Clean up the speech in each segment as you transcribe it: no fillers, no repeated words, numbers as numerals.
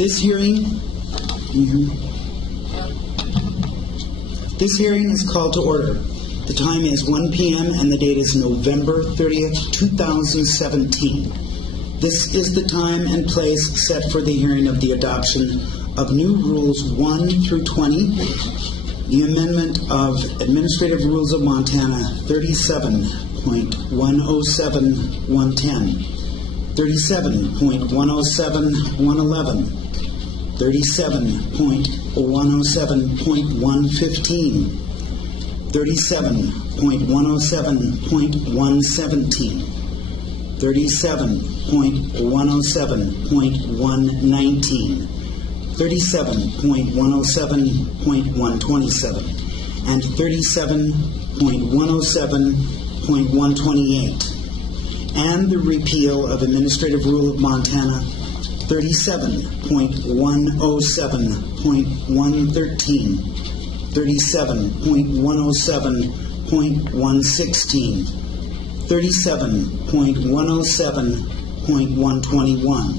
This hearing is called to order. The time is 1 p.m. and the date is November 30th, 2017. This is the time and place set for the hearing of the adoption of new Rules 1 through 20, the amendment of Administrative Rules of Montana 37.107.110, 37.107.111, 37.107.115, 37.107.117, 37.107.119, 37.107.127, and 37.107.128, and the repeal of Administrative Rule of Montana 37.107.113, 37.107.116, 37.107.121,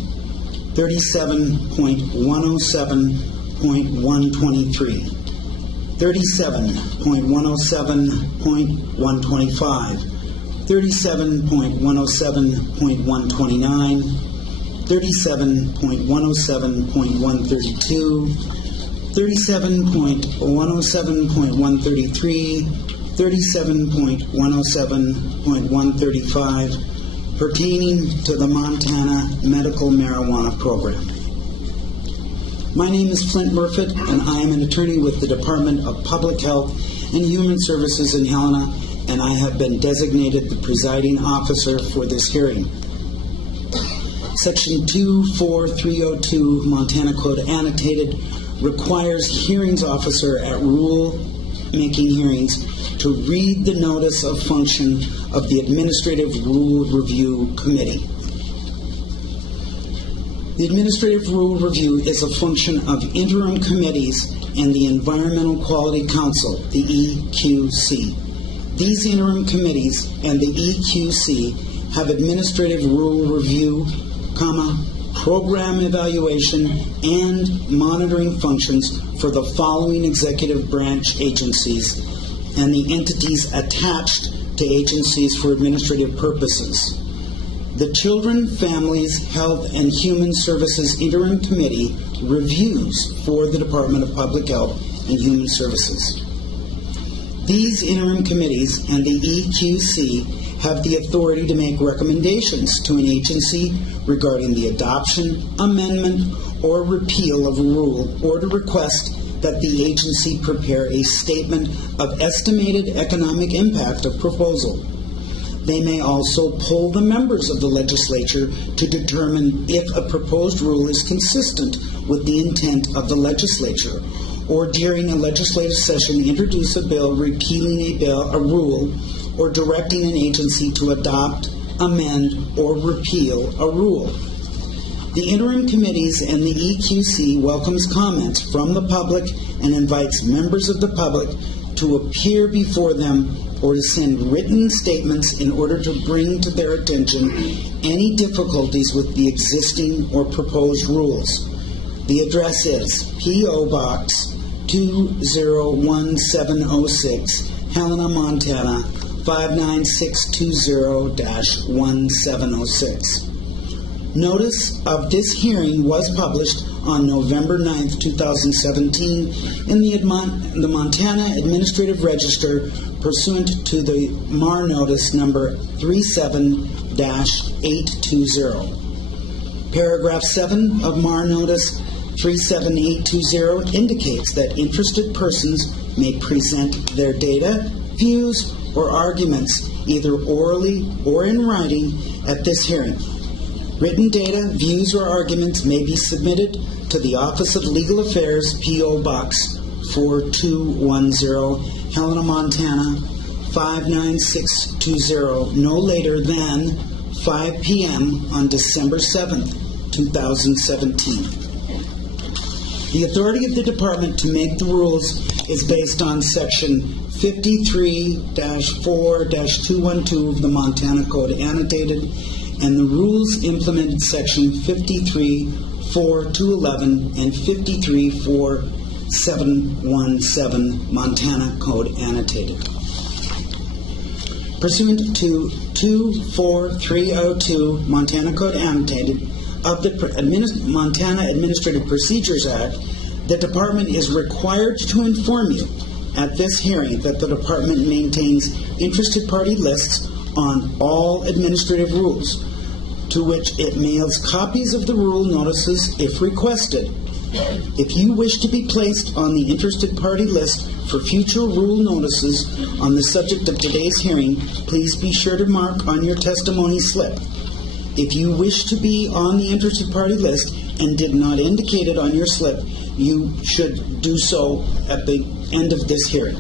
37.107.123, 37.107.125, 37.107.129, 37.107.132, 37.107.133, 37.107.135, pertaining to the Montana Medical Marijuana Program. My name is Flint Murfitt, and I am an attorney with the Department of Public Health and Human Services in Helena, and I have been designated the presiding officer for this hearing. Section 24302 Montana Code Annotated requires hearings officer at rule-making hearings to read the notice of function of the Administrative Rule Review Committee. The Administrative Rule Review is a function of interim committees and the Environmental Quality Council, the EQC. These interim committees and the EQC have Administrative Rule Review, program evaluation, and monitoring functions for the following executive branch agencies and the entities attached to agencies for administrative purposes. The Children, Families, Health, and Human Services Interim Committee reviews for the Department of Public Health and Human Services. These interim committees and the EQC have the authority to make recommendations to an agency regarding the adoption, amendment, or repeal of a rule, or to request that the agency prepare a statement of estimated economic impact of proposal. They may also poll the members of the legislature to determine if a proposed rule is consistent with the intent of the legislature, or during a legislative session introduce a bill repealing a rule, or directing an agency to adopt, amend, or repeal a rule. The interim committees and the EQC welcomes comments from the public and invites members of the public to appear before them or to send written statements in order to bring to their attention any difficulties with the existing or proposed rules. The address is P.O. Box 201706, Helena, Montana 59620-1706. Notice of this hearing was published on November 9th, 2017 in the Montana Administrative Register pursuant to the MAR Notice number 37-820. Paragraph 7 of MAR Notice 37820 indicates that interested persons may present their data, views, or arguments either orally or in writing at this hearing. Written data, views, or arguments may be submitted to the Office of Legal Affairs, P.O. Box 4210, Helena, Montana 59620, no later than 5 p.m. on December 7th, 2017. The authority of the department to make the rules is based on Section 53-4-212 of the Montana Code Annotated, and the rules implemented Section 53 52.4.211 and 53.4.717 Montana Code Annotated. Pursuant to 24302 Montana Code Annotated of the Montana Administrative Procedures Act, the Department is required to inform you at this hearing that the Department maintains interested party lists on all administrative rules, to which it mails copies of the rule notices if requested. If you wish to be placed on the interested party list for future rule notices on the subject of today's hearing, please be sure to mark on your testimony slip. If you wish to be on the interested party list and did not indicate it on your slip, you should do so at the end of this hearing.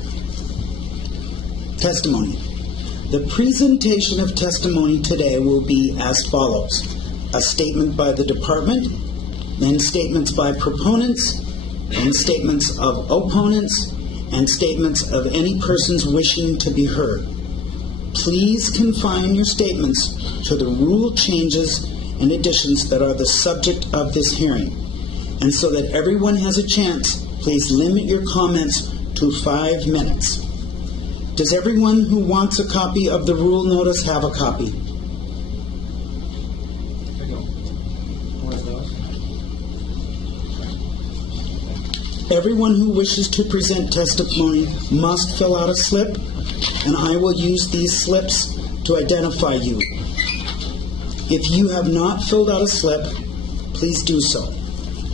Testimony. The presentation of testimony today will be as follows: a statement by the Department, then statements by proponents, and statements of opponents, and statements of any persons wishing to be heard. Please confine your statements to the rule changes and additions that are the subject of this hearing. And so that everyone has a chance, please limit your comments to 5 minutes. Does everyone who wants a copy of the rule notice have a copy? Everyone who wishes to present testimony must fill out a slip, and I will use these slips to identify you. If you have not filled out a slip, please do so.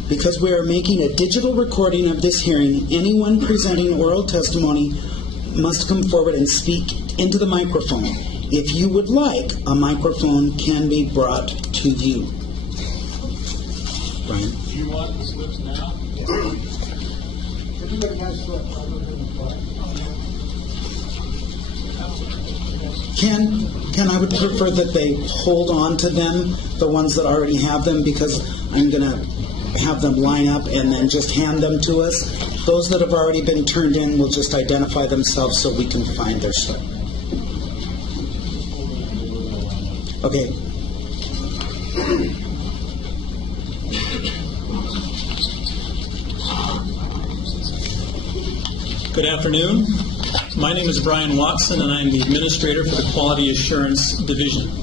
Because we are making a digital recording of this hearing, anyone presenting oral testimony must come forward and speak into the microphone. If you would like, a microphone can be brought to you. Brian? Do you want the slips now? Ken, I would prefer that they hold on to them, the ones that already have them, because I'm going to have them line up and then just hand them to us. Those that have already been turned in will just identify themselves so we can find their slip. Okay. Good afternoon. My name is Brian Watson, and I am the Administrator for the Quality Assurance Division.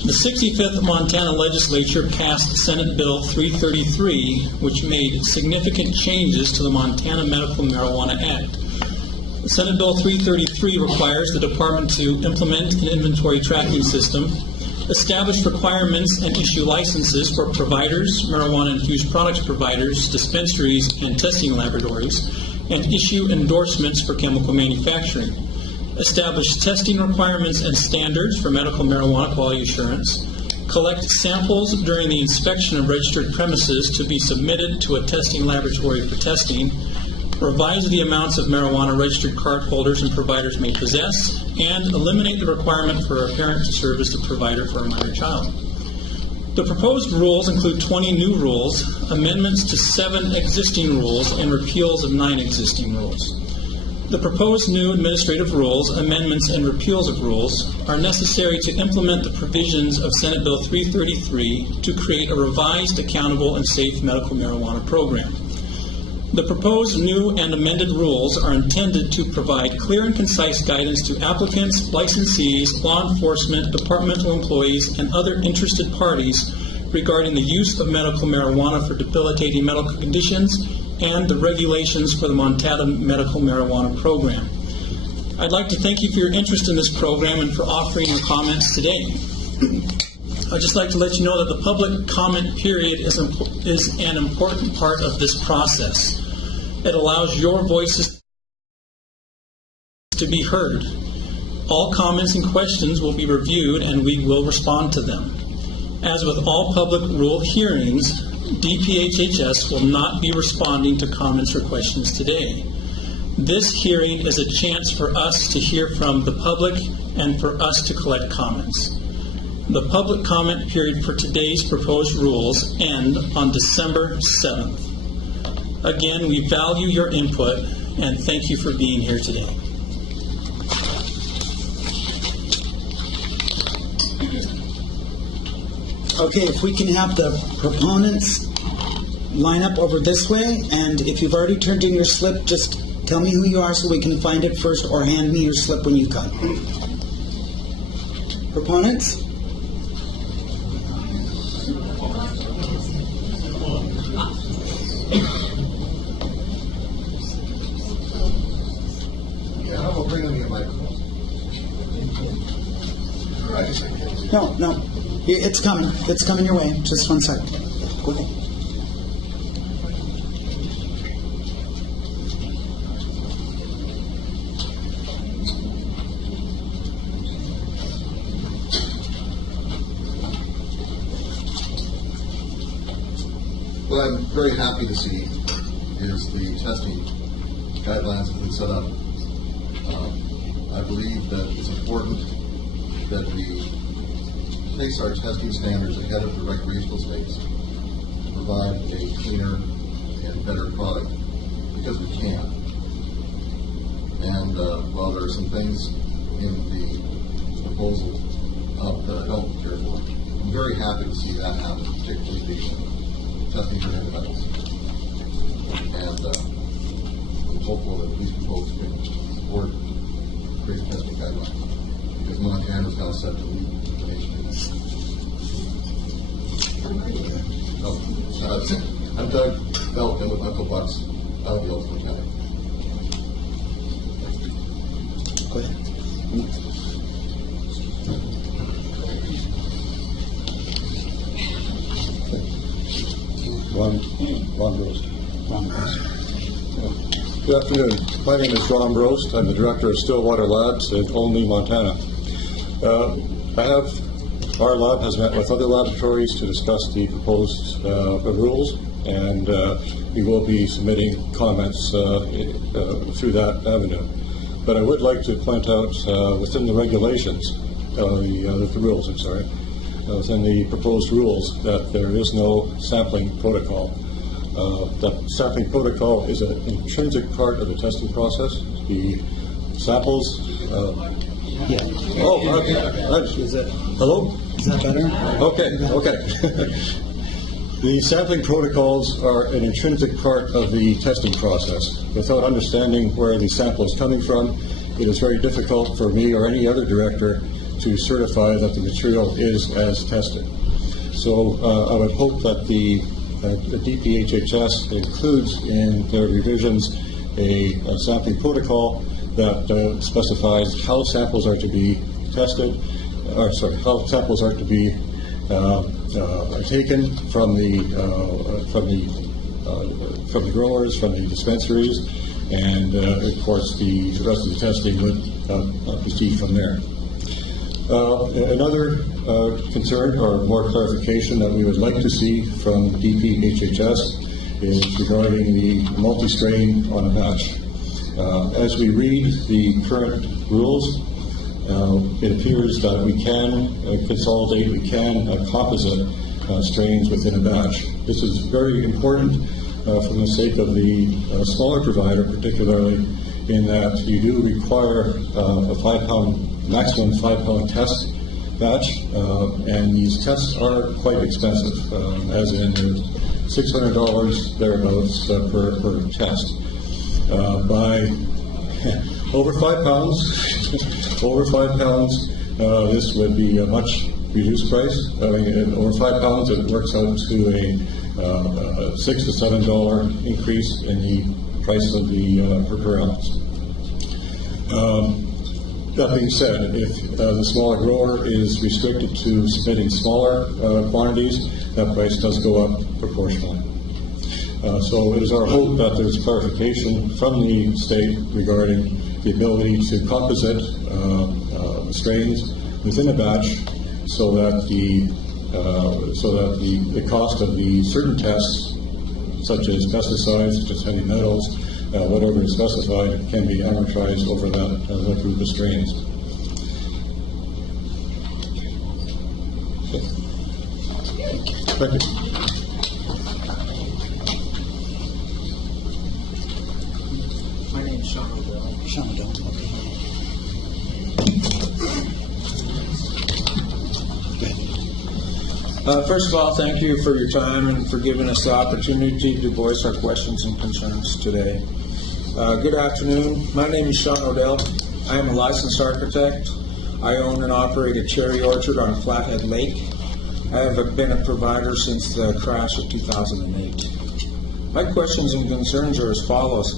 The 65th Montana Legislature passed Senate Bill 333, which made significant changes to the Montana Medical Marijuana Act. Senate Bill 333 requires the Department to implement an inventory tracking system, establish requirements and issue licenses for providers, marijuana-infused products providers, dispensaries, and testing laboratories, and issue endorsements for chemical manufacturing. Establish testing requirements and standards for medical marijuana quality assurance, collect samples during the inspection of registered premises to be submitted to a testing laboratory for testing, revise the amounts of marijuana registered card holders and providers may possess, and eliminate the requirement for a parent to serve as the provider for a minor child. The proposed rules include 20 new rules, amendments to 7 existing rules, and repeals of 9 existing rules. The proposed new administrative rules, amendments, and repeals of rules are necessary to implement the provisions of Senate Bill 333 to create a revised, accountable, and safe medical marijuana program. The proposed new and amended rules are intended to provide clear and concise guidance to applicants, licensees, law enforcement, departmental employees, and other interested parties regarding the use of medical marijuana for debilitating medical conditions and the regulations for the Montana Medical Marijuana Program. I'd like to thank you for your interest in this program and for offering your comments today. I'd just like to let you know that the public comment period is an important part of this process. It allows your voices to be heard. All comments and questions will be reviewed and we will respond to them. As with all public rule hearings, DPHHS will not be responding to comments or questions today. This hearing is a chance for us to hear from the public and for us to collect comments. The public comment period for today's proposed rules end on December 7th. Again, we value your input and thank you for being here today. Okay, if we can have the proponents line up over this way, and if you've already turned in your slip, just tell me who you are so we can find it first, or hand me your slip when you come. Proponents? We'll bring them your microphone. No. It's coming. It's coming your way. Just 1 second. Go ahead. What I'm very happy to see is the testing guidelines that have been set up. I believe that it's important that we place our testing standards ahead of the recreational space to provide a cleaner and better product, because we can. And while there are some things in the proposal that I don't care for, I'm very happy to see that happen, particularly the testing for heavy metals. And I'm hopeful that these folks can support great testing guidelines, because Montana's now set to lead the nation in this. I'm Doug Belkin with Uncle Buck's out of Yellowstone County. Go ahead. Ron Brost. Good afternoon. My name is Ron Brost. I'm the director of Stillwater Labs in Olney, Montana. Our lab has met with other laboratories to discuss the proposed rules, and we will be submitting comments through that avenue. But I would like to point out within the regulations, the rules, I'm sorry, within the proposed rules, that there is no sampling protocol. That sampling protocol is an intrinsic part of the testing process. The samples. Yeah. Oh, okay. Is it? Hello? Is that better? Okay. The sampling protocols are an intrinsic part of the testing process. Without understanding where the sample is coming from, it is very difficult for me or any other director to certify that the material is as tested. So I would hope that the DPHHS includes in their revisions a sampling protocol that specifies how samples are to be tested, how samples are to be taken from the growers, from the dispensaries, and of course the rest of the testing would proceed from there. Another concern or more clarification that we would like to see from DPHHS is regarding the multi-strain on a batch. As we read the current rules, it appears that we can consolidate, we can composite strains within a batch. This is very important for the sake of the smaller provider, particularly in that you do require a maximum 5-pound test batch, and these tests are quite expensive, as in $600 thereabouts per test. By over 5 pounds, this would be a much reduced price. I mean, over 5 pounds, it works out to a $6 to $7 increase in the price of the per ounce. That being said, if the smaller grower is restricted to submitting smaller quantities, that price does go up proportionally. So it is our hope that there's clarification from the state regarding the ability to composite strains within a batch, so that the cost of the certain tests, such as pesticides, such as heavy metals, whatever is specified, can be amortized over that group of strains. Thank you. My name's Sean O'Dell. Sean O'Dell. First of all, thank you for your time and for giving us the opportunity to voice our questions and concerns today. Good afternoon. My name is Sean Odell. I am a licensed architect. I own and operate a cherry orchard on Flathead Lake. I have been a provider since the crash of 2008. My questions and concerns are as follows.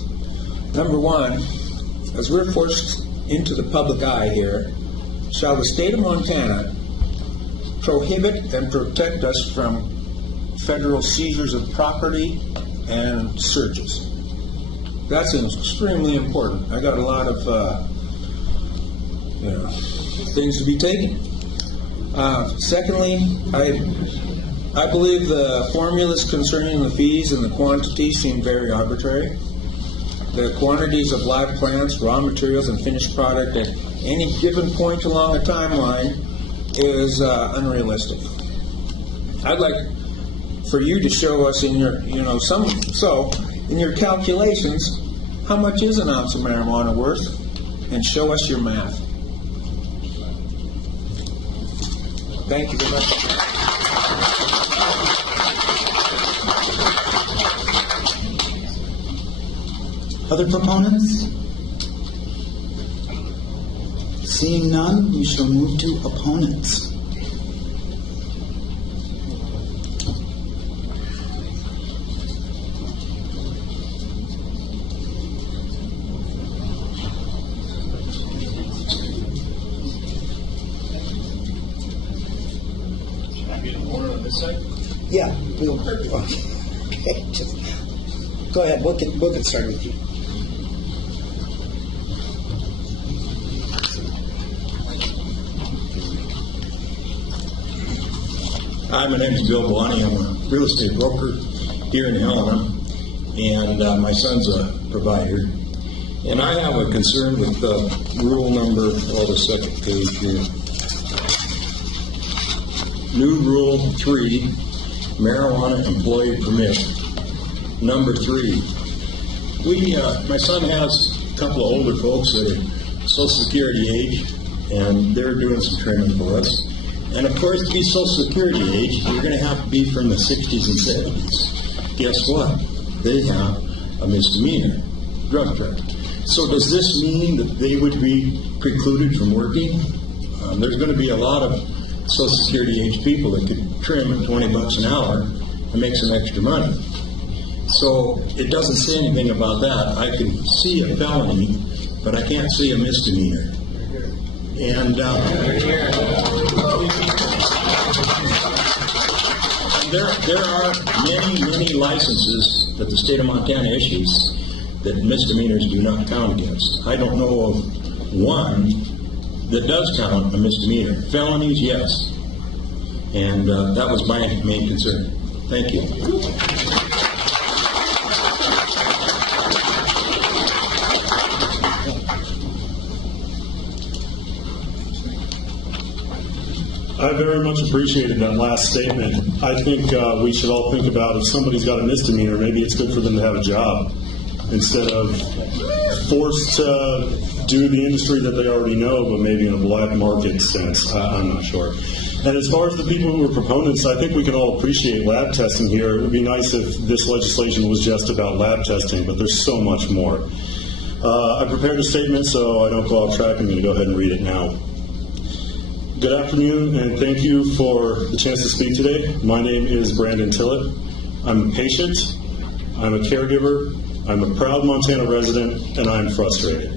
Number one, as we're forced into the public eye here, shall the state of Montana prohibit and protect us from federal seizures of property and searches? That's extremely important. I got a lot of things to be taken. Secondly, I believe the formulas concerning the fees and the quantities seem very arbitrary. The quantities of live plants, raw materials, and finished product at any given point along a timeline is unrealistic. I'd like for you to show us in your, in your calculations, how much is an ounce of marijuana worth, and show us your math. Thank you very much. Other proponents? Seeing none, we shall move to opponents. Yeah, we'll, okay, just go ahead. We'll get started with you. Hi, my name is Bill Bonney. I'm a real estate broker here in Helena, and my son's a provider. And I have a concern with rule number, the second page here. New Rule 3, marijuana employee permit. Number 3. My son has a couple of older folks that are Social Security age, and they're doing some trimming for us. And of course, to be Social Security age, you're going to have to be from the 60s and 70s. Guess what? They have a misdemeanor, drug trafficking. So does this mean that they would be precluded from working? There's going to be a lot of Social Security age people that could trim at $20 an hour and make some extra money. So it doesn't say anything about that. I can see a felony, but I can't see a misdemeanor. And there are many licenses that the state of Montana issues that misdemeanors do not count against. I don't know of one that does count a misdemeanor. Felonies, yes. And that was my main concern. Thank you. I very much appreciated that last statement. I think we should all think about if somebody's got a misdemeanor, maybe it's good for them to have a job instead of forced to do the industry that they already know, but maybe in a black market sense. I'm not sure. And as far as the people who are proponents, I think we can all appreciate lab testing here. It would be nice if this legislation was just about lab testing, but there's so much more. I prepared a statement, so I don't go off track. I'm going to go ahead and read it now. Good afternoon, and thank you for the chance to speak today. My name is Brandon Tillett. I'm a patient, I'm a caregiver, I'm a proud Montana resident, and I'm frustrated.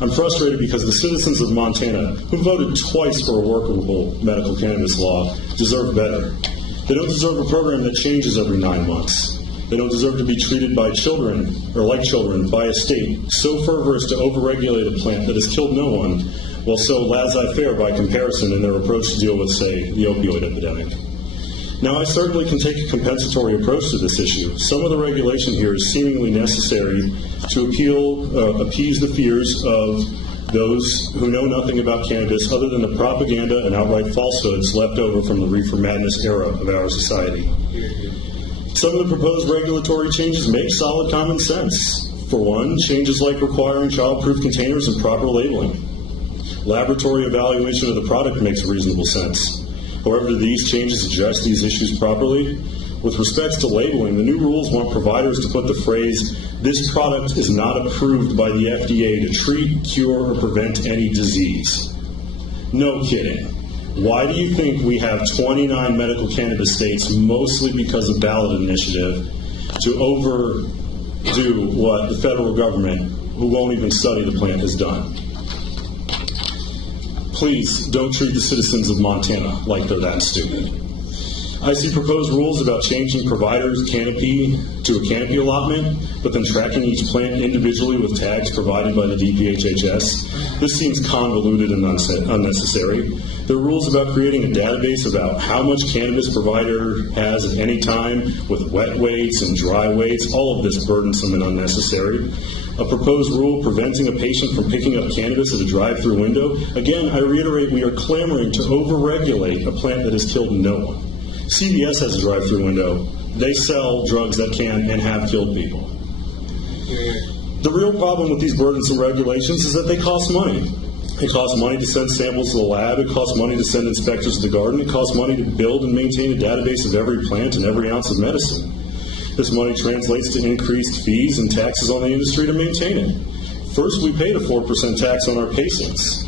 I'm frustrated because the citizens of Montana, who voted twice for a workable medical cannabis law, deserve better. They don't deserve a program that changes every 9 months. They don't deserve to be treated by children, or like children, by a state so fervorous to overregulate a plant that has killed no one, while so laissez-faire by comparison in their approach to deal with, say, the opioid epidemic. Now, I certainly can take a compensatory approach to this issue. Some of the regulation here is seemingly necessary to appease the fears of those who know nothing about cannabis other than the propaganda and outright falsehoods left over from the reefer madness era of our society. Some of the proposed regulatory changes make solid common sense. For one, changes like requiring child-proof containers and proper labeling. Laboratory evaluation of the product makes reasonable sense. However, do these changes address these issues properly? With respects to labeling, the new rules want providers to put the phrase, "This product is not approved by the FDA to treat, cure, or prevent any disease." No kidding. Why do you think we have 29 medical cannabis states, mostly because of ballot initiative, to overdo what the federal government, who won't even study the plant, has done? Please don't treat the citizens of Montana like they're that stupid. I see proposed rules about changing providers' canopy to a canopy allotment, but then tracking each plant individually with tags provided by the DPHHS. This seems convoluted and unnecessary. There are rules about creating a database about how much cannabis provider has at any time with wet weights and dry weights. All of this burdensome and unnecessary. A proposed rule preventing a patient from picking up cannabis at a drive-through window. Again, I reiterate, we are clamoring to over-regulate a plant that has killed no one. CVS has a drive-through window. They sell drugs that can and have killed people. The real problem with these burdensome regulations is that they cost money. It costs money to send samples to the lab. It costs money to send inspectors to the garden. It costs money to build and maintain a database of every plant and every ounce of medicine. This money translates to increased fees and taxes on the industry to maintain it. First, we paid a 4% tax on our patients.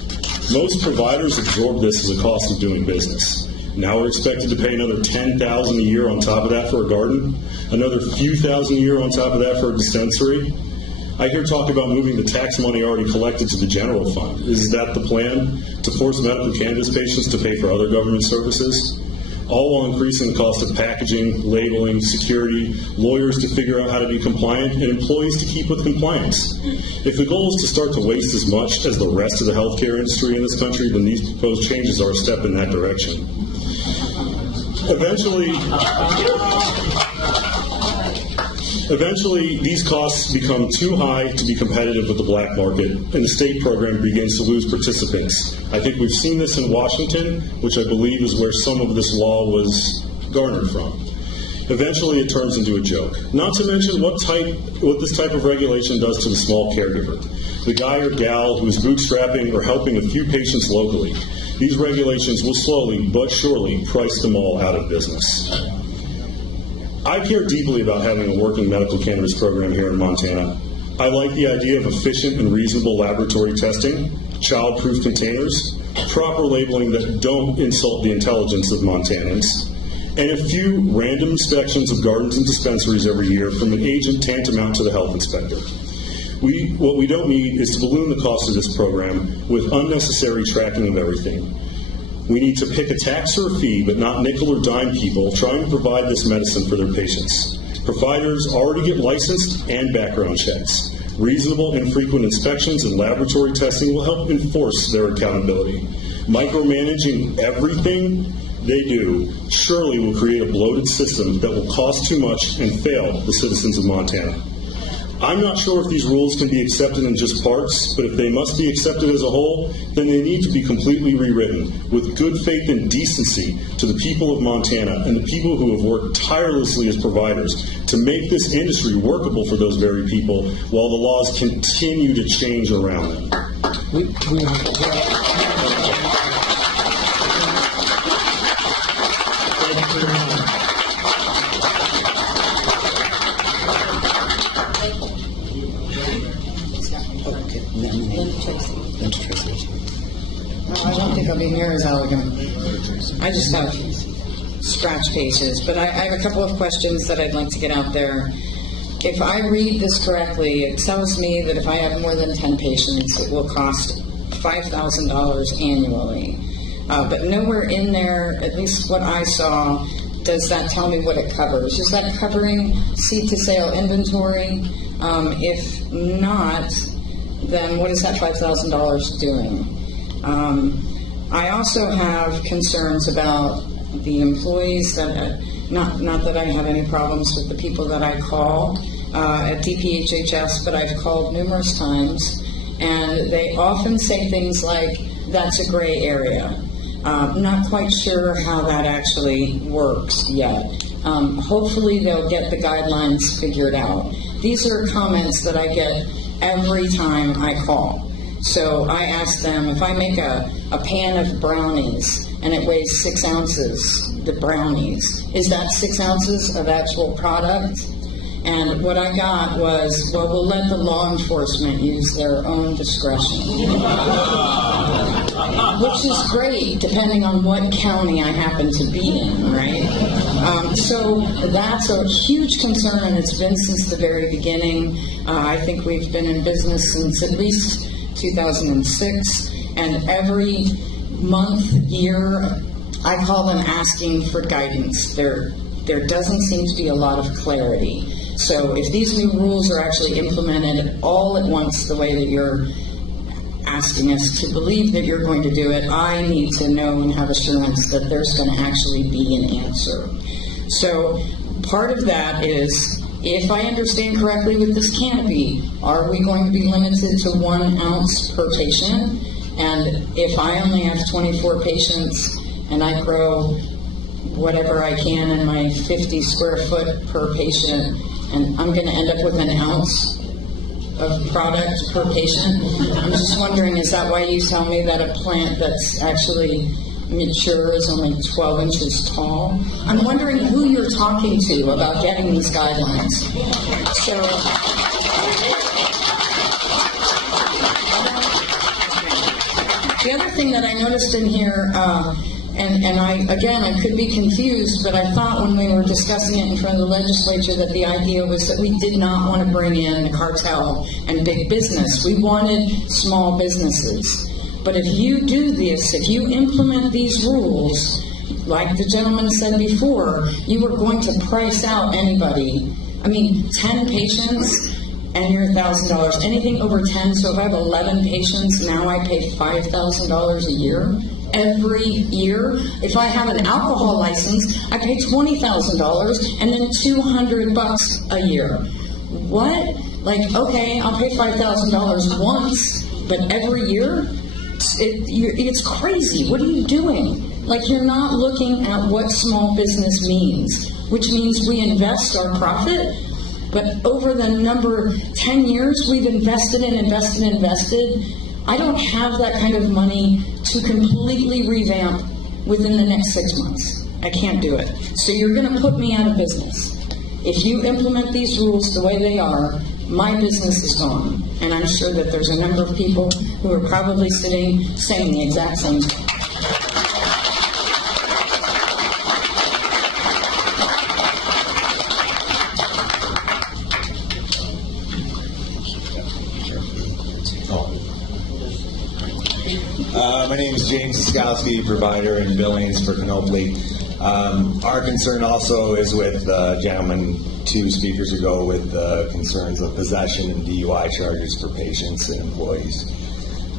Most providers absorb this as a cost of doing business. Now we're expected to pay another $10,000 a year on top of that for a garden, another few thousand a year on top of that for a dispensary. I hear talk about moving the tax money already collected to the general fund. Is that the plan? To force medical cannabis patients to pay for other government services? All while increasing the cost of packaging, labeling, security, lawyers to figure out how to be compliant, and employees to keep with compliance. If the goal is to start to waste as much as the rest of the healthcare industry in this country, then these proposed changes are a step in that direction. Eventually, these costs become too high to be competitive with the black market, and the state program begins to lose participants. I think we've seen this in Washington, which I believe is where some of this law was garnered from. Eventually, it turns into a joke. Not to mention what this type of regulation does to the small caregiver, the guy or gal who is bootstrapping or helping a few patients locally. These regulations will slowly but surely price them all out of business. I care deeply about having a working medical cannabis program here in Montana. I like the idea of efficient and reasonable laboratory testing, child-proof containers, proper labeling that don't insult the intelligence of Montanans, and a few random inspections of gardens and dispensaries every year from an agent tantamount to the health inspector. What we don't need is to balloon the cost of this program with unnecessary tracking of everything. We need to pick a tax or a fee, but not nickel or dime people trying to provide this medicine for their patients. Providers already get licensed and background checks. Reasonable and frequent inspections and laboratory testing will help enforce their accountability. Micromanaging everything they do surely will create a bloated system that will cost too much and fail the citizens of Montana. I'm not sure if these rules can be accepted in just parts, but if they must be accepted as a whole, then they need to be completely rewritten with good faith and decency to the people of Montana and the people who have worked tirelessly as providers to make this industry workable for those very people while the laws continue to change around them. I don't think I'll be near as elegant. I just have scratch pages, but I have a couple of questions that I'd like to get out there. If I read this correctly, it tells me that if I have more than 10 patients, it will cost $5,000 annually. But nowhere in there, at least what I saw, does that tell me what it covers. Is that covering seed-to-sale inventory? If not, then what is that $5,000 doing? I also have concerns about the employees that, not that I have any problems with the people that I call at DPHHS, but I've called numerous times, and they often say things like, that's a gray area. Not quite sure how that actually works yet. Hopefully they'll get the guidelines figured out. These are comments that I get every time I call. So I ask them, if I make a pan of brownies and it weighs 6 ounces, the brownies. Is that 6 ounces of actual product? And what I got was, well, we'll let the law enforcement use their own discretion. Which is great, depending on what county I happen to be in, right? So that's a huge concern, and it's been since the very beginning. I think we've been in business since at least 2006, and every month, year, I call them asking for guidance. There doesn't seem to be a lot of clarity. So if these new rules are actually implemented all at once the way that you're asking us to believe that you're going to do it, I need to know and have assurance that there's going to actually be an answer. So part of that is, if I understand correctly with this canopy, are we going to be limited to 1 ounce per patient? And if I only have 24 patients and I grow whatever I can in my 50 square foot per patient, and I'm going to end up with 1 ounce of product per patient, I'm just wondering, is that why you tell me that a plant that's actually mature is only 12 inches tall? I'm wondering who you're talking to about getting these guidelines. So, the other thing that I noticed in here, and I could be confused, but I thought when we were discussing it in front of the legislature that the idea was that we did not want to bring in cartel and big business. We wanted small businesses. But if you do this, if you implement these rules, like the gentleman said before, you are going to price out anybody. I mean, 10 patients and you're $1,000. Anything over 10, so if I have 11 patients, now I pay $5,000 a year. Every year. If I have an alcohol license, I pay $20,000 and then $200 a year. What? Like, okay, I'll pay $5,000 once, but every year? It's crazy. What are you doing? Like, you're not looking at what small business means, which means we invest our profit, but over the number 10 years, we've invested. I don't have that kind of money to completely revamp within the next 6 months. I can't do it. So you're going to put me out of business. If you implement these rules the way they are, my business is gone. And I'm sure that there's a number of people who are probably sitting saying the exact same thing. My name is James Skowski, provider in Billings for Canopely. Our concern also is with the gentleman 2 speakers ago with the concerns of possession and DUI charges for patients and employees.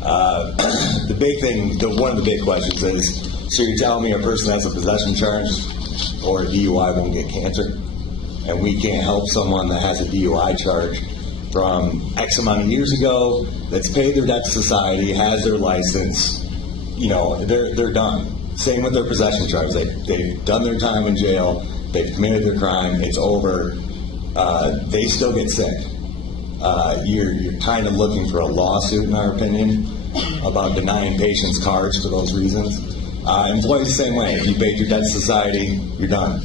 The big thing, one of the big questions is, so you're telling me a person has a possession charge or a DUI won't get cancer? And we can't help someone that has a DUI charge from X amount of years ago, that's paid their debt to society, has their license, they're done. Same with their possession charge. They've done their time in jail, they've committed their crime, it's over, they still get sick. You're kind of looking for a lawsuit, in our opinion, about denying patients cards for those reasons. Employees the same way. If you paid your debt to society, you're done.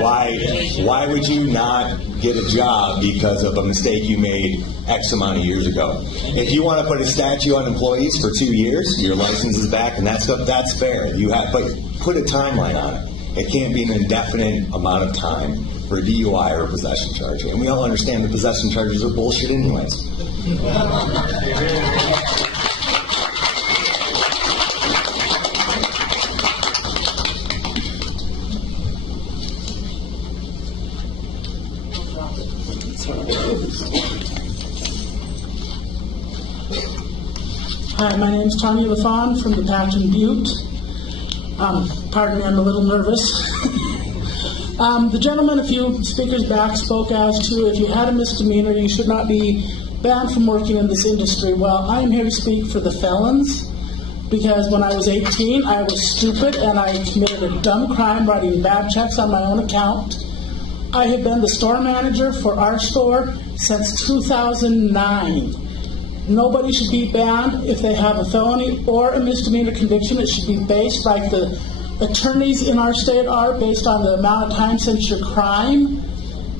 Why would you not get a job because of a mistake you made X amount of years ago? If you want to put a statute on employees for 2 years, your license is back, and that's fair. But put a timeline on it. It can't be an indefinite amount of time for a DUI or a possession charge. And we all understand the possession charges are bullshit anyways. Hi, my name is Tanya LaFawn from the Patton Butte. Pardon me, I'm a little nervous. The gentleman a few speakers back spoke as to if you had a misdemeanor, you should not be banned from working in this industry. Well, I am here to speak for the felons, because when I was 18, I was stupid and I committed a dumb crime writing bad checks on my own account. I have been the store manager for our store since 2009. Nobody should be banned if they have a felony or a misdemeanor conviction. It should be based like the attorneys in our state are, based on the amount of time since your crime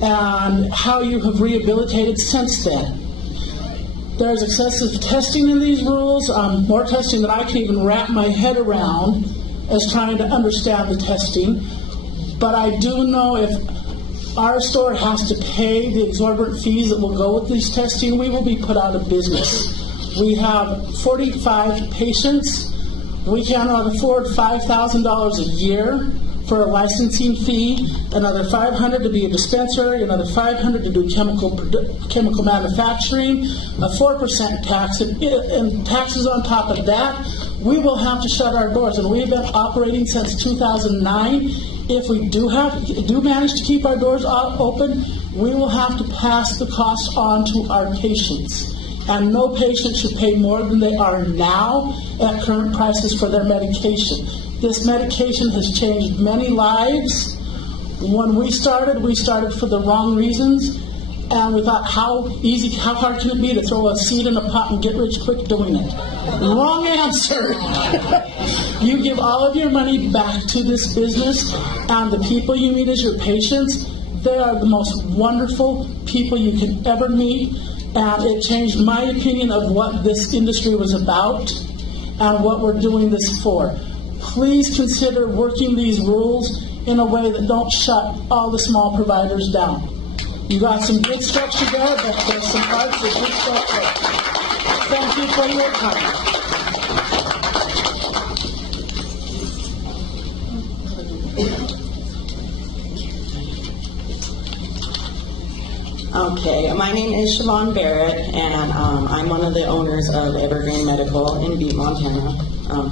and how you have rehabilitated since then. There's excessive testing in these rules, more testing than I can even wrap my head around as trying to understand the testing. But I do know if our store has to pay the exorbitant fees that will go with these testing, we will be put out of business. We have 45 patients. We cannot afford $5,000 a year for a licensing fee, another $500 to be a dispensary, another $500 to do chemical manufacturing, a 4% tax, and taxes on top of that. We will have to shut our doors, and we've been operating since 2009. If we do manage to keep our doors open, we will have to pass the cost on to our patients. And no patient should pay more than they are now at current prices for their medication. This medication has changed many lives. When we started for the wrong reasons, and we thought, how hard can it be to throw a seed in a pot and get rich quick doing it? Wrong answer. You give all of your money back to this business, and the people you meet as your patients, they are the most wonderful people you can ever meet, and it changed my opinion of what this industry was about and what we're doing this for. Please consider working these rules in a way that don't shut all the small providers down. You got some good structure there, but there's some parts that just don't work. Thank you for your time. Okay, my name is Siobhan Barrett, and I'm one of the owners of Evergreen Medical in Butte, Montana.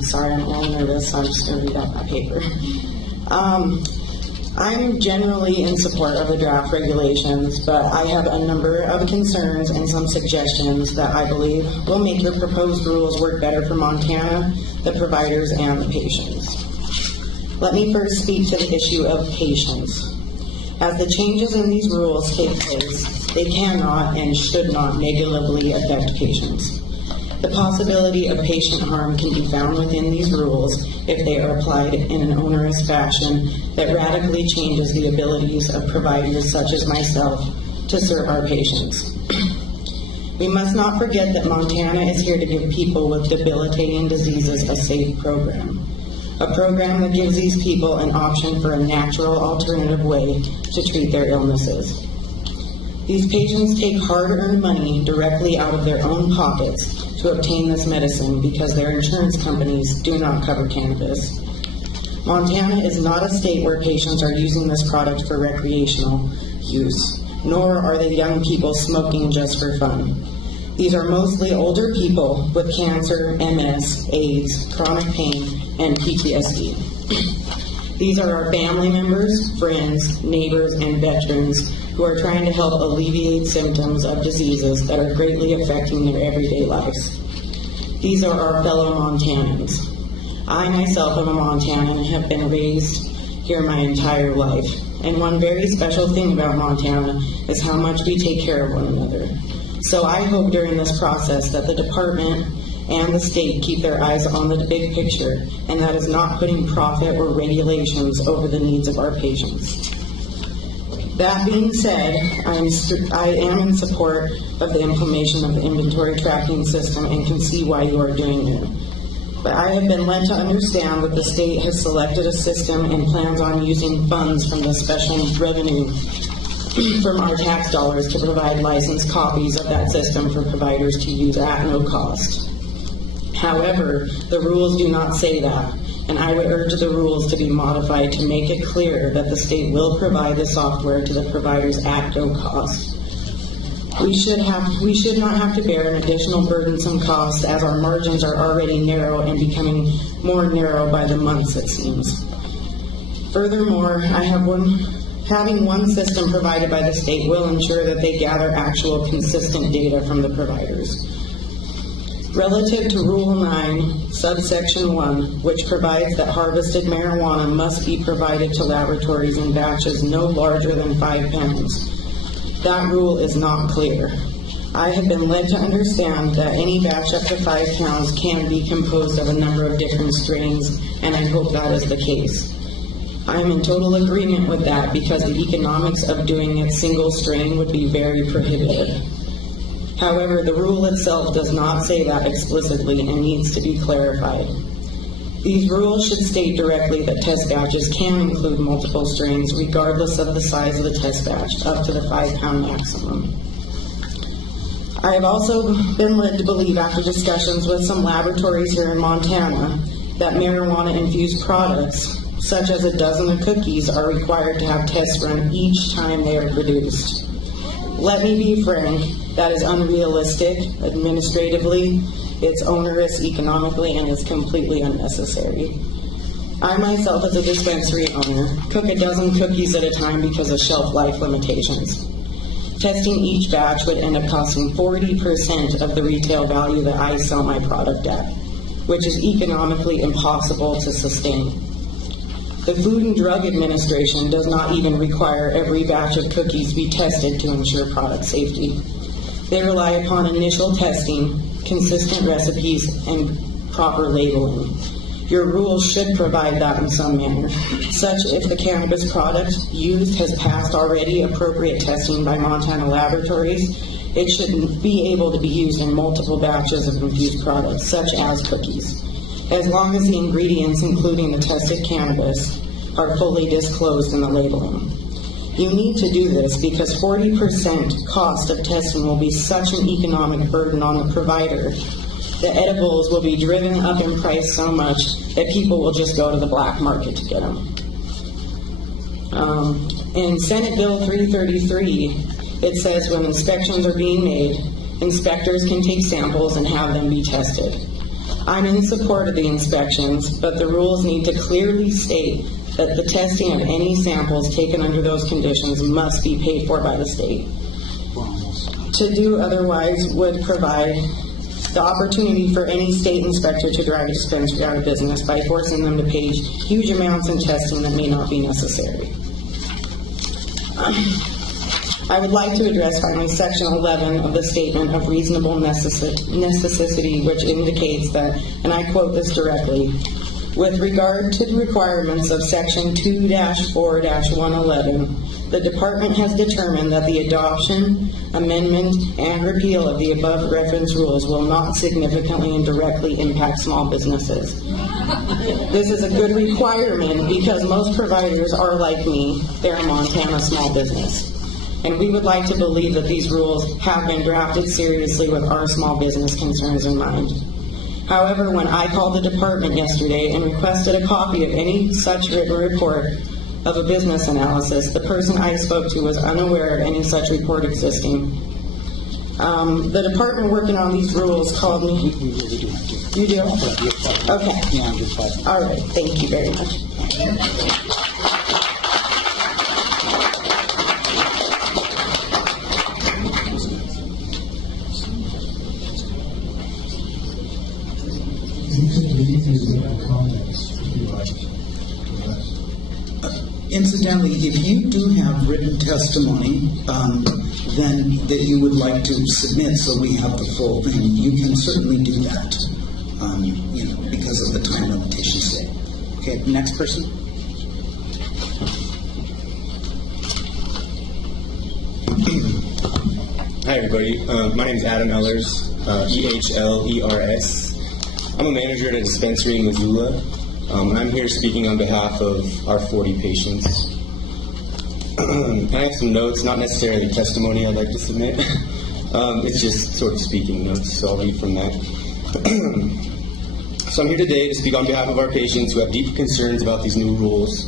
Sorry, I'm a little nervous, so I'm just going to read out my paper. I'm generally in support of the draft regulations, but I have a number of concerns and some suggestions that I believe will make the proposed rules work better for Montana, the providers, and the patients. Let me first speak to the issue of patients. As the changes in these rules take place, they cannot and should not negatively affect patients. The possibility of patient harm can be found within these rules if they are applied in an onerous fashion that radically changes the abilities of providers such as myself to serve our patients. We must not forget that Montana is here to give people with debilitating diseases a safe program. A program that gives these people an option for a natural alternative way to treat their illnesses. These patients take hard-earned money directly out of their own pockets to obtain this medicine because their insurance companies do not cover cannabis. Montana is not a state where patients are using this product for recreational use, nor are they young people smoking just for fun. These are mostly older people with cancer, MS, AIDS, chronic pain, and PTSD. These are our family members, friends, neighbors, and veterans who are trying to help alleviate symptoms of diseases that are greatly affecting their everyday lives. These are our fellow Montanans. I myself am a Montanan and have been raised here my entire life. And one very special thing about Montana is how much we take care of one another. So I hope during this process that the department and the state keep their eyes on the big picture, and that is not putting profit or regulations over the needs of our patients. That being said, I am in support of the implementation of the inventory tracking system and can see why you are doing it. But I have been led to understand that the state has selected a system and plans on using funds from the special revenue from our tax dollars to provide licensed copies of that system for providers to use at no cost. However, the rules do not say that, and I would urge the rules to be modified to make it clear that the state will provide the software to the providers at no cost. We should not have to bear an additional burdensome cost, as our margins are already narrow and becoming more narrow by the months, it seems. Furthermore, having one system provided by the state will ensure that they gather actual consistent data from the providers. Relative to Rule 9, subsection 1, which provides that harvested marijuana must be provided to laboratories in batches no larger than 5 pounds. That rule is not clear. I have been led to understand that any batch up to 5 pounds can be composed of a number of different strains, and I hope that is the case. I am in total agreement with that because the economics of doing it single strain would be very prohibitive. However, the rule itself does not say that explicitly and needs to be clarified. These rules should state directly that test batches can include multiple strains regardless of the size of the test batch, up to the 5-pound maximum. I have also been led to believe, after discussions with some laboratories here in Montana, that marijuana-infused products, such as a dozen of cookies, are required to have tests run each time they are produced. Let me be frank, that is unrealistic administratively, it's onerous economically, and it's completely unnecessary. I myself, as a dispensary owner, cook a dozen cookies at a time because of shelf life limitations. Testing each batch would end up costing 40% of the retail value that I sell my product at, which is economically impossible to sustain. The Food and Drug Administration does not even require every batch of cookies be tested to ensure product safety. They rely upon initial testing, consistent recipes, and proper labeling. Your rules should provide that in some manner, such if the cannabis product used has passed already appropriate testing by Montana laboratories, it should be able to be used in multiple batches of infused products, such as cookies, as long as the ingredients, including the tested cannabis, are fully disclosed in the labeling. You need to do this because 40% cost of testing will be such an economic burden on the provider. The edibles will be driven up in price so much that people will just go to the black market to get them. In Senate Bill 333, it says when inspections are being made, inspectors can take samples and have them be tested. I'm in support of the inspections, but the rules need to clearly state that the testing of any samples taken under those conditions must be paid for by the state. To do otherwise would provide the opportunity for any state inspector to drive a dispensary out of business by forcing them to pay huge amounts in testing that may not be necessary. I would like to address finally Section 11 of the Statement of Reasonable Necessity, which indicates that, and I quote this directly, with regard to the requirements of Section 2-4-111, the Department has determined that the adoption, amendment, and repeal of the above reference rules will not significantly and directly impact small businesses. This is a good requirement because most providers are like me. They're a Montana small business. And we would like to believe that these rules have been drafted seriously with our small business concerns in mind. However, when I called the department yesterday and requested a copy of any such written report of a business analysis, the person I spoke to was unaware of any such report existing. The department working on these rules called me. You do? Okay. All right. Thank you very much. Incidentally, if you do have written testimony, then that you would like to submit so we have the full thing, you can certainly do that, because of the time limitations today. Okay, next person. Hi, everybody. My name is Adam Ellers, E-H-L-E-R-S. I'm a manager at a dispensary in Missoula. And I'm here speaking on behalf of our 40 patients. I have some notes, not necessarily testimony I'd like to submit. It's just sort of speaking notes, so I'll read from that. So I'm here today to speak on behalf of our patients who have deep concerns about these new rules.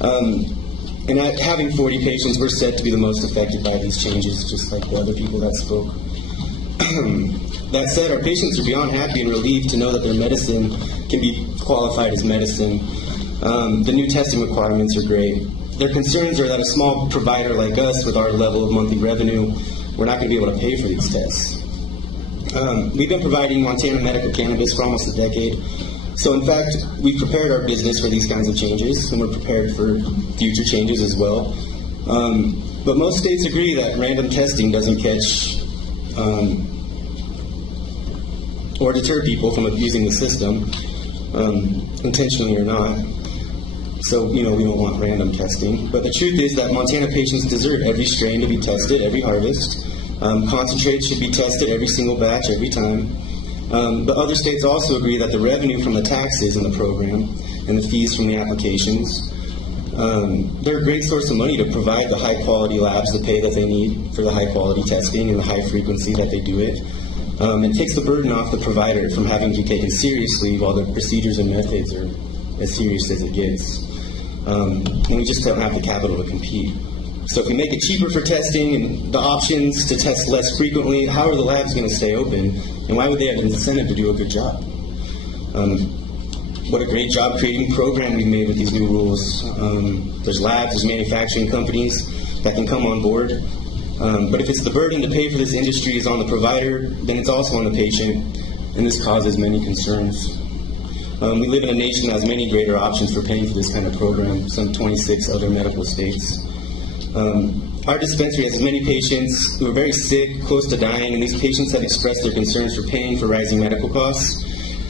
And at having 40 patients, we're said to be the most affected by these changes, just like the other people that spoke. That said, our patients are beyond happy and relieved to know that their medicine can be qualified as medicine. The new testing requirements are great. Their concerns are that a small provider like us, with our level of monthly revenue, we're not going to be able to pay for these tests. We've been providing Montana medical cannabis for almost a decade. So in fact, we've prepared our business for these kinds of changes, and we're prepared for future changes as well. But most states agree that random testing doesn't catch or deter people from abusing the system, intentionally or not. So, we don't want random testing. But the truth is that Montana patients deserve every strain to be tested every harvest. Concentrates should be tested every single batch, every time. But other states also agree that the revenue from the taxes in the program and the fees from the applications, they're a great source of money to provide the high-quality labs the pay that they need for the high-quality testing and the high frequency that they do it. It takes the burden off the provider from having to be taken seriously while the procedures and methods are as serious as it gets. And we just don't have the capital to compete. So if we make it cheaper for testing and the options to test less frequently, how are the labs going to stay open? And why would they have an incentive to do a good job? What a great job creating program we've made with these new rules. There's labs, there's manufacturing companies that can come on board. But if it's the burden to pay for this industry is on the provider, then it's also on the patient, and this causes many concerns. We live in a nation that has many greater options for paying for this kind of program, some 26 other medical states. Our dispensary has many patients who are very sick, close to dying, and these patients have expressed their concerns for paying for rising medical costs.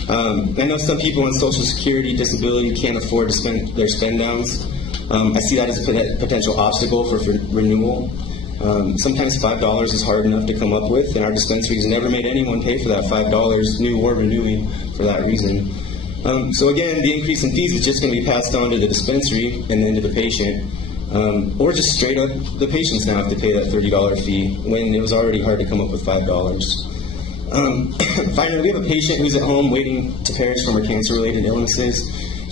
I know some people on Social Security disability can't afford to spend their spend downs. I see that as a potential obstacle for renewal. Sometimes $5 is hard enough to come up with, and our dispensary has never made anyone pay for that $5, new or renewing, for that reason. So again, the increase in fees is just going to be passed on to the dispensary and then to the patient. Or just straight up, the patients now have to pay that $30 fee when it was already hard to come up with $5. Finally, we have a patient who's at home waiting to perish from her cancer-related illnesses.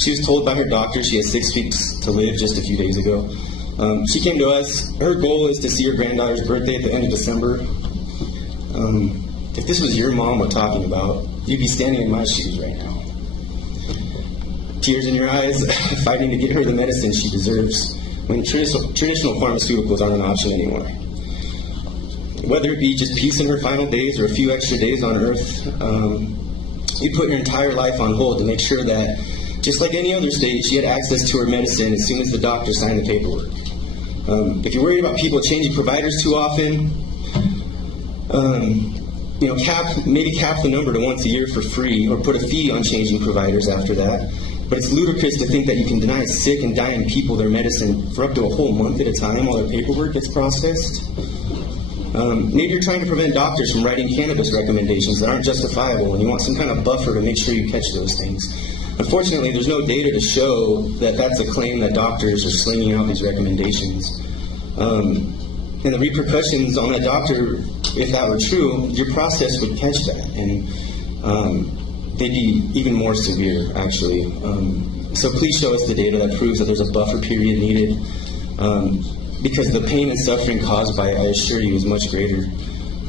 She was told by her doctor she has 6 weeks to live just a few days ago. She came to us. Her goal is to see her granddaughter's birthday at the end of December. If this was your mom we're talking about, you'd be standing in my shoes right now. Tears in your eyes, fighting to get her the medicine she deserves when traditional pharmaceuticals aren't an option anymore. Whether it be just peace in her final days or a few extra days on Earth, you put your entire life on hold to make sure that, just like any other state, she had access to her medicine as soon as the doctor signed the paperwork. If you're worried about people changing providers too often, maybe cap the number to once a year for free, or put a fee on changing providers after that. But it's ludicrous to think that you can deny sick and dying people their medicine for up to a whole month at a time while their paperwork gets processed. Maybe you're trying to prevent doctors from writing cannabis recommendations that aren't justifiable, and you want some kind of buffer to make sure you catch those things. Unfortunately, there's no data to show that that's a claim that doctors are slinging out these recommendations. And the repercussions on that doctor, if that were true, your process would catch that, and they'd be even more severe, actually. So please show us the data that proves that there's a buffer period needed, because the pain and suffering caused by it, I assure you, is much greater.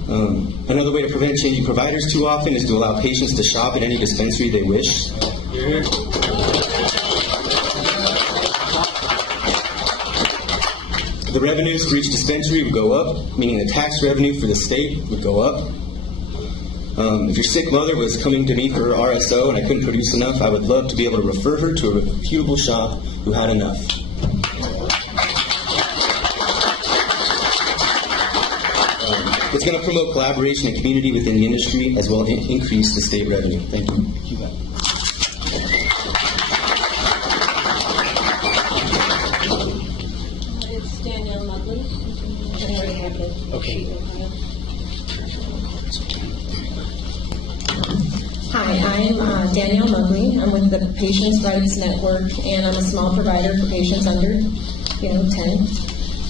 Another way to prevent changing providers too often is to allow patients to shop at any dispensary they wish. The revenues for each dispensary would go up, meaning the tax revenue for the state would go up. If your sick mother was coming to me for her RSO and I couldn't produce enough, I would love to be able to refer her to a reputable shop who had enough. It's going to promote collaboration and community within the industry, as well as increase the state revenue. Thank you. It's Danielle Mudley. I already have it. Okay. Hi, I'm Danielle Mudley. I'm with the Patients' Rights Network, and I'm a small provider for patients under, 10.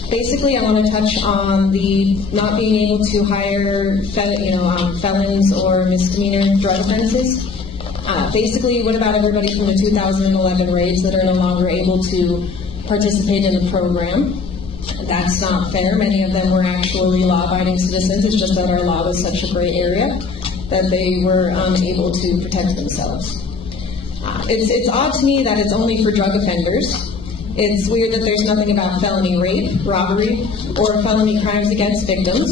Basically, I want to touch on the not being able to hire, felons or misdemeanor drug offenses. Basically, what about everybody from the 2011 raids that are no longer able to participate in the program? That's not fair. Many of them were actually law-abiding citizens. It's just that our law was such a gray area that they were unable to protect themselves. It's odd to me that it's only for drug offenders. It's weird that there's nothing about felony rape, robbery, or felony crimes against victims.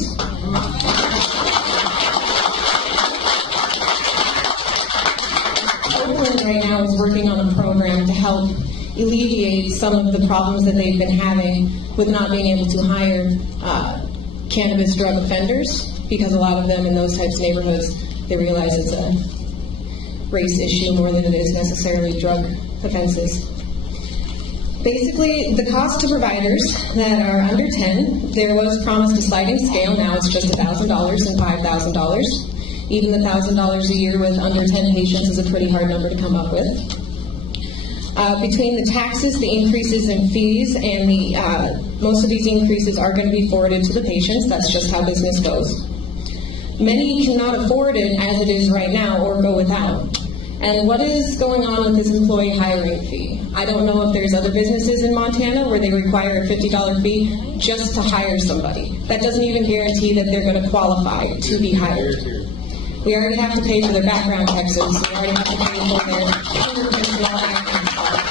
Oakland right now is working on a program to help alleviate some of the problems that they've been having with not being able to hire cannabis drug offenders. because a lot of them in those types of neighborhoods, they realize it's a race issue more than it is necessarily drug offenses. Basically, the cost to providers that are under 10, there was promised a sliding scale. Now it's just $1,000 and $5,000. Even the $1,000 a year with under 10 patients is a pretty hard number to come up with. Between the taxes, the increases in fees, and most of these increases are going to be forwarded to the patients. That's just how business goes. Many cannot afford it as it is right now or go without. And what is going on with this employee hiring fee? I don't know if there's other businesses in Montana where they require a $50 fee just to hire somebody. That doesn't even guarantee that they're going to qualify to be hired. We already have to pay for their background checks, so we already have to pay for their fingerprints and all that kind of stuff.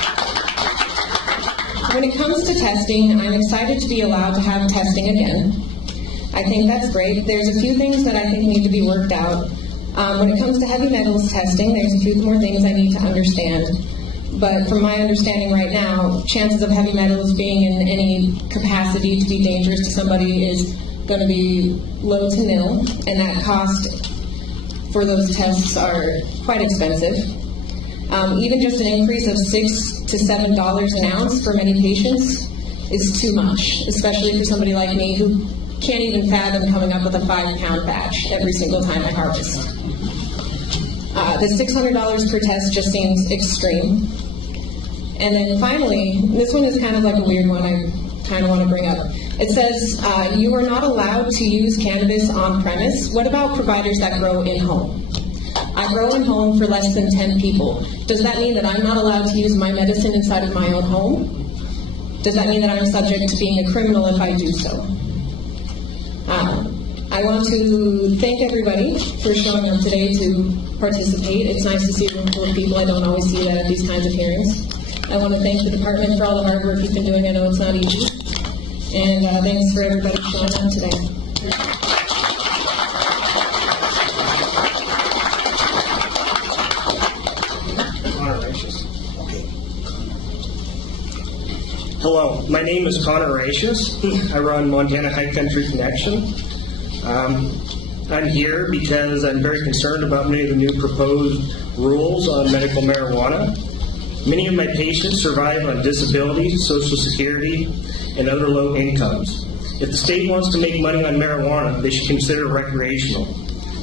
When it comes to testing, I'm excited to be allowed to have testing again. I think that's great. There's a few things that I think need to be worked out. When it comes to heavy metals testing, there's a few more things I need to understand. But from my understanding right now, chances of heavy metals being in any capacity to be dangerous to somebody is going to be low to nil, and that cost for those tests are quite expensive. Even just an increase of $6 to $7 an ounce for many patients is too much, especially for somebody like me who can't even fathom coming up with a 5-pound batch every single time I harvest. The $600 per test just seems extreme. And then finally, this one is kind of like a weird one I kind of want to bring up. It says you are not allowed to use cannabis on premise. What about providers that grow in-home? I grow in-home for less than 10 people. Does that mean that I'm not allowed to use my medicine inside of my own home? Does that mean that I'm subject to being a criminal if I do so? I want to thank everybody for showing up today to participate. It's nice to see a room full of people. I don't always see that at these kinds of hearings. I want to thank the department for all the hard work you've been doing. I know it's not easy. And thanks for everybody showing up today. Hello, my name is Connor Racious. I run Montana High Country Connection. I'm here because I'm very concerned about many of the new proposed rules on medical marijuana. Many of my patients survive on disability, Social Security, and other low incomes. If the state wants to make money on marijuana, they should consider it recreational.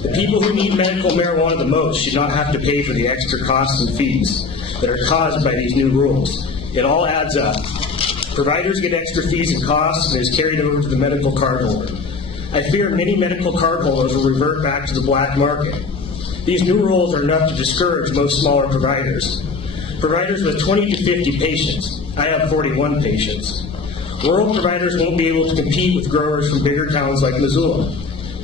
The people who need medical marijuana the most should not have to pay for the extra costs and fees that are caused by these new rules. It all adds up. Providers get extra fees and costs, and is carried over to the medical cardholder. I fear many medical cardholders will revert back to the black market. These new rules are enough to discourage most smaller providers. Providers with 20 to 50 patients. I have 41 patients. Rural providers won't be able to compete with growers from bigger towns like Missoula.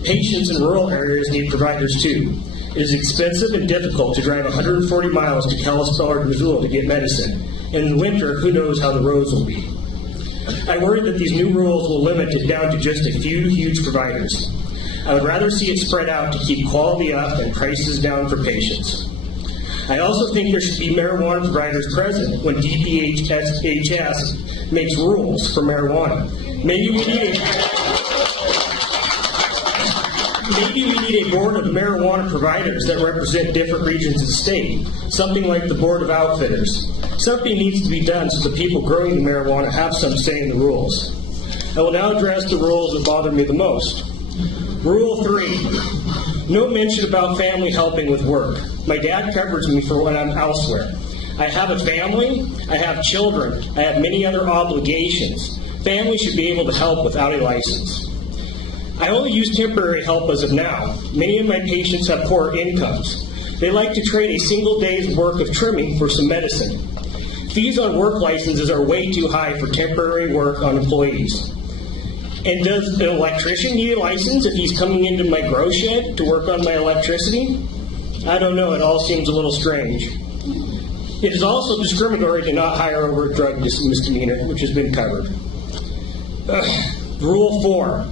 Patients in rural areas need providers too. It is expensive and difficult to drive 140 miles to Kalispell or Missoula to get medicine. And in the winter, who knows how the roads will be. I worry that these new rules will limit it down to just a few huge providers. I would rather see it spread out to keep quality up and prices down for patients. I also think there should be marijuana providers present when DPHHS makes rules for marijuana. Maybe we need a board of marijuana providers that represent different regions of the state, something like the Board of Outfitters. Something needs to be done so the people growing the marijuana have some say in the rules. I will now address the rules that bother me the most. Rule 3. No mention about family helping with work. My dad covers me for when I'm elsewhere. I have a family, I have children, I have many other obligations. Family should be able to help without a license. I only use temporary help as of now. Many of my patients have poor incomes. They like to trade a single day's work of trimming for some medicine. Fees on work licenses are way too high for temporary work on employees. And does an electrician need a license if he's coming into my grow shed to work on my electricity? I don't know, it all seems a little strange. It is also discriminatory to not hire over a drug misdemeanor, which has been covered. Rule 4.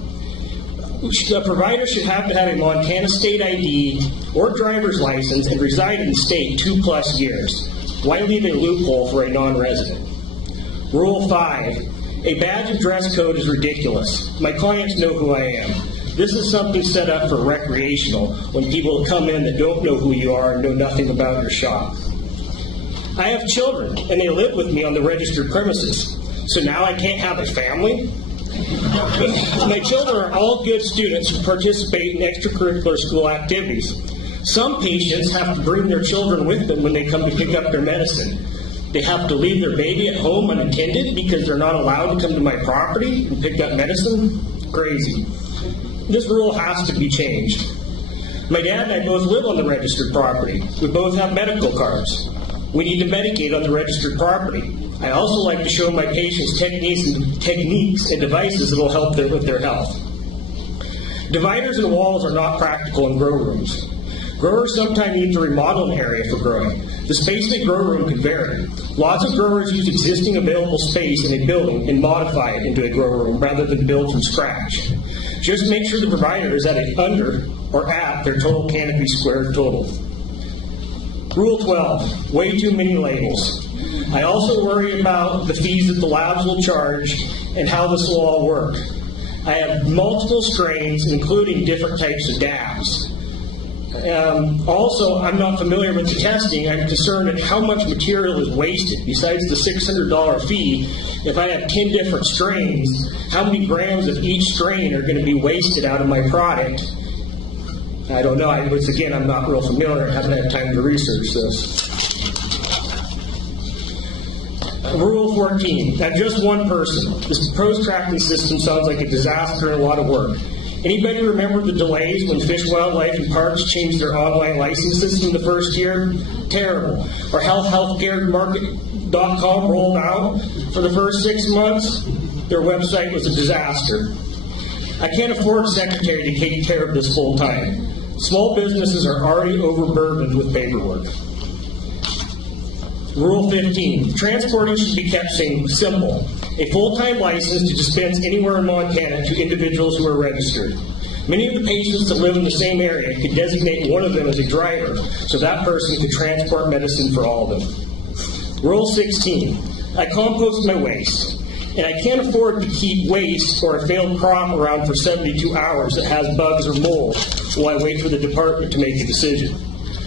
A provider should have to have a Montana state ID or driver's license and reside in the state 2+ years. Why leave a loophole for a non-resident? Rule 5. A badge of dress code is ridiculous. My clients know who I am. This is something set up for recreational, when people come in that don't know who you are and know nothing about your shop. I have children, and they live with me on the registered premises. So now I can't have a family? My children are all good students who participate in extracurricular school activities. Some patients have to bring their children with them when they come to pick up their medicine. They have to leave their baby at home unattended because they're not allowed to come to my property and pick up medicine? Crazy. This rule has to be changed. My dad and I both live on the registered property. We both have medical cards. We need to medicate on the registered property. I also like to show my patients techniques and devices that will help them with their health. Dividers and walls are not practical in grow rooms. Growers sometimes need to remodel an area for growing. The space in a grow room can vary. Lots of growers use existing available space in a building and modify it into a grow room rather than build from scratch. Just make sure the provider is under or at their total canopy square total. Rule 12, way too many labels. I also worry about the fees that the labs will charge and how this will all work. I have multiple strains, including different types of dabs. Also, I'm not familiar with the testing. I'm concerned at how much material is wasted. Besides the $600 fee, if I have 10 different strains, how many grams of each strain are going to be wasted out of my product? I don't know. Once again, I'm not real familiar. I haven't had time to research this. Rule 14. I'm just one person. This proposed tracking system sounds like a disaster and a lot of work. Anybody remember the delays when Fish, Wildlife, and Parks changed their online licensing system the first year? Terrible. Or healthcaremarket.com rolled out for the first 6 months? Their website was a disaster. I can't afford a secretary to take care of this full time. Small businesses are already overburdened with paperwork. Rule 15. Transporting should be kept simple. A full-time license to dispense anywhere in Montana to individuals who are registered. Many of the patients that live in the same area could designate one of them as a driver, so that person could transport medicine for all of them. Rule 16. I compost my waste, and I can't afford to keep waste or a failed crop around for 72 hours that has bugs or mold while I wait for the department to make a decision.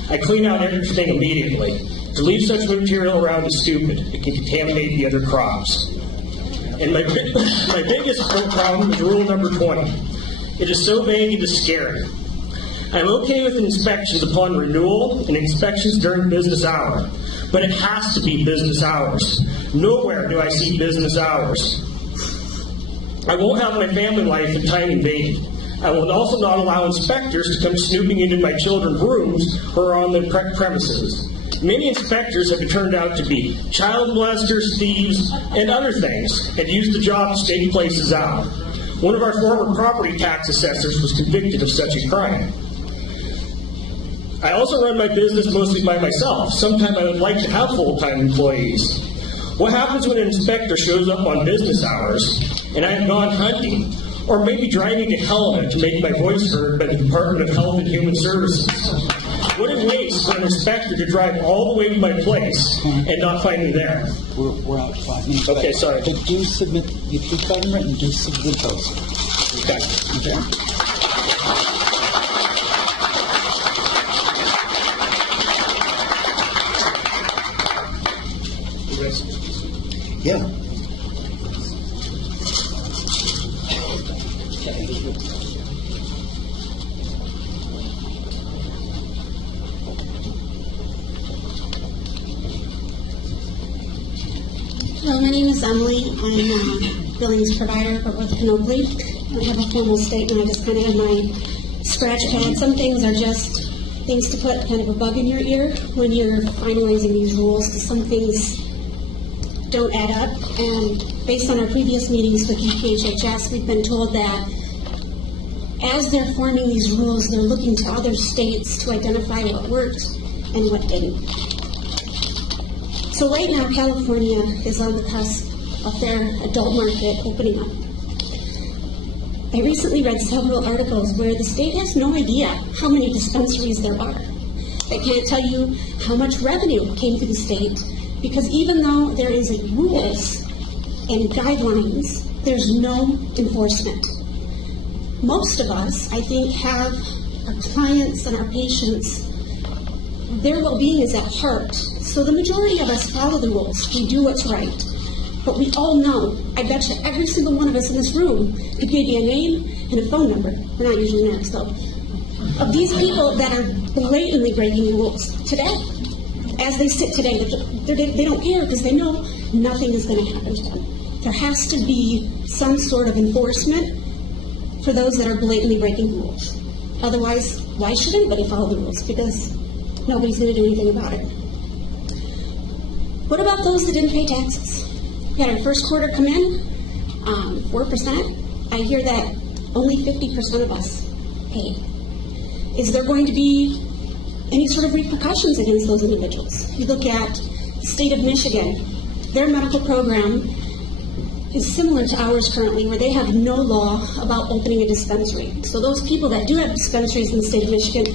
I clean out everything immediately. To leave such material around is stupid. It can contaminate the other crops. And my biggest problem is rule number 20. It is so vague it is scary. I'm okay with inspections upon renewal and inspections during business hour, but it has to be business hours. Nowhere do I see business hours. I won't have my family life and time invaded. I will also not allow inspectors to come snooping into my children's rooms or on their premises. Many inspectors have turned out to be child molesters, thieves, and other things, and use the job to take places out. One of our former property tax assessors was convicted of such a crime. I also run my business mostly by myself. Sometimes I would like to have full-time employees. What happens when an inspector shows up on business hours and I have gone hunting, or maybe driving to Helena to make my voice heard by the Department of Health and Human Services? What a waste for an inspector to drive all the way to my place and not find me there. We're out 5 minutes. Okay, sorry. But do submit, if you've got them written, do submit those. Okay. Okay? Yeah. Hello, my name is Emily. I'm a billings provider for North Canopy. I have a formal statement. I just kind of have my scratch pad. Some things are just things to put kind of a bug in your ear when you're finalizing these rules, because some things don't add up. And based on our previous meetings with DPHHS, we've been told that as they're forming these rules, they're looking to other states to identify what worked and what didn't. So right now, California is on the cusp of their adult market opening up. I recently read several articles where the state has no idea how many dispensaries there are. They can't tell you how much revenue came to the state, because even though there is rules and guidelines, there's no enforcement. most of us, I think, have our clients and our patients, their well-being is at heart. So the majority of us follow the rules. We do what's right. But we all know, I bet you every single one of us in this room could give you a name and a phone number. We're not usually nerds, though. Of these people that are blatantly breaking the rules today, as they sit today, they don't care because they know nothing is going to happen to them. There has to be some sort of enforcement for those that are blatantly breaking the rules. Otherwise, why should anybody follow the rules? Because nobody's going to do anything about it. What about those that didn't pay taxes? We had our first quarter come in, 4%. I hear that only 50% of us paid. Is there going to be any sort of repercussions against those individuals? You look at the state of Michigan, their medical program is similar to ours currently, where they have no law about opening a dispensary. So those people that do have dispensaries in the state of Michigan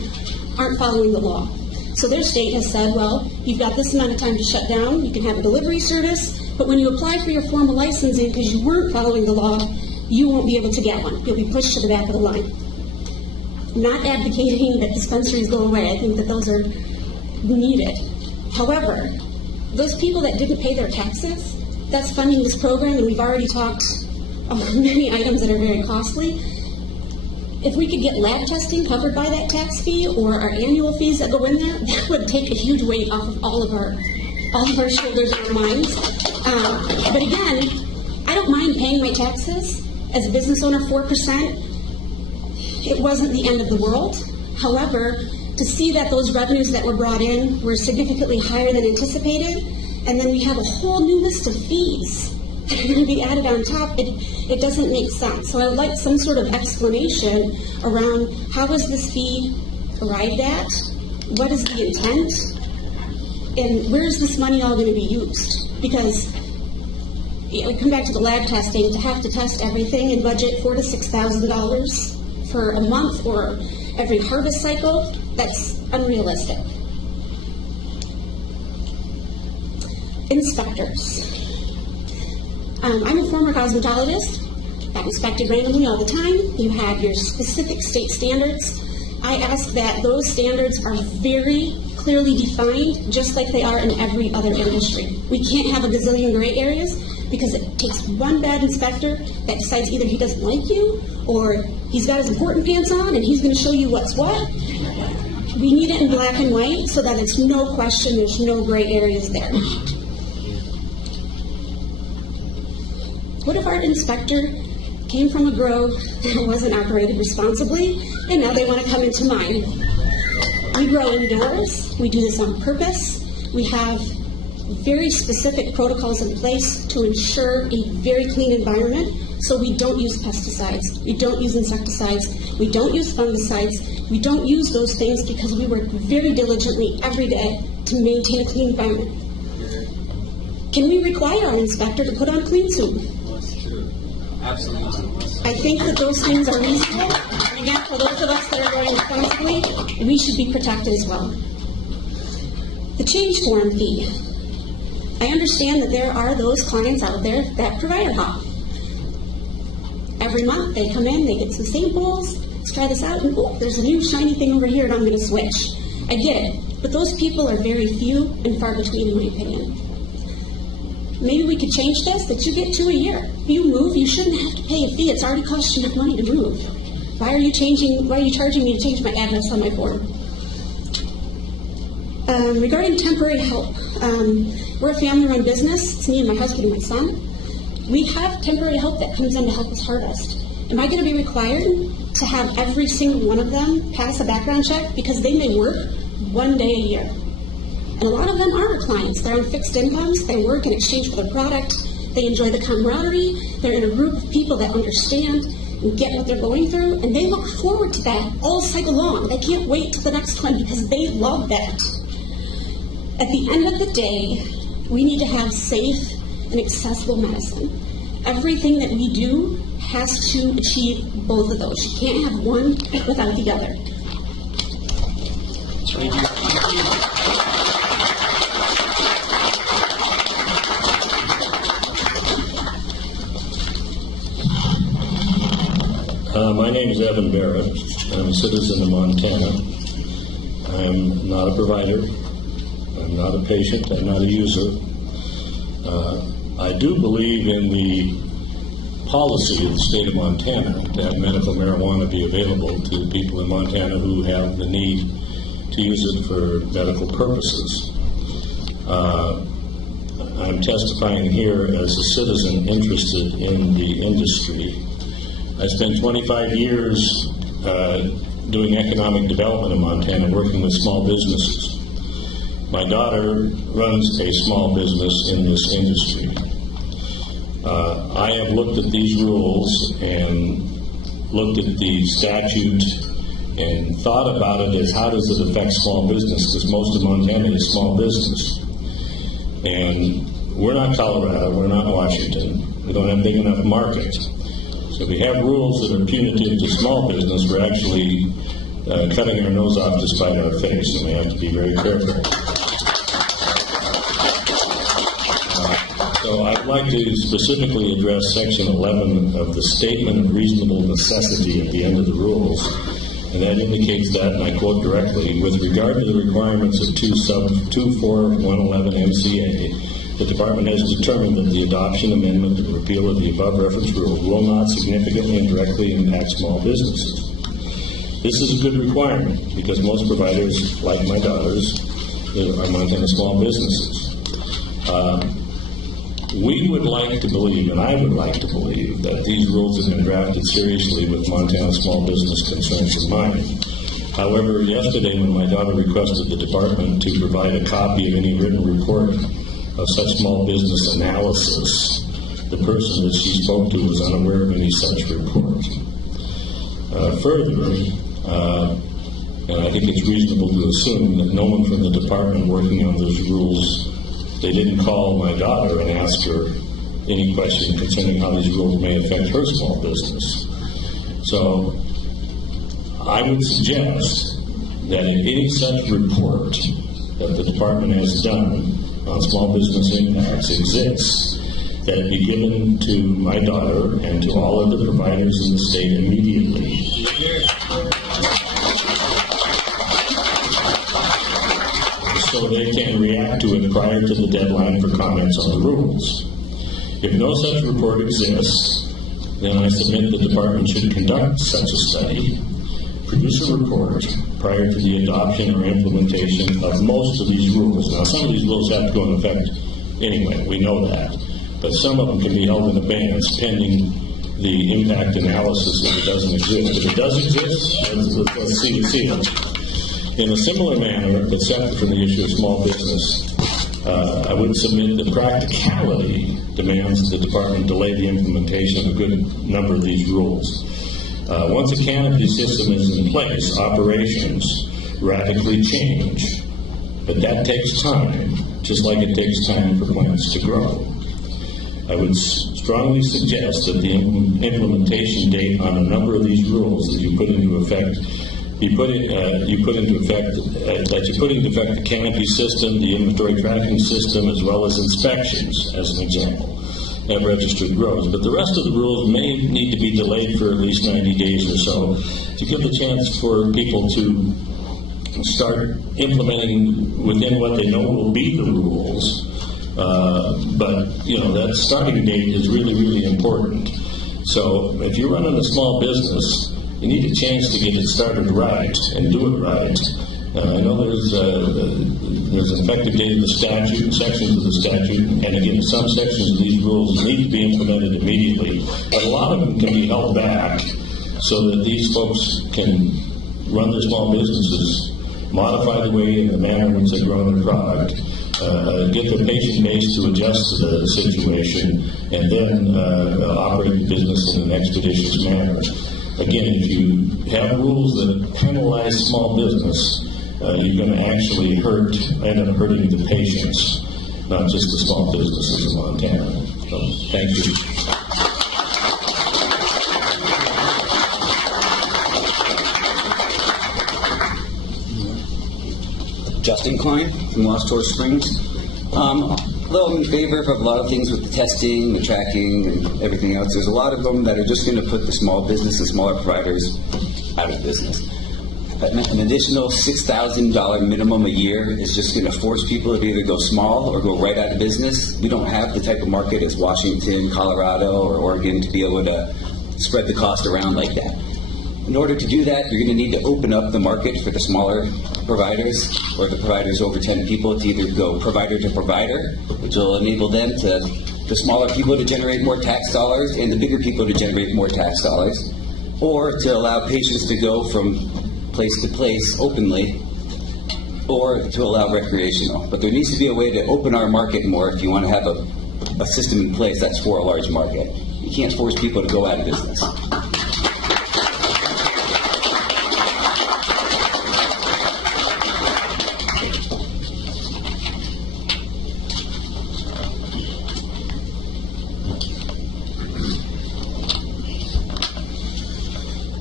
aren't following the law. So their state has said, well, you've got this amount of time to shut down, you can have a delivery service, but when you apply for your formal licensing because you weren't following the law, you won't be able to get one. You'll be pushed to the back of the line. I'm not advocating that dispensaries go away. I think that those are needed. However, those people that didn't pay their taxes, that's funding this program, and we've already talked about many items that are very costly. If we could get lab testing covered by that tax fee or our annual fees that go in there, that would take a huge weight off of all of our shoulders and our minds. But again, I don't mind paying my taxes. As a business owner, 4%, it wasn't the end of the world. However, to see that those revenues that were brought in were significantly higher than anticipated, and then we have a whole new list of fees that are going to be added on top, it doesn't make sense. So I would like some sort of explanation around how is this fee arrived at, what is the intent, and where is this money all going to be used? Because we come back to the lab testing, to have to test everything and budget $4,000 to $6,000 for a month or every harvest cycle, that's unrealistic. Inspectors. I'm a former cosmetologist. Got inspected randomly all the time. You have your specific state standards. I ask that those standards are very clearly defined, just like they are in every other industry. We can't have a gazillion gray areas because it takes one bad inspector that decides either he doesn't like you or he's got his important pants on and he's going to show you what's what. We need it in black and white so that it's no question, there's no gray areas there. What if our inspector came from a grow that wasn't operated responsibly, and now they want to come into mine? We grow indoors. We do this on purpose. We have very specific protocols in place to ensure a very clean environment, so we don't use pesticides, we don't use insecticides, we don't use fungicides, we don't use those things because we work very diligently every day to maintain a clean environment. Can we require our inspector to put on clean suit? Absolutely. I think that those things are reasonable. And again, for those of us that are going responsibly, we should be protected as well. The change form fee. I understand that there are those clients out there that provider hop. Every month they come in, they get some samples, let's try this out, and oh, there's a new shiny thing over here and I'm going to switch. I get it, but those people are very few and far between in my opinion. Maybe we could change this, that you get 2 a year. If you move, you shouldn't have to pay a fee. It's already cost you enough money to move. Why are you charging me to change my address on my form? Regarding temporary help, we're a family-run business. It's me and my husband and my son. We have temporary help that comes in to help us harvest. Am I going to be required to have every single one of them pass a background check because they may work 1 day a year? And a lot of them are our clients. They're on fixed incomes. They work in exchange for their product. They enjoy the camaraderie. They're in a group of people that understand and get what they're going through. And they look forward to that all cycle long. They can't wait till the next one because they love that. At the end of the day, we need to have safe and accessible medicine. Everything that we do has to achieve both of those. You can't have one without the other. Thank you. My My name is Evan Barrett. I'm a citizen of Montana. I'm not a provider. I'm not a patient. I'm not a user. I do believe in the policy of the state of Montana to have medical marijuana be available to people in Montana who have the need to use it for medical purposes. I'm testifying here as a citizen interested in the industry. I spent 25 years doing economic development in Montana, working with small businesses. My daughter runs a small business in this industry. I have looked at these rules and looked at the statute and thought about it as how does it affect small business, because most of Montana is small business. And we're not Colorado, we're not Washington, we don't have a big enough market. So if we have rules that are punitive to small business, we're actually cutting our nose off to spite our face, and we have to be very careful. So I'd like to specifically address Section 11 of the Statement of Reasonable Necessity at the end of the rules, and that indicates that, and I quote directly, with regard to the requirements of 24111 MCA, the Department has determined that the adoption, amendment, and repeal of the above referenced rule will not significantly and directly impact small businesses. This is a good requirement because most providers, like my daughters, are Montana small businesses. We would like to believe, and I would like to believe, that these rules have been drafted seriously with Montana small business concerns in mind. However, yesterday when my daughter requested the department to provide a copy of any written report of such small business analysis, the person that she spoke to was unaware of any such report. Further, and I think it's reasonable to assume that no one from the department working on those rules, they didn't call my daughter and ask her any question concerning how these rules may affect her small business. So I would suggest that if any such report that the department has done on small business impacts exists, that it be given to my daughter and to all other providers in the state immediately. So they can react to it prior to the deadline for comments on the rules. If no such report exists, then I submit the department should conduct such a study, produce a report prior to the adoption or implementation of most of these rules. Now, some of these rules have to go into effect anyway, we know that, but some of them can be held in abeyance pending the impact analysis if it doesn't exist. If it does exist, let's see it. In a similar manner, but separate from the issue of small business, I would submit that practicality demands the department delay the implementation of a good number of these rules. Once a canopy system is in place, operations radically change, but that takes time, just like it takes time for plants to grow. I would strongly suggest that the implementation date on a number of these rules that you put into effect you put into effect the canopy system, the inventory tracking system, as well as inspections, as an example, and registered grows. But the rest of the rules may need to be delayed for at least 90 days or so to give the chance for people to start implementing within what they know will be the rules. But that starting date is really, really important. So if you're running a small business, you need a chance to get it started right and do it right. I know there's an effective date of the statute, sections of the statute, and again, some sections of these rules need to be implemented immediately, but a lot of them can be held back so that these folks can run their small businesses, modify the way and the manner in which they grow their product, get their patient base to adjust to the situation, and then operate the business in an expeditious manner. Again, if you have rules that penalize small business, you're going to actually end up hurting the patients, not just the small businesses in Montana. So, thank you. Justin Klein from Lost Horse Springs. Although I'm in favor of a lot of things with the testing, the tracking, and everything else, there's a lot of them that are just going to put the small business and smaller providers out of business. An additional $6,000 minimum a year is just going to force people to either go small or go right out of business. We don't have the type of market as Washington, Colorado, or Oregon to be able to spread the cost around like that. In order to do that, you're going to need to open up the market for the smaller providers or the providers over 10 people to either go provider to provider, which will enable them to, the smaller people to generate more tax dollars and the bigger people to generate more tax dollars, or to allow patients to go from place to place openly, or to allow recreational. But there needs to be a way to open our market more if you want to have a system in place that's for a large market. You can't force people to go out of business.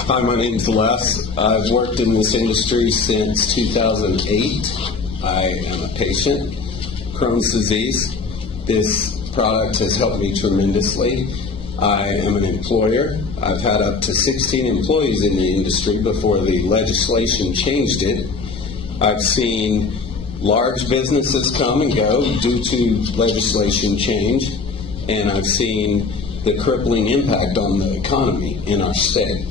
Hi, my name's Les. I've worked in this industry since 2008. I am a patient, Crohn's disease. This product has helped me tremendously. I am an employer. I've had up to 16 employees in the industry before the legislation changed it. I've seen large businesses come and go due to legislation change, and I've seen the crippling impact on the economy in our state.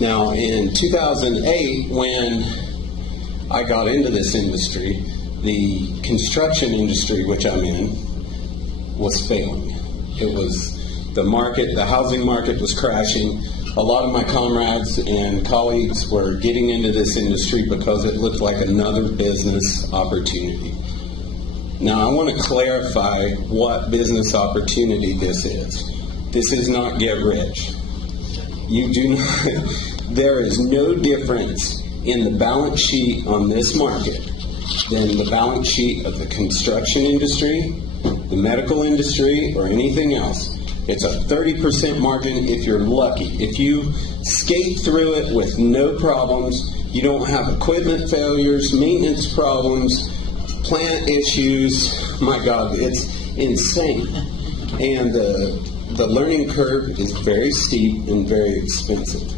Now, in 2008, when I got into this industry, the construction industry, which I'm in, was failing. It was the market, the housing market was crashing. A lot of my comrades and colleagues were getting into this industry because it looked like another business opportunity. Now, I want to clarify what business opportunity this is. This is not get rich. You do not, there is no difference in the balance sheet on this market than the balance sheet of the construction industry, the medical industry, or anything else. It's a 30% margin if you're lucky. If you skate through it with no problems, you don't have equipment failures, maintenance problems, plant issues, my God, it's insane. And the learning curve is very steep and very expensive.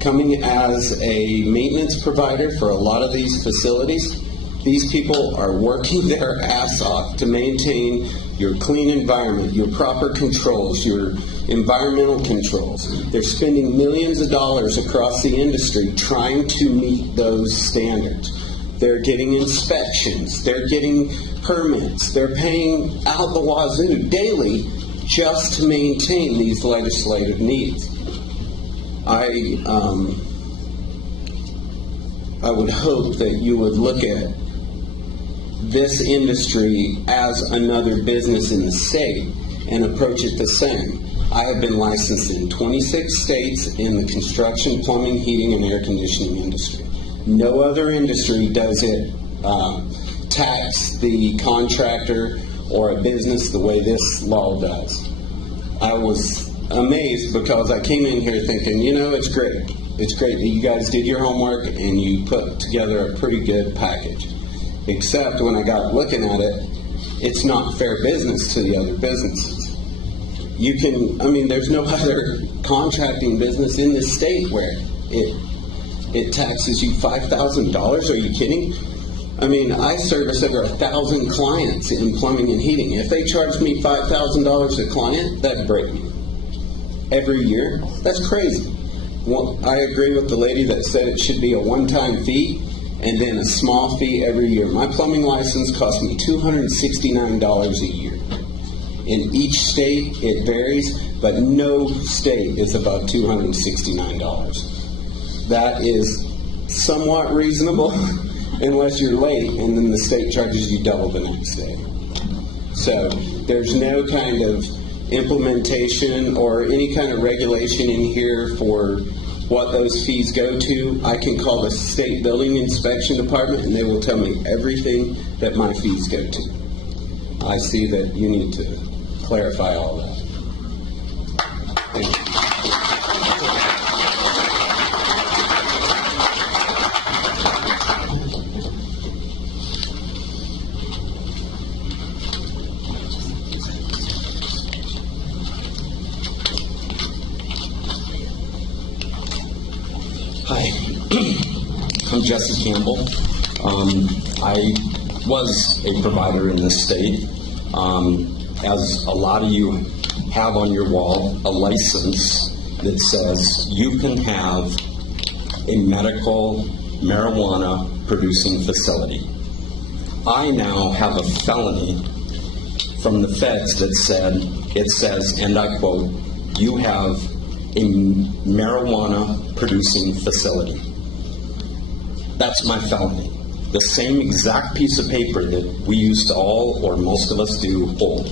Coming as a maintenance provider for a lot of these facilities, these people are working their ass off to maintain your clean environment, your proper controls, your environmental controls. They're spending millions of dollars across the industry trying to meet those standards. They're getting inspections, they're getting permits, they're paying out the wazoo daily just to maintain these legislative needs. I would hope that you would look at this industry as another business in the state and approach it the same. I have been licensed in 26 states in the construction, plumbing, heating, and air conditioning industry. No other industry does it tax the contractor or a business the way this law does. I was amazed because I came in here thinking, you know, it's great. It's great that you guys did your homework and you put together a pretty good package. Except when I got looking at it, it's not fair business to the other businesses. You can, I mean, there's no other contracting business in this state where it taxes you $5,000. Are you kidding? I mean, I service over 1,000 clients in plumbing and heating. If they charged me $5,000 a client, that'd break me. Every year? That's crazy. Well, I agree with the lady that said it should be a one-time fee and then a small fee every year. My plumbing license cost me $269 a year. In each state, it varies, but no state is above $269. That is somewhat reasonable unless you're late and then the state charges you double the next day. So there's no kind of implementation or any kind of regulation in here for what those fees go to. I can call the state building inspection department and they will tell me everything that my fees go to. I see that you need to clarify all that. Thank you. Jesse Campbell. I was a provider in this state. As a lot of you have on your wall, a license that says you can have a medical marijuana producing facility. I now have a felony from the feds that says, and I quote, you have a marijuana producing facility. That's my felony. The same exact piece of paper that we used to all, or most of us do, hold.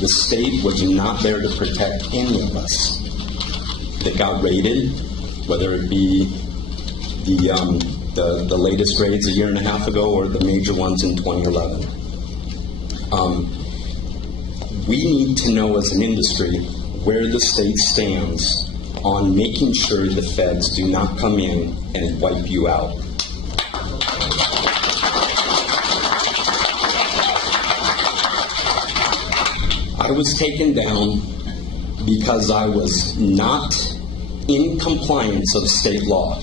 The state was not there to protect any of us that got raided, whether it be the latest raids a year and a half ago or the major ones in 2011. We need to know as an industry where the state stands on making sure the feds do not come in and wipe you out. I was taken down because I was not in compliance of state law.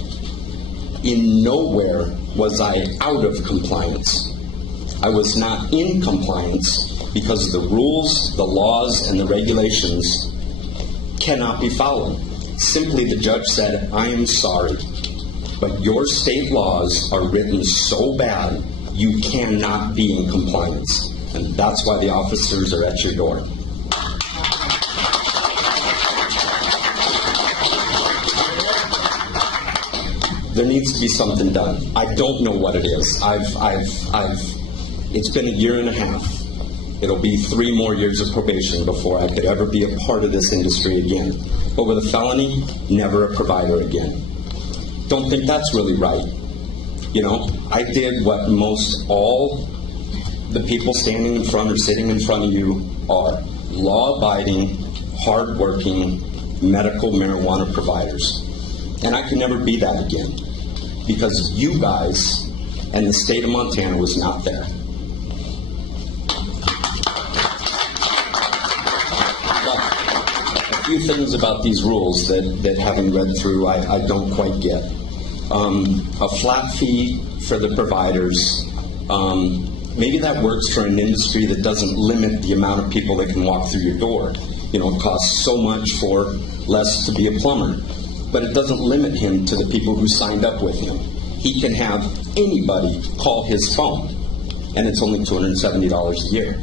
In nowhere was I out of compliance. I was not in compliance because the rules, the laws, and the regulations cannot be followed. Simply the judge said, I am sorry, but your state laws are written so bad you cannot be in compliance. And that's why the officers are at your door. There needs to be something done. I don't know what it is. It's been a year and a half. It'll be 3 more years of probation before I could ever be a part of this industry again. But with a felony, never a provider again. Don't think that's really right. You know, I did what most all the people standing in front or sitting in front of you are. Law-abiding, hard-working, medical marijuana providers. And I can never be that again because you guys and the state of Montana was not there. But a few things about these rules that having read through, I don't quite get. A flat fee for the providers. Maybe that works for an industry that doesn't limit the amount of people that can walk through your door. You know, it costs so much for Les to be a plumber. But it doesn't limit him to the people who signed up with him. He can have anybody call his phone, and it's only $270 a year.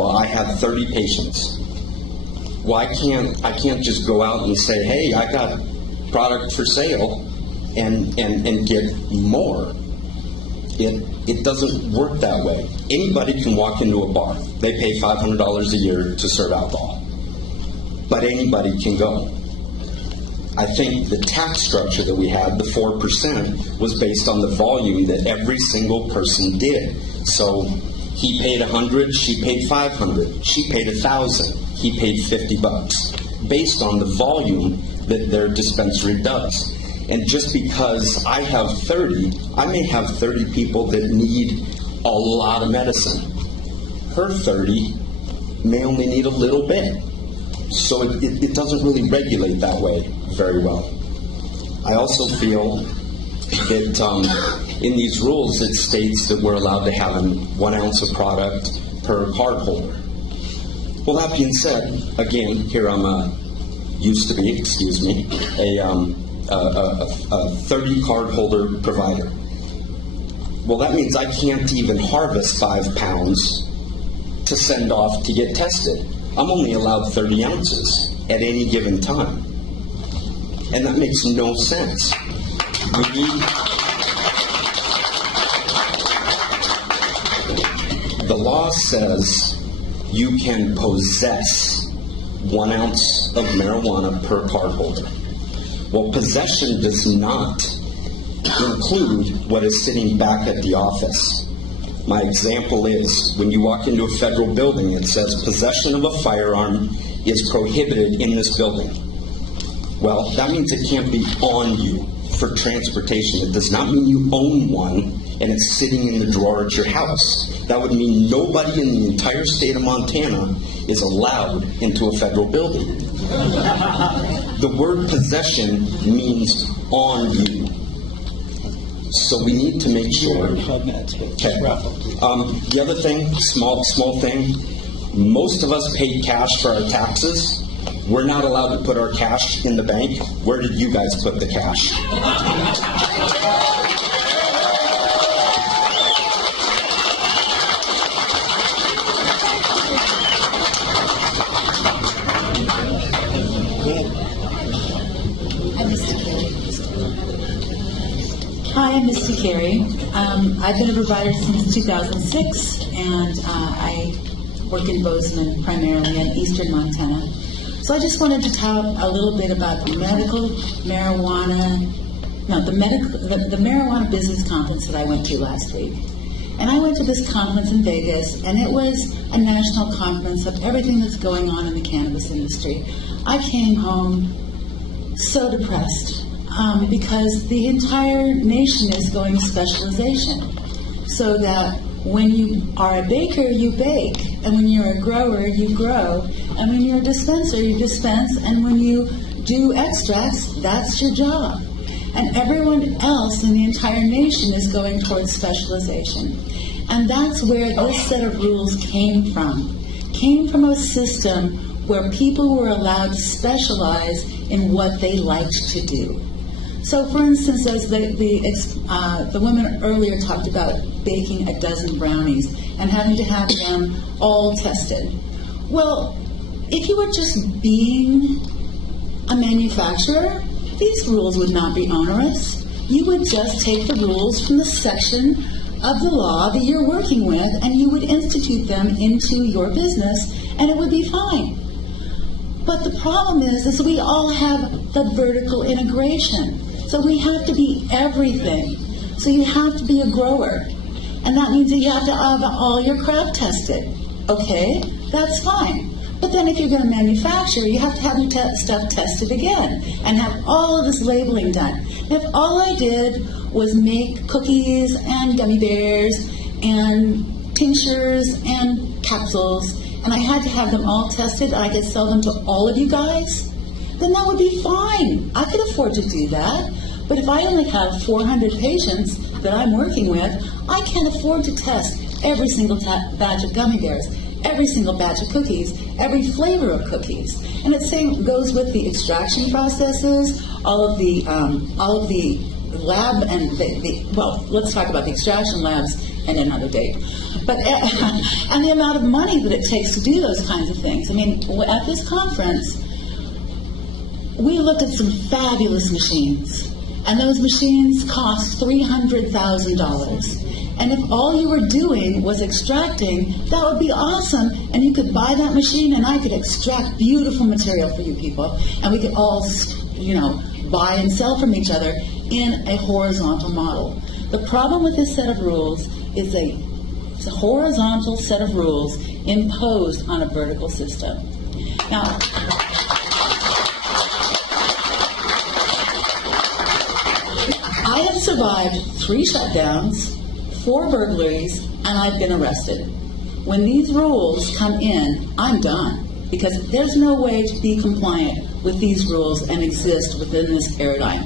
I have 30 patients. Well, I can't just go out and say, hey, I got product for sale and get more. It doesn't work that way. Anybody can walk into a bar. They pay $500 a year to serve alcohol. But anybody can go. I think the tax structure that we had, the 4%, was based on the volume that every single person did. So he paid $100, she paid $500, she paid $1,000, he paid $50, based on the volume that their dispensary does. And just because I have 30, I may have 30 people that need a lot of medicine. Her 30 may only need a little bit. So it doesn't really regulate that way very well. I also feel that in these rules it states that we're allowed to have 1 ounce of product per card holder. Well, that being said, again, here I'm a 30 card holder provider. Well, that means I can't even harvest 5 pounds to send off to get tested. I'm only allowed 30 ounces at any given time. And that makes no sense. The law says you can possess 1 ounce of marijuana per card holder. Well, possession does not include what is sitting back at the office. My example is, when you walk into a federal building, it says possession of a firearm is prohibited in this building. Well, that means it can't be on you for transportation. It does not mean you own one and it's sitting in the drawer at your house. That would mean nobody in the entire state of Montana is allowed into a federal building. The word possession means on you. So we need to make sure. Okay. The other thing, small thing, most of us pay cash for our taxes. We're not allowed to put our cash in the bank. Where did you guys put the cash? Hi, I'm Misty Carey. I've been a provider since 2006, and I work in Bozeman primarily in eastern Montana. So I just wanted to talk a little bit about the the marijuana business conference that I went to last week. And I went to this conference in Vegas, and it was a national conference of everything that's going on in the cannabis industry. I came home so depressed. Because the entire nation is going to specialization, so that when you are a baker, you bake, and when you're a grower, you grow, and when you're a dispenser, you dispense, and when you do extracts, that's your job. And everyone else in the entire nation is going towards specialization. And that's where this set of rules came from. Came from a system where people were allowed to specialize in what they liked to do. So, for instance, as the women earlier talked about baking a dozen brownies and having to have them all tested. Well, if you were just being a manufacturer, these rules would not be onerous. You would just take the rules from the section of the law that you're working with, and you would institute them into your business, and it would be fine. But the problem is we all have the vertical integration. So we have to be everything. So you have to be a grower. And that means that you have to have all your craft tested. Okay, that's fine. But then if you're going to manufacture, you have to have your stuff tested again and have all of this labeling done. If all I did was make cookies and gummy bears and tinctures and capsules, and I had to have them all tested, and I could sell them to all of you guys, then that would be fine. I could afford to do that. But if I only have 400 patients that I'm working with, I can't afford to test every single batch of gummy bears, every single batch of cookies, every flavor of cookies. And it same goes with the extraction processes, all of the lab and well, let's talk about the extraction labs in another day. But and the amount of money that it takes to do those kinds of things. I mean, at this conference, we looked at some fabulous machines, and those machines cost $300,000. And if all you were doing was extracting, that would be awesome, and you could buy that machine, and I could extract beautiful material for you people, and we could all, buy and sell from each other in a horizontal model. The problem with this set of rules is it's a horizontal set of rules imposed on a vertical system. Now, I have survived 3 shutdowns, 4 burglaries, and I've been arrested. When these rules come in, I'm done, because there's no way to be compliant with these rules and exist within this paradigm.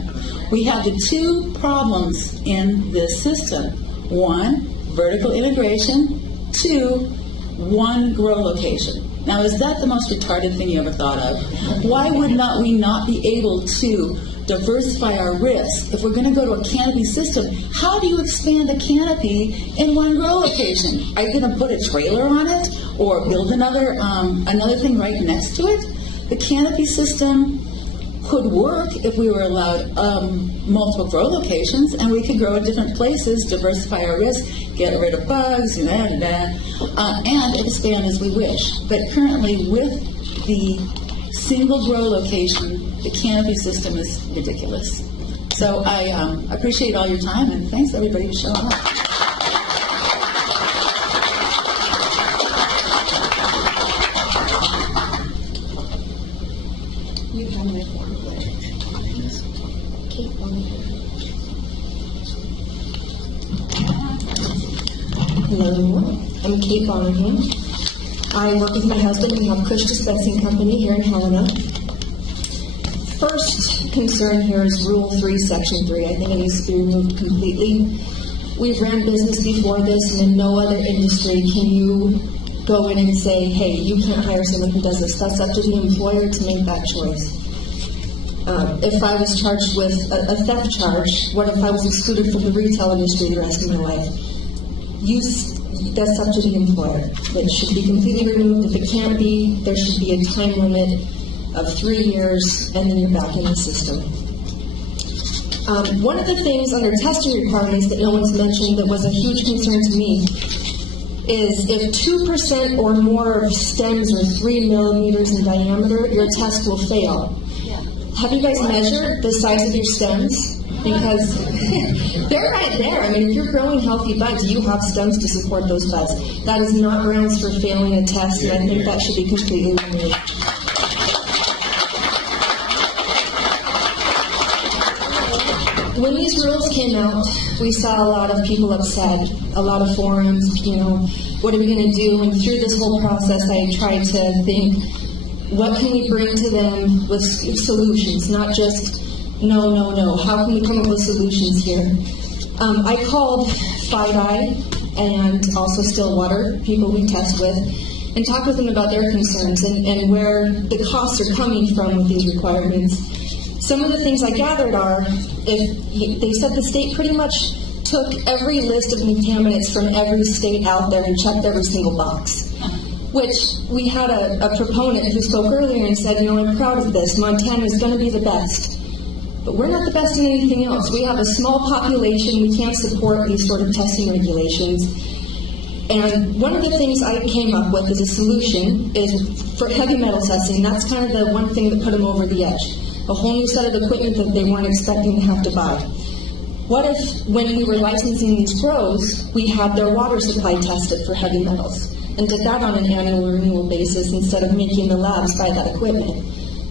We have the 2 problems in this system. 1, vertical integration. 2, 1 grow location. Now, is that the most retarded thing you ever thought of? Why would we not be able to diversify our risk? If we're going to go to a canopy system, how do you expand a canopy in 1 grow location? Are you going to put a trailer on it or build another thing right next to it? The canopy system could work if we were allowed multiple grow locations, and we could grow at different places, diversify our risk, get rid of bugs, and expand as we wish. But currently, with the single grow location, the canopy system is ridiculous. So I appreciate all your time, and thanks everybody for showing up. You have my form. Kate Monahan. Hello, I'm Kate Monahan. I work with my husband. We have Kush Dispensing Company here in Helena. first concern here is Rule 3, Section 3. I think it needs to be removed completely. We've ran business before this, and in no other industry can you go in and say, hey, you can't hire someone who does this. That's up to the employer to make that choice. If I was charged with a theft charge, what if I was excluded from the retail industry the rest of my life? That's up to the employer. It should be completely removed. If it can't be, there should be a time limit of 3 years, and then you're back in the system. One of the things under testing requirements that no one's mentioned that was a huge concern to me is if 2% or more of stems are 3 millimeters in diameter, your test will fail. Have you guys measured the size of your stems? Because they're right there. I mean, if you're growing healthy buds, you have stems to support those buds. That is not grounds for failing a test, and I think that should be completely removed. When these rules came out, we saw a lot of people upset, a lot of forums, what are we going to do? And through this whole process, I tried to think, what can we bring to them with solutions, not just no, no, no. How can we come up with solutions here? I called FIDI and also Stillwater, people we test with, and talked with them about their concerns and where the costs are coming from with these requirements. Some of the things I gathered are, they said the state pretty much took every list of contaminants from every state out there and checked every single box. Which we had a proponent who spoke earlier and said, I'm proud of this. Montana is going to be the best. But we're not the best in anything else. We have a small population. We can't support these sort of testing regulations. And one of the things I came up with as a solution is for heavy metal testing. That's kind of the one thing that put them over the edge. A whole new set of equipment that they weren't expecting to have to buy. What if, when we were licensing these grows, we had their water supply tested for heavy metals and did that on an annual renewal basis instead of making the labs buy that equipment?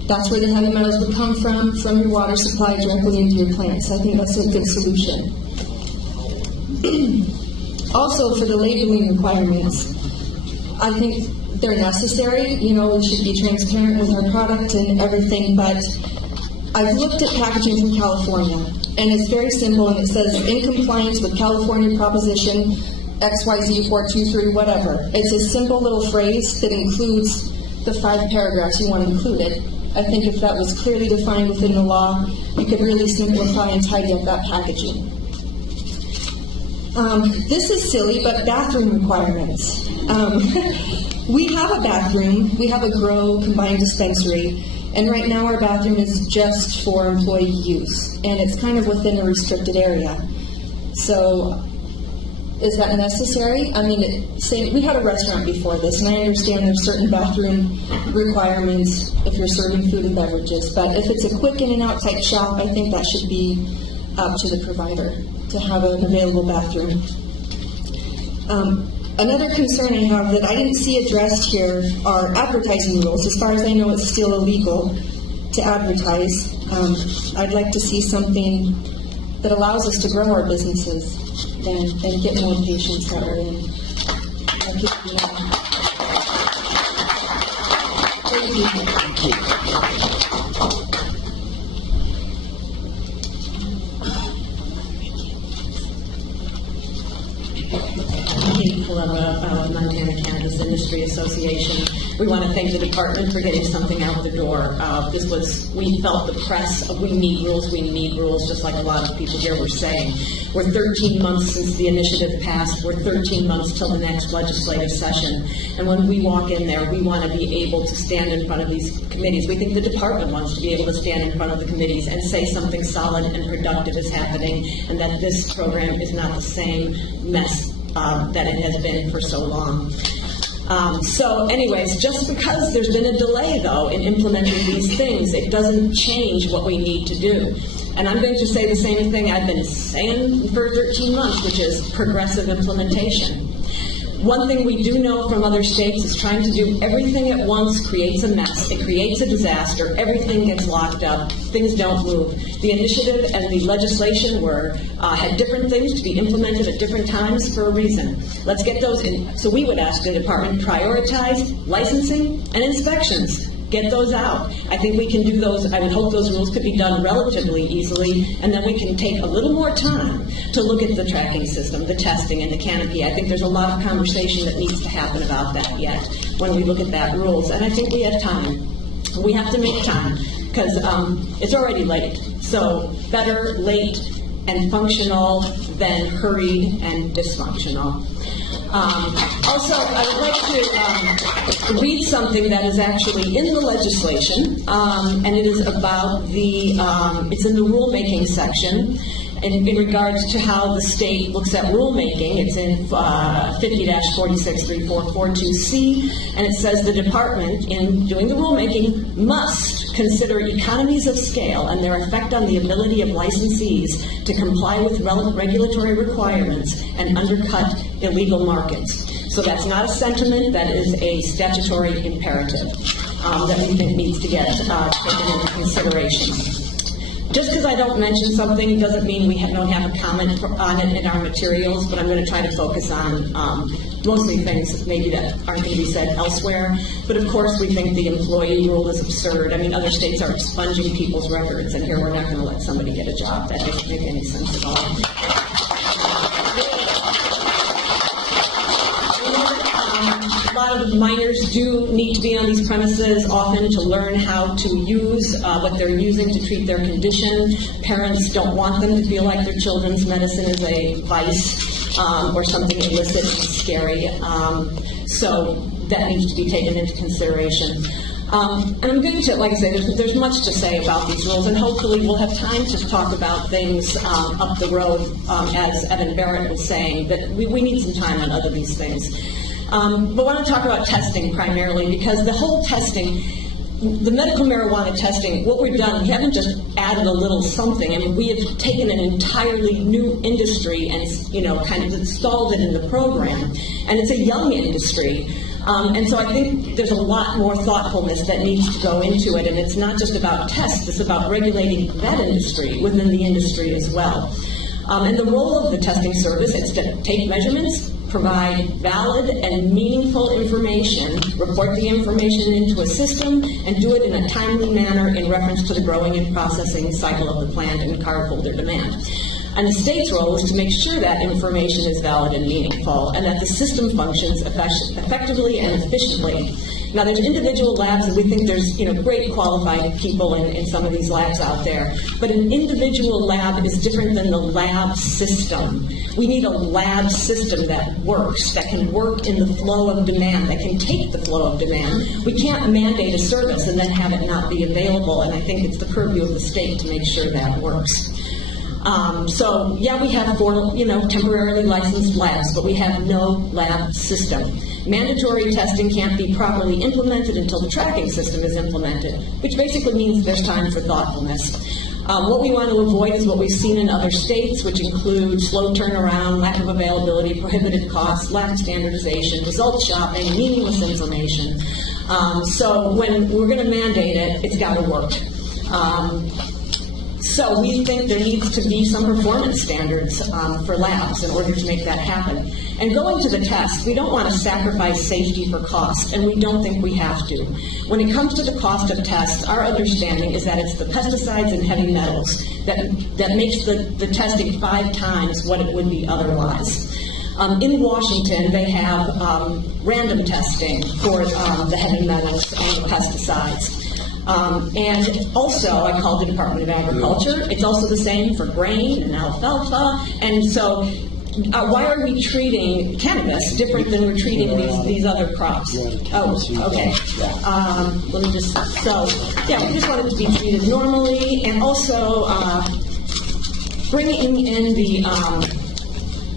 That's where the heavy metals would come from your water supply directly into your plants. I think that's a good solution. Also, for the labeling requirements, I think they're necessary. We should be transparent with our product and everything, but I've looked at packaging from California, and it's very simple, and it says, in compliance with California Proposition XYZ 423, whatever. It's a simple little phrase that includes the 5 paragraphs you want included. I think if that was clearly defined within the law, you could really simplify and tidy up that packaging. This is silly, but bathroom requirements. We have a bathroom. We have a grow combined dispensary, and right now our bathroom is just for employee use, and it's kind of within a restricted area. So is that necessary? I mean, we had a restaurant before this, and I understand there's certain bathroom requirements if you're serving food and beverages, but if it's a quick in and out type shop, I think that should be up to the provider to have an available bathroom. Another concern I have that I didn't see addressed here are advertising rules. As far as I know, it's still illegal to advertise. I'd like to see something that allows us to grow our businesses and get more patients that are in. Thank you. Of Montana Cannabis Industry Association. We want to thank the department for getting something out the door. We felt the press of we need rules, just like a lot of people here were saying. We're 13 months since the initiative passed. We're 13 months till the next legislative session. And when we walk in there, we want to be able to stand in front of these committees. We think the department wants to be able to stand in front of the committees and say something solid and productive is happening, and that this program is not the same mess that it has been for so long. So anyways, just because there's been a delay, though, in implementing these things, it doesn't change what we need to do. And I'm going to say the same thing I've been saying for 13 months, which is progressive implementation. One thing we do know from other states is trying to do everything at once creates a mess. It creates a disaster. Everything gets locked up. Things don't move. The initiative and the legislation had different things to be implemented at different times for a reason. Let's get those in. So we would ask the department prioritize licensing and inspections. Get those out. I think we can do those. I would hope those rules could be done relatively easily, and then we can take a little more time to look at the tracking system, the testing, and the canopy. I think there's a lot of conversation that needs to happen about that yet when we look at that rules, and I think we have time. We have to make time because it's already late. So better late and functional than hurried and dysfunctional. Also, I would like to read something that is actually in the legislation, and it is about it's in the rulemaking section in regards to how the state looks at rulemaking. It's in 50-463442C, and it says the department, in doing the rulemaking, must consider economies of scale and their effect on the ability of licensees to comply with relevant regulatory requirements and undercut illegal markets. So that's not a sentiment, that is a statutory imperative that we think needs to get taken into consideration. Just because I don't mention something doesn't mean we don't have a comment on it in our materials, but I'm going to try to focus on mostly things maybe that aren't going to be said elsewhere. But of course, we think the employee rule is absurd. I mean, other states are expunging people's records, and here we're not going to let somebody get a job. That doesn't make any sense at all. A lot of minors do need to be on these premises often to learn how to use what they're using to treat their condition. Parents don't want them to feel like their children's medicine is a vice or something illicit and scary. So that needs to be taken into consideration. And I'm going to, like I say, there's much to say about these rules, and hopefully we'll have time to talk about things up the road, as Evan Barrett was saying, that we need some time on other these things. But I want to talk about testing primarily, because the whole testing, the medical marijuana testing, what we've done, we haven't just added a little something. I mean, we have taken an entirely new industry and, kind of installed it in the program. And it's a young industry. And so I think there's a lot more thoughtfulness that needs to go into it. And it's not just about tests, it's about regulating that industry within the industry as well. And the role of the testing service is to take measurements, provide valid and meaningful information, report the information into a system, and do it in a timely manner in reference to the growing and processing cycle of the plant and cardholder demand. And the state's role is to make sure that information is valid and meaningful, and that the system functions effectively and efficiently. Now, there's individual labs, and we think there's great qualified people in some of these labs out there. But an individual lab is different than the lab system. We need a lab system that works, that can work in the flow of demand, that can take the flow of demand. We can't mandate a service and then have it not be available, and I think it's the purview of the state to make sure that works. So, yeah, we have 4, temporarily licensed labs, but we have no lab system. Mandatory testing can't be properly implemented until the tracking system is implemented, which basically means there's time for thoughtfulness. What we want to avoid is what we've seen in other states, which include slow turnaround, lack of availability, prohibited costs, lack of standardization, results shopping, meaningless information. So when we're going to mandate it, it's got to work. So we think there needs to be some performance standards for labs in order to make that happen. And going to the test, we don't want to sacrifice safety for cost, and we don't think we have to. When it comes to the cost of tests, our understanding is that it's the pesticides and heavy metals that makes the testing 5 times what it would be otherwise. In Washington, they have random testing for the heavy metals and the pesticides. And also, I called the Department of Agriculture. It's also the same for grain and alfalfa. And so, why are we treating cannabis different than we're treating these other crops? Oh, okay. Let me just, we just want it to be treated normally. And also, bringing in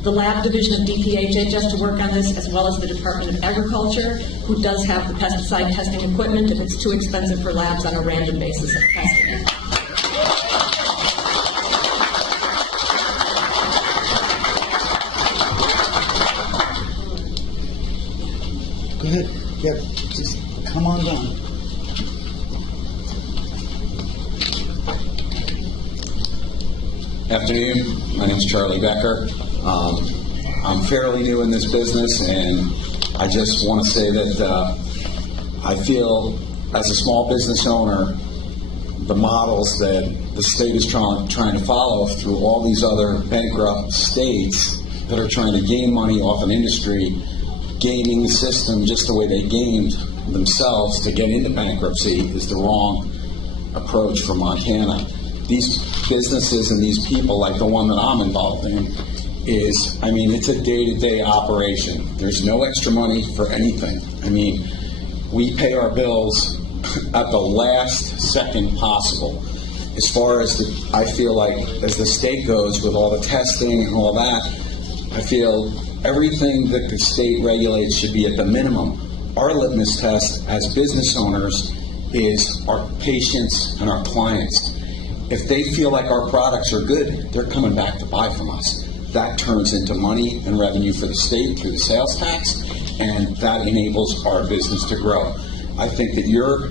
the lab division of DPHHS to work on this, as well as the Department of Agriculture, who does have the pesticide testing equipment if it's too expensive for labs on a random basis of testing. Go ahead. Yep. Just come on down. Afternoon. My name is Charlie Becker. I'm fairly new in this business, and I just want to say that I feel as a small business owner, the models that the state is trying to follow through all these other bankrupt states that are trying to gain money off an industry, gaming the system just the way they gamed themselves to get into bankruptcy is the wrong approach for Montana. These businesses and these people, like the one that I'm involved in, it's a day-to-day operation. There's no extra money for anything. We pay our bills at the last second possible. As far as I feel like as the state goes with all the testing and all that, I feel everything that the state regulates should be at the minimum. Our litmus test as business owners is our patients and our clients. If they feel like our products are good, they're coming back to buy from us. That turns into money and revenue for the state through the sales tax, and that enables our business to grow. I think that your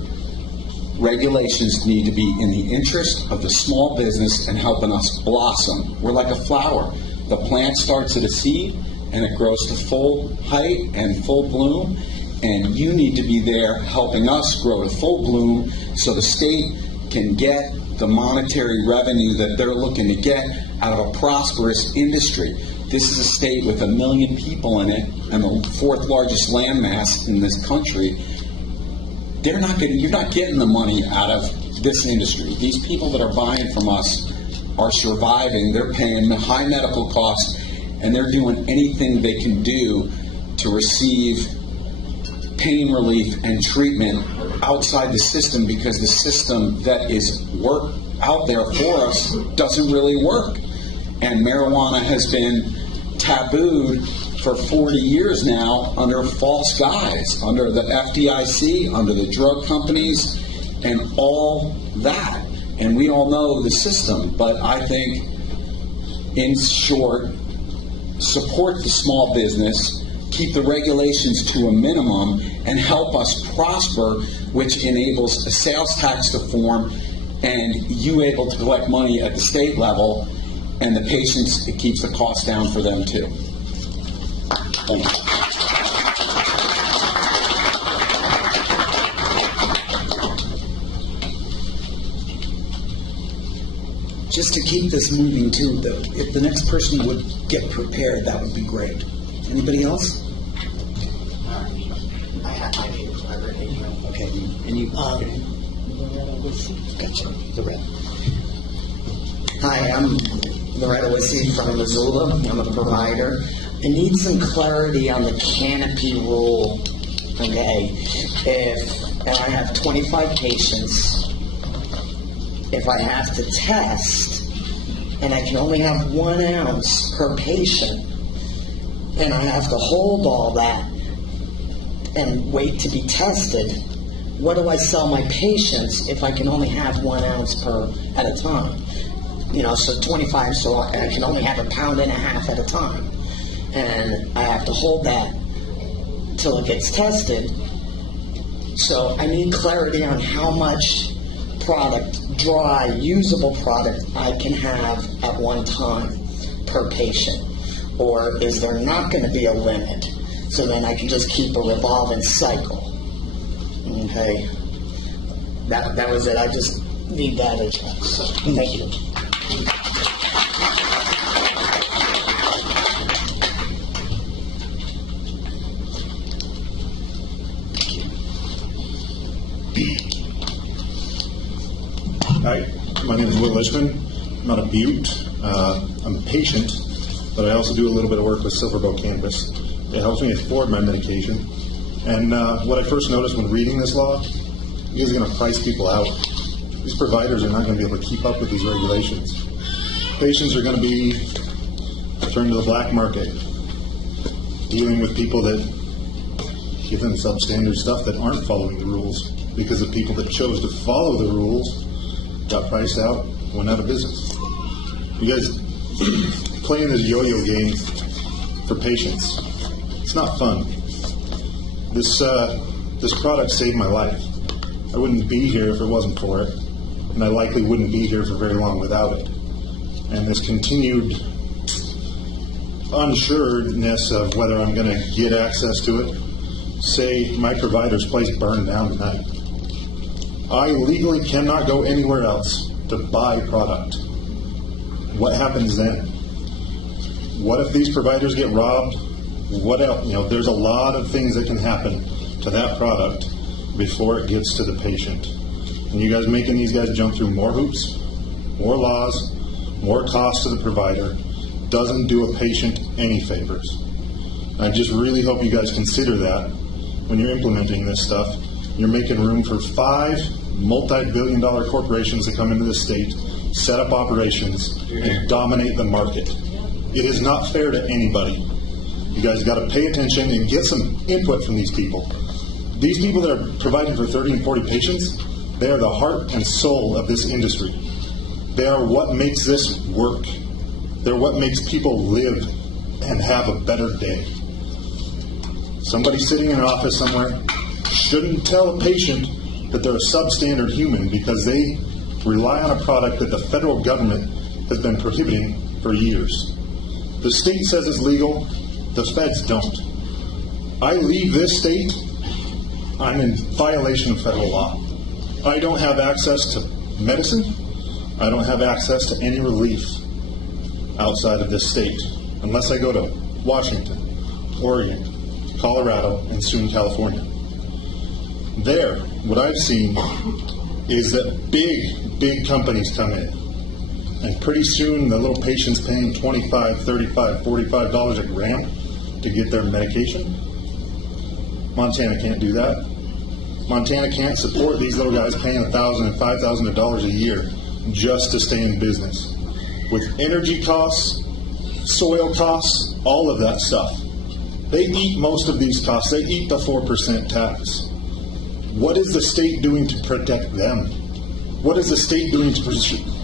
regulations need to be in the interest of the small business and helping us blossom. We're like a flower. The plant starts at a seed, and it grows to full height and full bloom, and you need to be there helping us grow to full bloom so the state can get the monetary revenue that they're looking to get out of a prosperous industry. This is a state with 1 million people in it and the 4th largest landmass in this country. You're not getting the money out of this industry. These people that are buying from us are surviving. They're paying the high medical costs, and they're doing anything they can do to receive pain relief and treatment outside the system, because the system that is out there for us doesn't really work. And marijuana has been tabooed for 40 years now under false guise, under the FDIC, under the drug companies, and all that. And we all know the system, but I think, in short, support the small business, keep the regulations to a minimum, and help us prosper, which enables a sales tax to form and you able to collect money at the state level, and the patients, it keeps the cost down for them too. Thank you. Just to keep this moving too, though, if the next person would get prepared, that would be great. Anybody else? Okay, and you. Gotcha. Loretta. Hi, I'm Loretta Wissy from Missoula. I'm a provider. I need some clarity on the canopy rule. Okay, and I have 25 patients. If I have to test, and I can only have 1 ounce per patient, and I have to hold all that and wait to be tested, what do I sell my patients if I can only have 1 ounce at a time? So 25, so I can only have 1.5 pounds at a time. And I have to hold that till it gets tested. So I need clarity on how much product, dry, usable product, I can have at one time per patient. Or is there not going to be a limit? So then I can just keep a revolving cycle. Okay. That was it. I just need that address. So, thank you. Hi, my name is Will Ishman. I'm not a Butte. I'm a patient, but I also do a little bit of work with Silverboat Cannabis. It helps me afford my medication. And what I first noticed when reading this law, is going to price people out. These providers are not going to be able to keep up with these regulations. Patients are going to be turned to the black market, dealing with people that give them substandard stuff that aren't following the rules because the people that chose to follow the rules got priced out, went out of business. You guys playing this yo-yo game for patients. It's not fun. This product saved my life. I wouldn't be here if it wasn't for it, and I likely wouldn't be here for very long without it. And this continued unsureness of whether I'm going to get access to it. Say my provider's place burned down tonight. I legally cannot go anywhere else to buy product. What happens then? What if these providers get robbed? What else? There's a lot of things that can happen to that product before it gets to the patient. And you guys making these guys jump through more hoops, more laws, more costs to the provider doesn't do a patient any favors. I just really hope you guys consider that when you're implementing this stuff. You're making room for 5 multi-billion-dollar corporations to come into the state, set up operations, and dominate the market. It is not fair to anybody. You guys got to pay attention and get some input from these people. These people that are providing for 30 and 40 patients, they are the heart and soul of this industry. They are what makes this work. They're what makes people live and have a better day. Somebody sitting in an office somewhere shouldn't tell a patient that they're a substandard human because they rely on a product that the federal government has been prohibiting for years. The state says it's legal, the feds don't. I leave this state, I'm in violation of federal law. I don't have access to medicine. I don't have access to any relief outside of this state unless I go to Washington, Oregon, Colorado, and soon California. There, what I've seen is that big companies come in, and pretty soon the little patient's paying $25, $35, $45 a gram to get their medication. Montana can't do that. Montana can't support these little guys paying $1,000 and $5,000 a year just to stay in business. With energy costs, soil costs, all of that stuff. They eat most of these costs. They eat the 4% tax. What is the state doing to protect them? What is the state doing to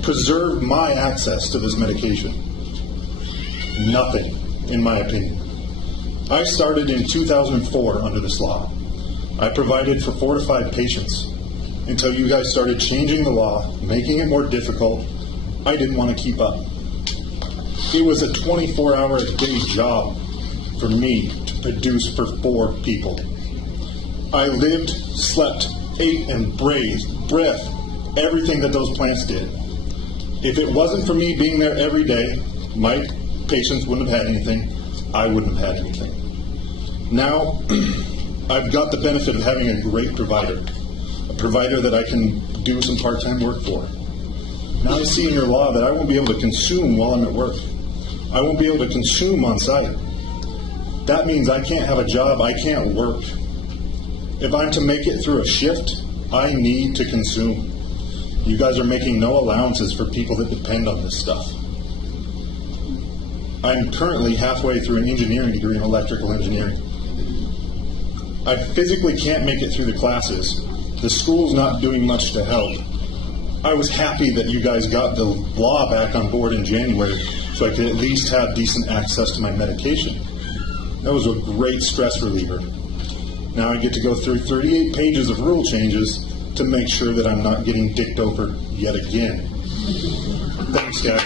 preserve my access to this medication? Nothing, in my opinion. I started in 2004 under this law. I provided for 4 to 5 patients until you guys started changing the law, making it more difficult. I didn't want to keep up. It was a 24-hour-a-day job for me to produce for 4 people. I lived, slept, ate, and breathed everything that those plants did. If it wasn't for me being there every day, my patients wouldn't have had anything. I wouldn't have had anything. Now, I've got the benefit of having a great provider, a provider that I can do some part-time work for. Now I see in your law that I won't be able to consume while I'm at work. I won't be able to consume on site. That means I can't have a job, I can't work. If I'm to make it through a shift, I need to consume. You guys are making no allowances for people that depend on this stuff. I'm currently halfway through an engineering degree in electrical engineering. I physically can't make it through the classes. The school's not doing much to help. I was happy that you guys got the law back on board in January so I could at least have decent access to my medication. That was a great stress reliever. Now I get to go through 38 pages of rule changes to make sure that I'm not getting dicked over yet again. Thanks, guys.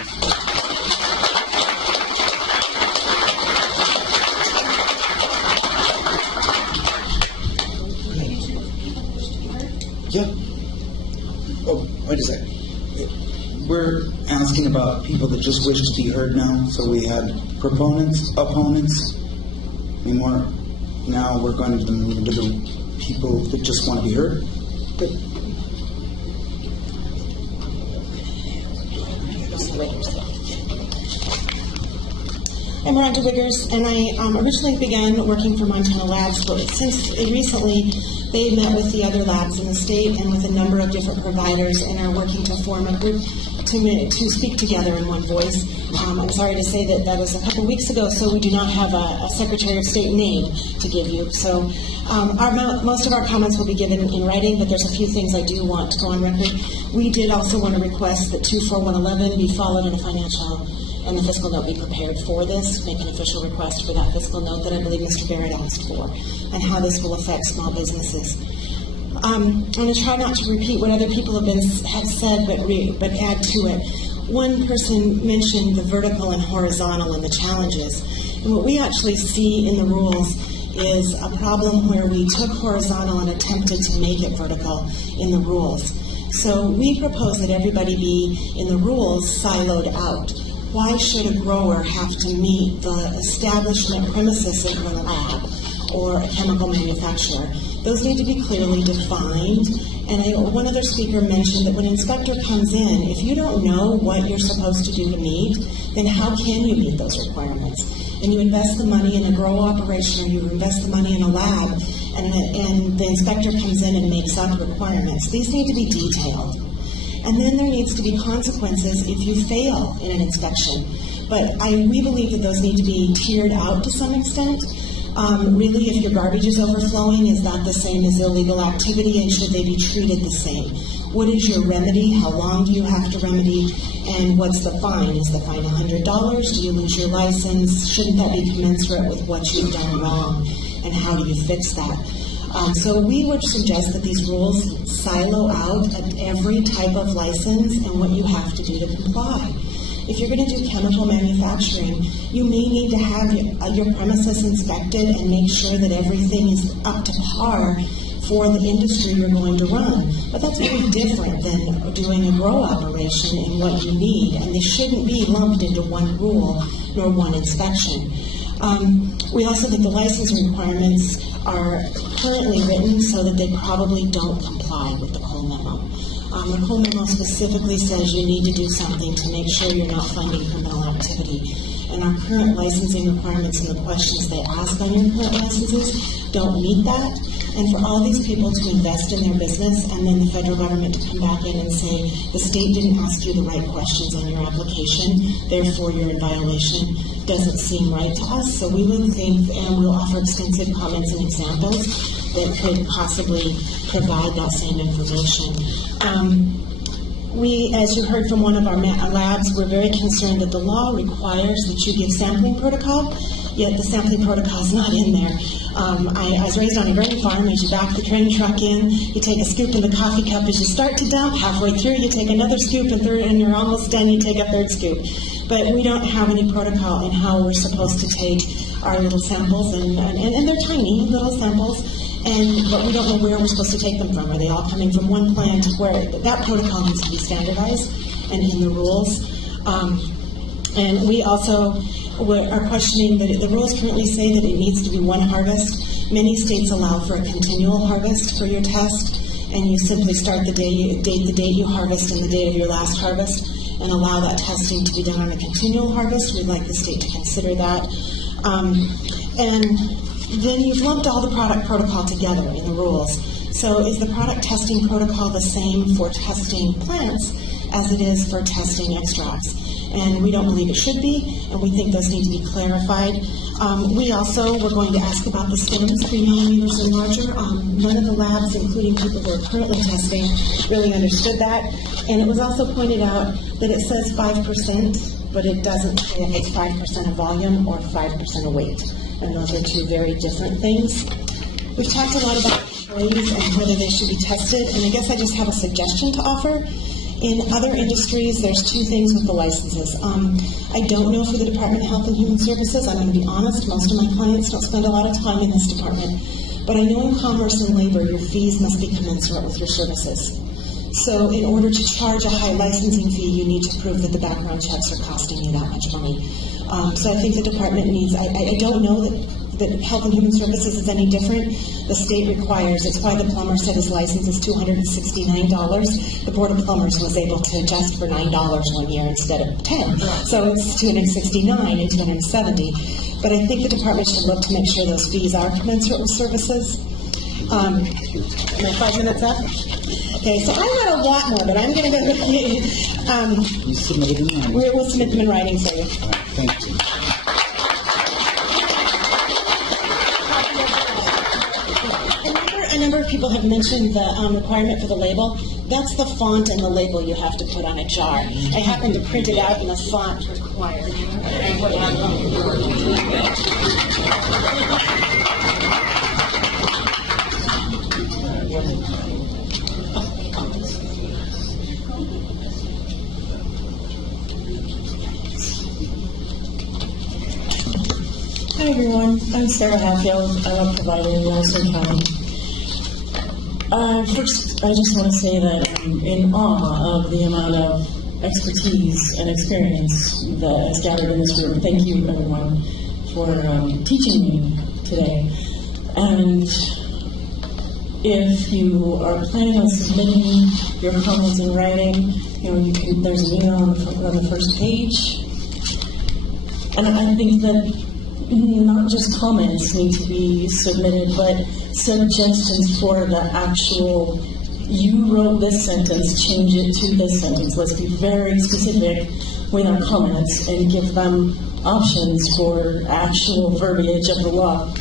Yeah. Oh, wait a second. We're asking about people that just wish to be heard now. So we had proponents, opponents, any more. Now we're going to move into the people that just want to be heard. Good. I'm Rhonda Wiggers, and I originally began working for Montana Labs, but since recently they met with the other labs in the state and with a number of different providers and are working to form a group to speak together in one voice. I'm sorry to say that was a couple weeks ago, so we do not have a Secretary of State name to give you. So most of our comments will be given in writing, but there's a few things I do want to go on record. We did also want to request that 24111 be followed in a financial and the fiscal note be prepared for this, make an official request for that fiscal note that I believe Mr. Barrett asked for, and how this will affect small businesses. I'm going to try not to repeat what other people have said, but add to it. One person mentioned the vertical and horizontal and the challenges. And what we actually see in the rules is a problem where we took horizontal and attempted to make it vertical in the rules. So we propose that everybody be in the rules siloed out. Why should a grower have to meet the establishment premises of a lab or a chemical manufacturer? Those need to be clearly defined. And one other speaker mentioned that when an inspector comes in, if you don't know what you're supposed to do to meet, then how can you meet those requirements? And you invest the money in a grow operation, or you invest the money in a lab, and the inspector comes in and makes up requirements. These need to be detailed. And then there needs to be consequences if you fail in an inspection. But we believe that those need to be tiered out to some extent. Really, if your garbage is overflowing, is that the same as illegal activity, and should they be treated the same? What is your remedy? How long do you have to remedy? And what's the fine? Is the fine $100? Do you lose your license? Shouldn't that be commensurate with what you've done wrong? And how do you fix that? So we would suggest that these rules silo out at every type of license and what you have to do to comply. If you're going to do chemical manufacturing, you may need to have your premises inspected and make sure that everything is up to par for the industry you're going to run. But that's very different than doing a grow operation in what you need, and they shouldn't be lumped into one rule nor one inspection. We also think the license requirements are currently written so that they probably don't comply with the Cole Memo. The Cole Memo specifically says you need to do something to make sure you're not funding criminal activity. And our current licensing requirements and the questions they ask on your current licenses don't meet that. And for all these people to invest in their business and then the federal government to come back in and say, the state didn't ask you the right questions on your application, therefore you're in violation, doesn't seem right to us. So we would think, and we'll offer extensive comments and examples that could possibly provide that same information. We, as you heard from one of our labs, we're very concerned that the law requires that you give sampling protocol, yet the sampling protocol is not in there. I was raised on a grain farm. As you back the train truck in, you take a scoop in the coffee cup. As you start to dump, halfway through, you take another scoop, and you're almost done, you take a third scoop. But we don't have any protocol in how we're supposed to take our little samples, and they're tiny little samples. But we don't know where we're supposed to take them from. Are they all coming from one plant? Where that protocol needs to be standardized and in the rules. And we also are questioning that the rules currently say that it needs to be one harvest. Many states allow for a continual harvest for your test, and you simply start the date you harvest and the date of your last harvest, and allow that testing to be done on a continual harvest. We'd like the state to consider that. And then you've lumped all the product protocol together in the rules. So is the product testing protocol the same for testing plants as it is for testing extracts? And we don't believe it should be, and we think those need to be clarified. We also were going to ask about the stems, 3 millimeters and larger. None of the labs, including people who are currently testing, really understood that. And it was also pointed out that it says 5%, but it doesn't say if it's 5% of volume or 5% of weight. And those are two very different things. We've talked a lot about employees and whether they should be tested, and I guess I just have a suggestion to offer. In other industries, there's two things with the licenses. I don't know for the Department of Health and Human Services. I'm going to be honest, most of my clients don't spend a lot of time in this department. But I know in commerce and labor, your fees must be commensurate with your services. So in order to charge a high licensing fee, you need to prove that the background checks are costing you that much money. So I think the department needs, I don't know that Health and Human Services is any different. The state requires, it's why the plumber said his license is $269. The Board of Plumbers was able to adjust for $9 one year instead of $10. So it's $269 and $270. But I think the department should look to make sure those fees are commensurate with services. Am I 5 minutes up? Okay, so I got a lot more, but I'm going to go. You submitted them in writing. We'll submit them in writing for you. Thank you. A number of people have mentioned the requirement for the label. That's the font and the label you have to put on a jar. I happen to print it out in the font required. Hi everyone, I'm Sarah Hatfield. I'm a provider in Madison County. First, I just want to say that I'm in awe of the amount of expertise and experience that is gathered in this room. Thank you everyone for teaching me today. And if you are planning on submitting your comments in writing, there's an email on the first page. And I think that not just comments need to be submitted, but suggestions for the actual, you wrote this sentence, change it to this sentence. Let's be very specific with our comments and give them options for actual verbiage of the law.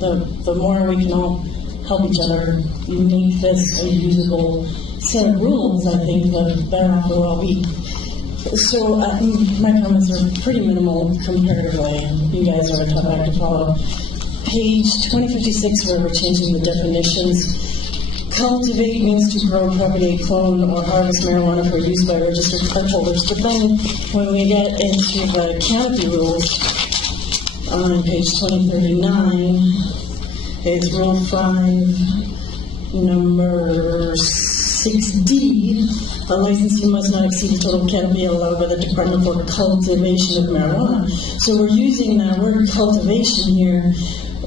The more we can all help each other make this a usable set of rules, I think the better off we'll all be. So my comments are pretty minimal comparatively. You guys are a tough act to follow. Page 2056, where we're changing the definitions. Cultivate means to grow, propagate, clone, or harvest marijuana for use by registered card holders. But then when we get into the canopy rules, on page 2039, it's Rule 5, number 6D. A licensee must not exceed the total canopy allowed by the Department for cultivation of marijuana. So we're using that word cultivation here,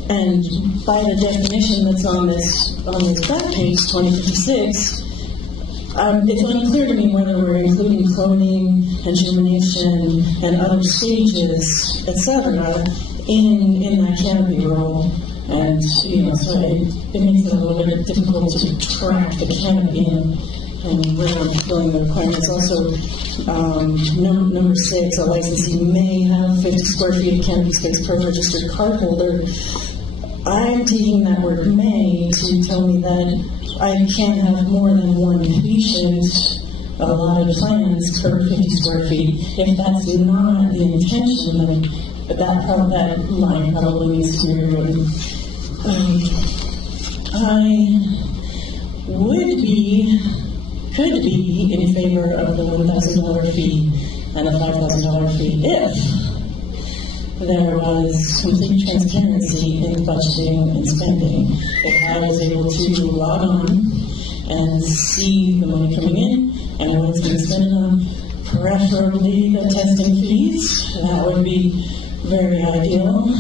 and by the definition that's on this back page, 2056, it's unclear to me whether we're including cloning and germination and other stages, etc., in that canopy rule. And so it makes it a little bit difficult to track the canopy and where I'm fulfilling the requirements. Also, number 6, a licensee may have 50 square feet of canopy space per registered card holder. I'm taking that word may to tell me that I can't have more than one patient allotted plans per 50 square feet. If that's not the intention, then that line probably needs to be rewritten. I could be in favor of the $1,000 fee and a $5,000 fee if there was complete transparency in budgeting and spending. If I was able to log on and see the money coming in and what it's being spent on, preferably the testing fees, that would be very ideal.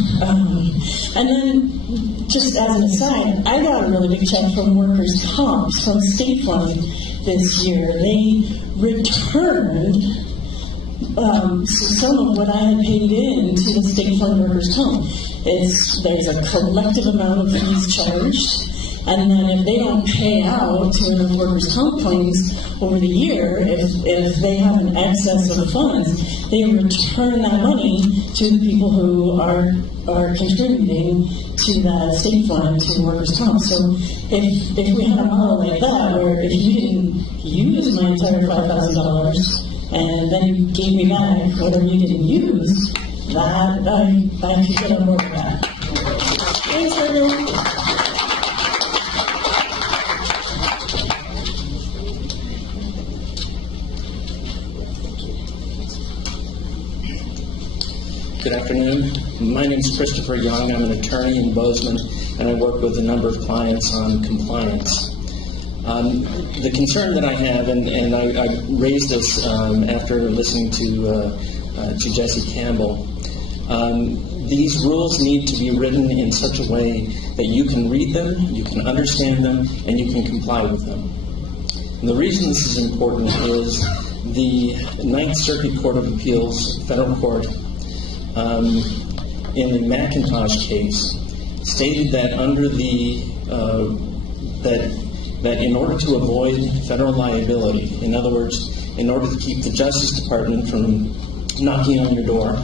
And then, just as an aside, I got a really big check from workers' comp from State Fund this year. They returned some of what I had paid in to the State Fund workers' comp. There's a collective amount of fees charged, and then if they don't pay out to enough workers' comp claims over the year, if they have an excess of funds, they return that money to the people who are contributing to that state fund, to workers' comp. So if we had a model like that, where if you didn't use my entire $5,000 and then you gave me back whatever you didn't use, that I could get on board with that. Thanks, everyone. Good afternoon. My name is Christopher Young. I'm an attorney in Bozeman, and I work with a number of clients on compliance. The concern that I have, and I raised this after listening to Jesse Campbell, these rules need to be written in such a way that you can read them, you can understand them, and you can comply with them. And the reason this is important is the Ninth Circuit Court of Appeals, federal court, in the McIntosh case, stated that under the that in order to avoid federal liability, in other words, in order to keep the Justice Department from knocking on your door,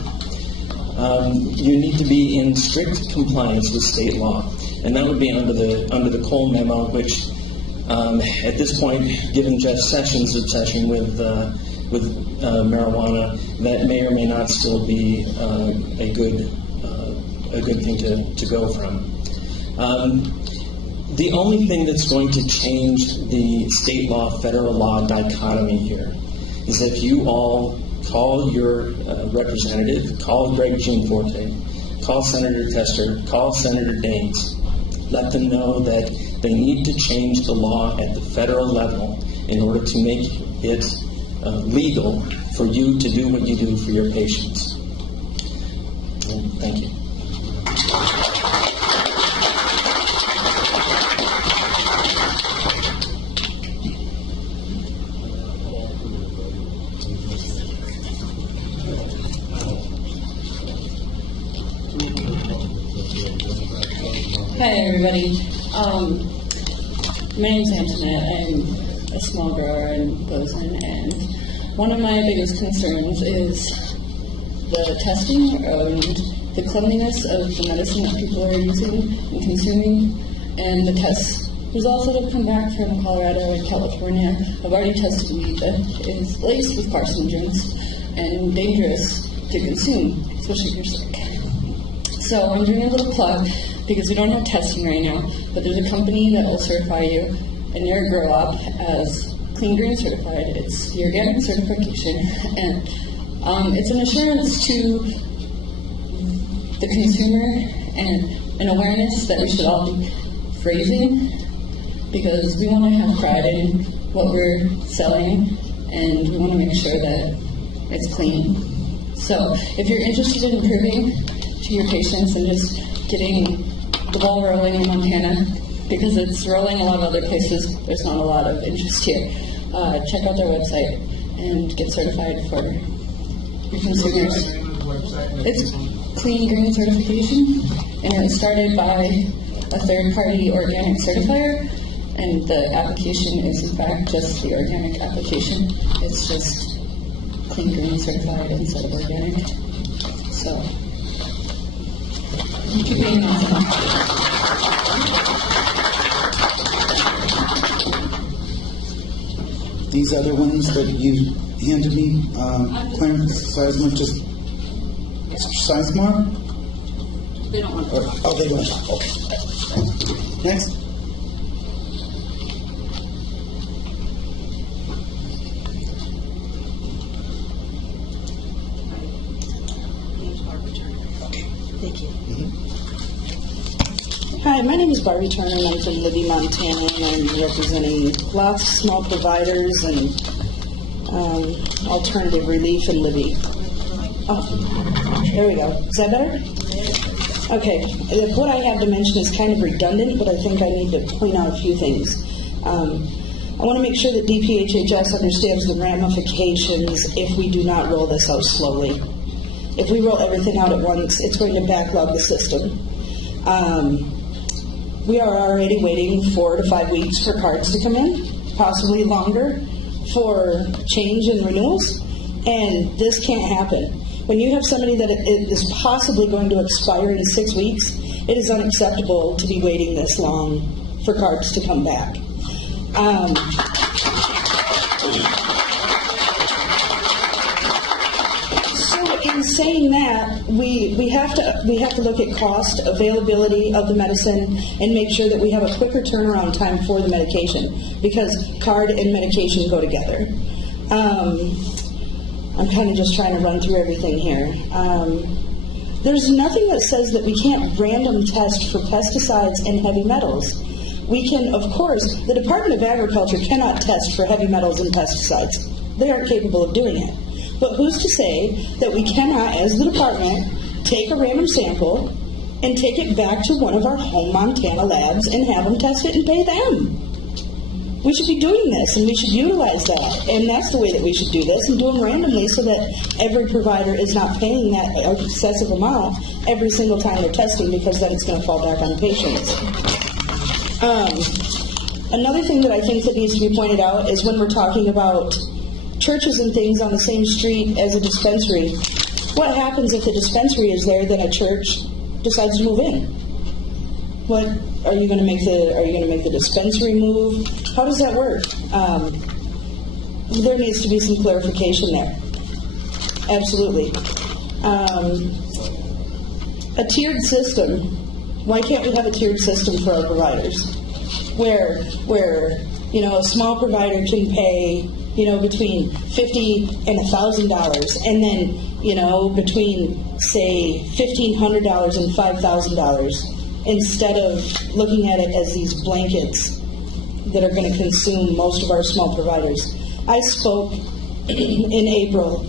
you need to be in strict compliance with state law, and that would be under the Cole memo, which at this point, given Jeff Sessions' obsession with marijuana, that may or may not still be a good thing to go from. The only thing that's going to change the state law, federal law dichotomy here is if you all call your representative, call Greg Gianforte, call Senator Tester, call Senator Daines. Let them know that they need to change the law at the federal level in order to make it legal for you to do what you do for your patients. And thank you. Hi, everybody. My name's Antoinette. I'm a small grower in Bozeman, and one of my biggest concerns is the testing and the cleanliness of the medicine that people are using and consuming, and the test results that have come back from Colorado and California have already tested weed that is laced with carcinogens and dangerous to consume, especially if you're sick. So I'm doing a little plug because we don't have testing right now, but there's a company that will certify you and your grow up as Clean Green certified. It's the organic certification, and it's an assurance to the consumer and an awareness that we should all be raising, because we want to have pride in what we're selling, and we want to make sure that it's clean. So if you're interested in improving to your patients and just getting the ball rolling in Montana, because it's rolling a lot of other places, there's not a lot of interest here. Check out their website and get certified for your consumers. It's Clean Green certification, and it was started by a third-party organic certifier, and the application is in fact just the organic application. It's just Clean Green certified instead of organic. So keep being awesome. These other ones that you handed me, Clarence Sizemore, just Sizemore? They don't want Oh, they don't. Okay. Next. Thank you. Hi, my name is Barbie Turner, and I'm from Libby, Montana, and I'm representing lots of small providers and alternative relief in Libby. Oh, there we go. Is that better? Okay. What I have to mention is kind of redundant, but I think I need to point out a few things. I want to make sure that DPHHS understands the ramifications if we do not roll this out slowly. If we roll everything out at once, it's going to backlog the system. We are already waiting 4 to 5 weeks for cards to come in, possibly longer, for change and renewals, and this can't happen. When you have somebody that is possibly going to expire in 6 weeks, it is unacceptable to be waiting this long for cards to come back. In saying that, we have to look at cost, availability of the medicine, and make sure that we have a quicker turnaround time for the medication, because card and medication go together. I'm kind of just trying to run through everything here. There's nothing that says that we can't random test for pesticides and heavy metals. We can, of course, the Department of Agriculture cannot test for heavy metals and pesticides. They aren't capable of doing it. But who's to say that we cannot, as the department, take a random sample and take it back to one of our home Montana labs and have them test it and pay them? We should be doing this, and we should utilize that. And that's the way that we should do this, and do them randomly so that every provider is not paying that excessive amount every single time they're testing, because then it's going to fall back on patients. Another thing that I think that needs to be pointed out is when we're talking about churches and things on the same street as a dispensary. What happens if the dispensary is there, then a church decides to move in? What are you going to make the dispensary move? How does that work? There needs to be some clarification there. Absolutely. A tiered system. Why can't we have a tiered system for our providers, where a small provider can pay between $50 and $1,000, and then, between, say, $1,500 and $5,000, instead of looking at it as these blankets that are going to consume most of our small providers. I spoke in April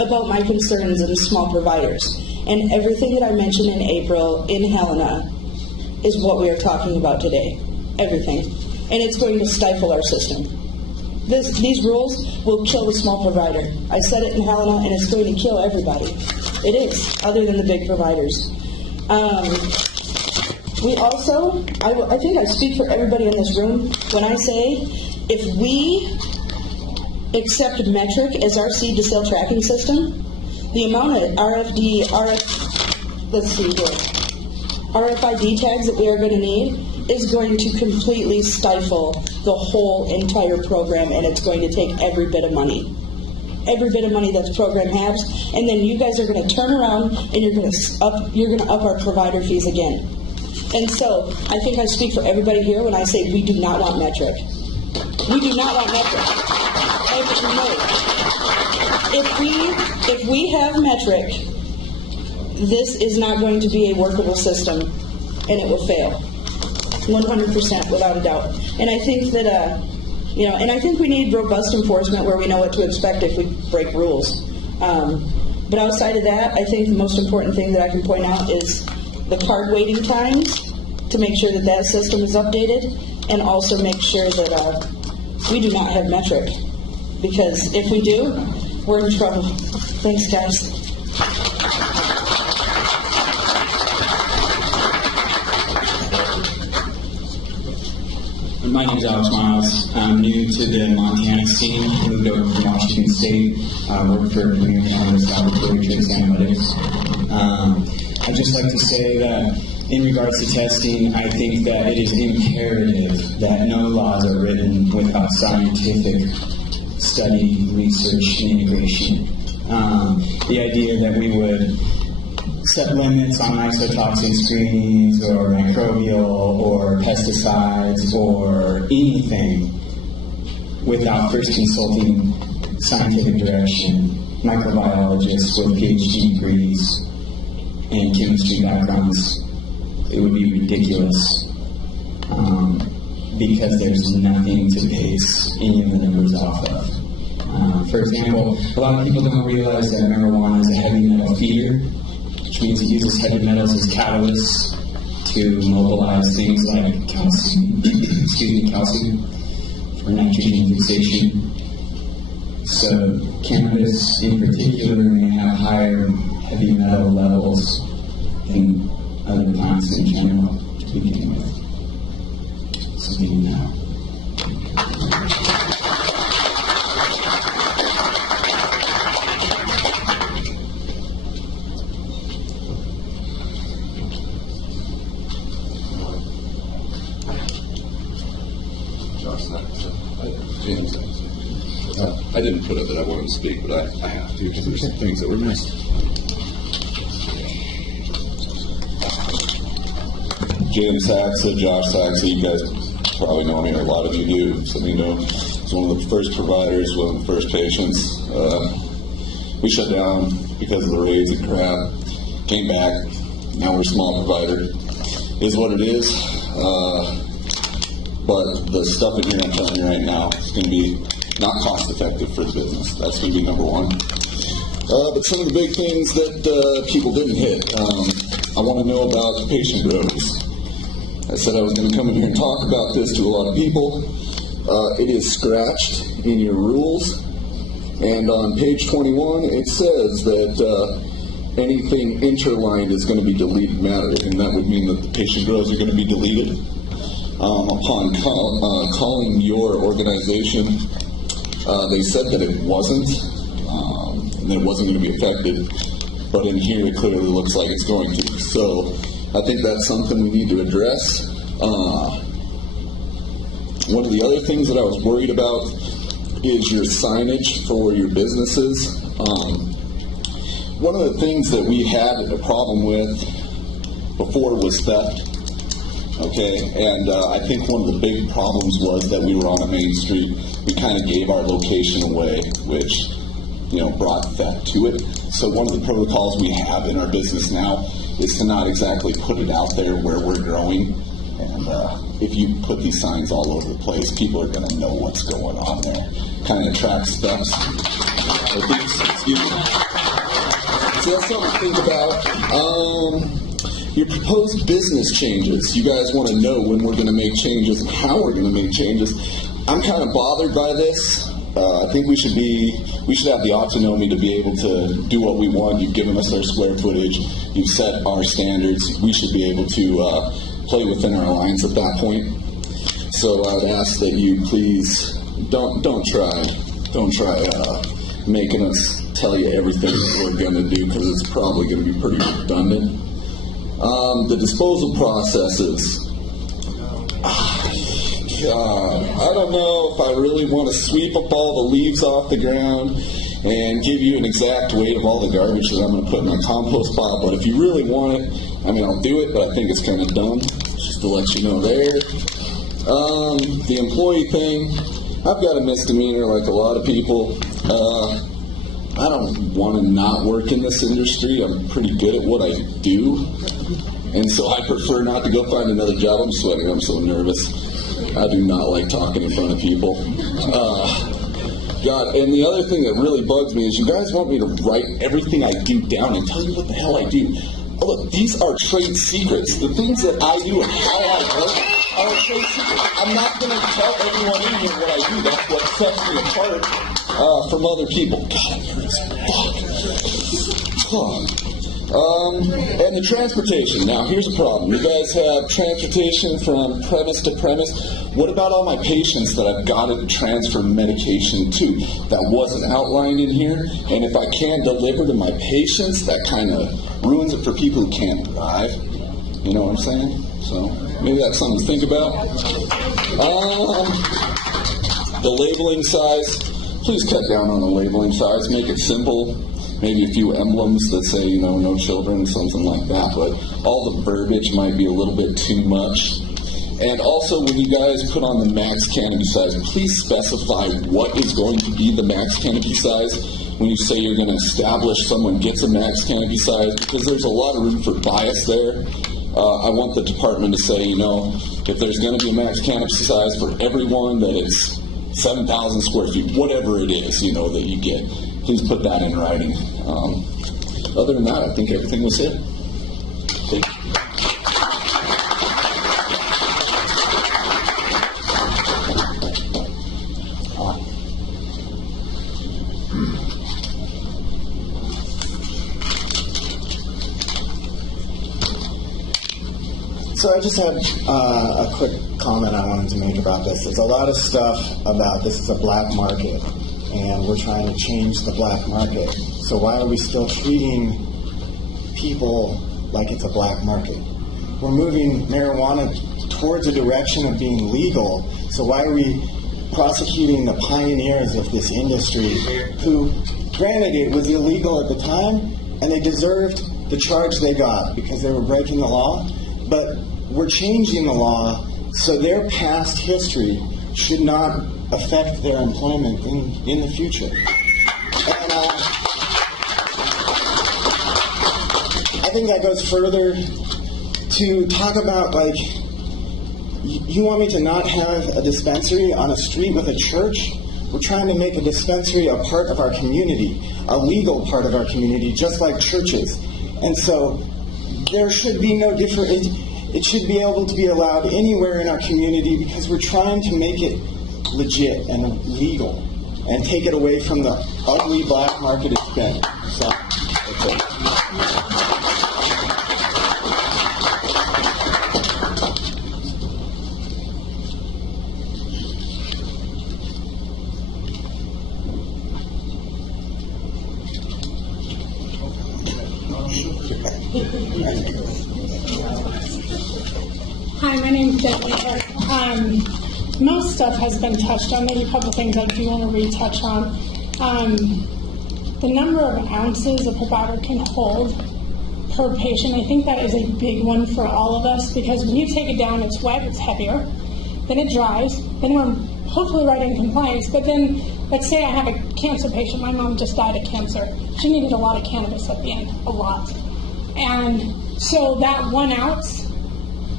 about my concerns in small providers, and everything that I mentioned in April in Helena is what we are talking about today. Everything. And it's going to stifle our system. These rules will kill the small provider. I said it in Helena, and it's going to kill everybody. It is, other than the big providers. We also, I think I speak for everybody in this room when I say, if we accept metric as our seed to sale tracking system, the amount of RFID tags that we are going to need is going to completely stifle the whole entire program, and it's going to take every bit of money that the program has, and then you guys are going to turn around and you're going to up our provider fees again. And so I think I speak for everybody here when I say we do not want metric. We do not want metric. If we have metric, this is not going to be a workable system, and it will fail 100% without a doubt. And I think that and I think we need robust enforcement where we know what to expect if we break rules. But outside of that, I think the most important thing that I can point out is the card waiting times, to make sure that that system is updated, and also make sure that we do not have metric. Because if we do, we're in trouble. Thanks, guys. My name is Alex Miles. I'm new to the Montana scene. Moved over from Washington State. Worked for Premier Cannabis Laboratory Trace Analytics. I'd just like to say that in regards to testing, I think that it is imperative that no laws are written without scientific study, research, and integration. The idea that we would set limits on isotoxin screens or microbial or pesticides or anything without first consulting scientific direction, microbiologists with PhD degrees and chemistry backgrounds, it would be ridiculous because there's nothing to base any of the numbers off of. For example, a lot of people don't realize that marijuana is a heavy metal feeder, which means it uses heavy metals as catalysts to mobilize things like calcium or nitrogen fixation. So cannabis in particular may have higher heavy metal levels than other plants in general to begin with. So you know. I didn't put it that I wanted to speak, but I have to because there's some things that were missed. Jim Saxa, Josh Saxa, you guys probably know me, or a lot of you do. Some of you know, it's one of the first providers, one of the first patients. We shut down because of the raids and crap. Came back. Now we're a small provider. Is what it is. But the stuff in here I'm telling you right now is going to be not cost effective for the business. That's going to be number one. But some of the big things that people didn't hit. I want to know about patient grows. I said I was going to come in here and talk about this to a lot of people. It is scratched in your rules. And on page 21, it says that anything interlined is going to be deleted matter. And that would mean that the patient grows are going to be deleted. Upon calling your organization, they said that it wasn't, and that it wasn't going to be affected, but in here it clearly looks like it's going to. So I think that's something we need to address. One of the other things that I was worried about is your signage for your businesses. One of the things that we had a problem with before was theft. Okay, and I think one of the big problems was that we were on a main street. We kind of gave our location away, which, brought theft to it. So one of the protocols we have in our business now is to not exactly put it out there where we're growing. And if you put these signs all over the place, people are going to know what's going on there. Kind of attracts thefts. Excuse me. So that's something to think about. Your proposed business changes. You guys want to know when we're going to make changes and how we're going to make changes. I'm kind of bothered by this. I think we should have the autonomy to be able to do what we want. You've given us our square footage. You've set our standards. We should be able to play within our lines at that point. So I would ask that you please don't try making us tell you everything that we're going to do, because it's probably going to be pretty redundant. The disposal processes. I don't know if I really want to sweep up all the leaves off the ground and give you an exact weight of all the garbage that I'm going to put in my compost pile, but if you really want it, I'll do it, but I think it's kind of dumb, just to let you know there. The employee thing, I've got a misdemeanor like a lot of people. I don't want to not work in this industry. I'm pretty good at what I do. And so I prefer not to go find another job. I'm sweating. I'm so nervous. I do not like talking in front of people. God, and the other thing that really bugs me is you guys want me to write everything I do down and tell you what the hell I do. Oh, look, these are trade secrets. The things that I do and how I work are trade secrets. I'm not going to tell everyone in here what I do. That's what sets me apart from other people. God, I'm nervous. Fuck. And the transportation. Now, here's a problem. You guys have transportation from premise to premise. What about all my patients that I've got to transfer medication to? That wasn't outlined in here. And if I can't deliver to my patients, that kind of ruins it for people who can't drive. You know what I'm saying? So maybe that's something to think about. The labeling size. Please cut down on the labeling size. Make it simple. Maybe a few emblems that say, no children, something like that. But all the verbiage might be a little bit too much. And also, when you guys put on the max canopy size, please specify what is going to be the max canopy size. When you say you're going to establish someone gets a max canopy size, because there's a lot of room for bias there. I want the department to say, if there's going to be a max canopy size for everyone, that it's 7,000 square feet, whatever it is, that you get. Please put that in writing. Other than that, I think everything was it. Thank you. So I just had a quick comment I wanted to make about this. There's a lot of stuff about this is a black market, and we're trying to change the black market. So why are we still treating people like it's a black market? We're moving marijuana towards a direction of being legal, so why are we prosecuting the pioneers of this industry who, granted, it was illegal at the time, and they deserved the charge they got because they were breaking the law, but we're changing the law so their past history should not affect their employment in the future. And I think that goes further to talk about, like, you want me to not have a dispensary on a street with a church? We're trying to make a dispensary a part of our community, a legal part of our community, just like churches. And so there should be no difference. It should be able to be allowed anywhere in our community because we're trying to make it legit and legal and take it away from the ugly black market it's been. So, that's it. Hi, my name is Jennifer. Most stuff has been touched on. Maybe a couple things I do want to retouch on. The number of ounces a provider can hold per patient. I think that is a big one for all of us, because when you take it down, it's wet, it's heavier, then it dries, then we're hopefully right in compliance. But then, let's say I have a cancer patient. My mom just died of cancer. She needed a lot of cannabis at the end, a lot. And so that 1 ounce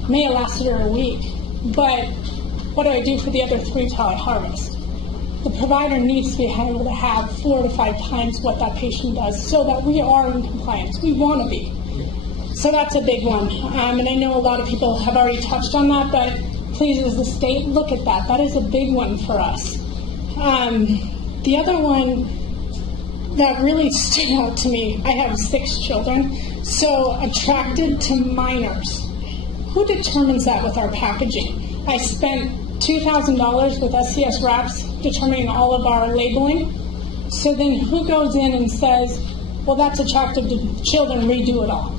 may have lasted her a week. But what do I do for the other 3 till I harvest? The provider needs to be able to have 4 to 5 times what that patient does, so that we are in compliance. We want to be. So that's a big one. And I know a lot of people have already touched on that, but please, as the state, look at that. That is a big one for us. The other one that really stood out to me, I have 6 children, so attracted to minors. Who determines that with our packaging? I spent $2,000 with SCS Wraps determining all of our labeling. So then who goes in and says, well, that's attractive to children, redo it all?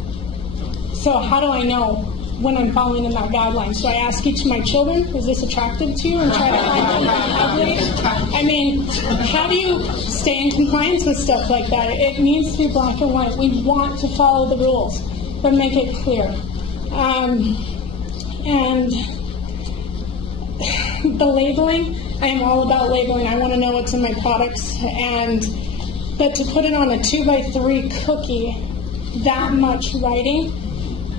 So how do I know when I'm following in that guideline? So I ask each of my children, is this attractive to you? And try to find something ugly. I mean, how do you stay in compliance with stuff like that? It needs to be black and white. We want to follow the rules, but make it clear. And the labeling, I am all about labeling. I want to know what's in my products. But to put it on a 2x3 cookie, that much writing,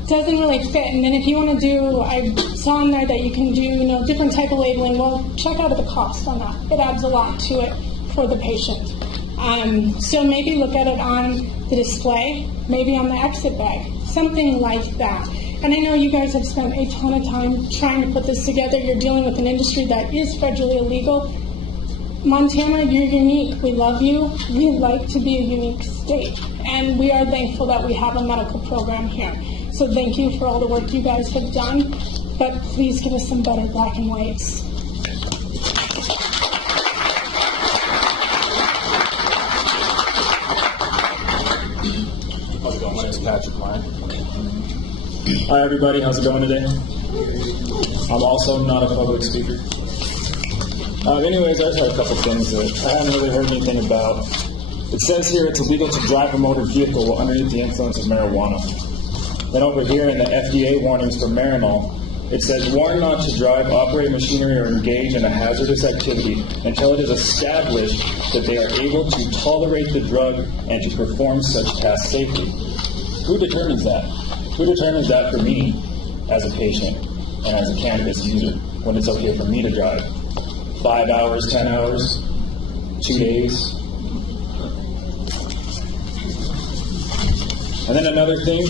doesn't really fit. And then if you want to do, I saw in there that you can do, different type of labeling. Well, check out the cost on that. It adds a lot to it for the patient. So maybe look at it on the display, maybe on the exit bag, something like that. And I know you guys have spent a ton of time trying to put this together. You're dealing with an industry that is federally illegal. Montana, you're unique. We love you. We like to be a unique state. And we are thankful that we have a medical program here. So thank you for all the work you guys have done. But please give us some better black and whites. How's it going? My name is Patrick Meyer. Hi everybody, how's it going today? I'm also not a public speaker. Anyways, I just had a couple things that I haven't really heard anything about. It says here it's illegal to drive a motor vehicle underneath the influence of marijuana. Then over here in the FDA warnings for Marinol, it says, warn not to drive, operate machinery, or engage in a hazardous activity until it is established that they are able to tolerate the drug and to perform such tasks safely. Who determines that? Who determines that for me as a patient and as a cannabis user when it's okay for me to drive? 5 hours, 10 hours, 2 days? And then another thing,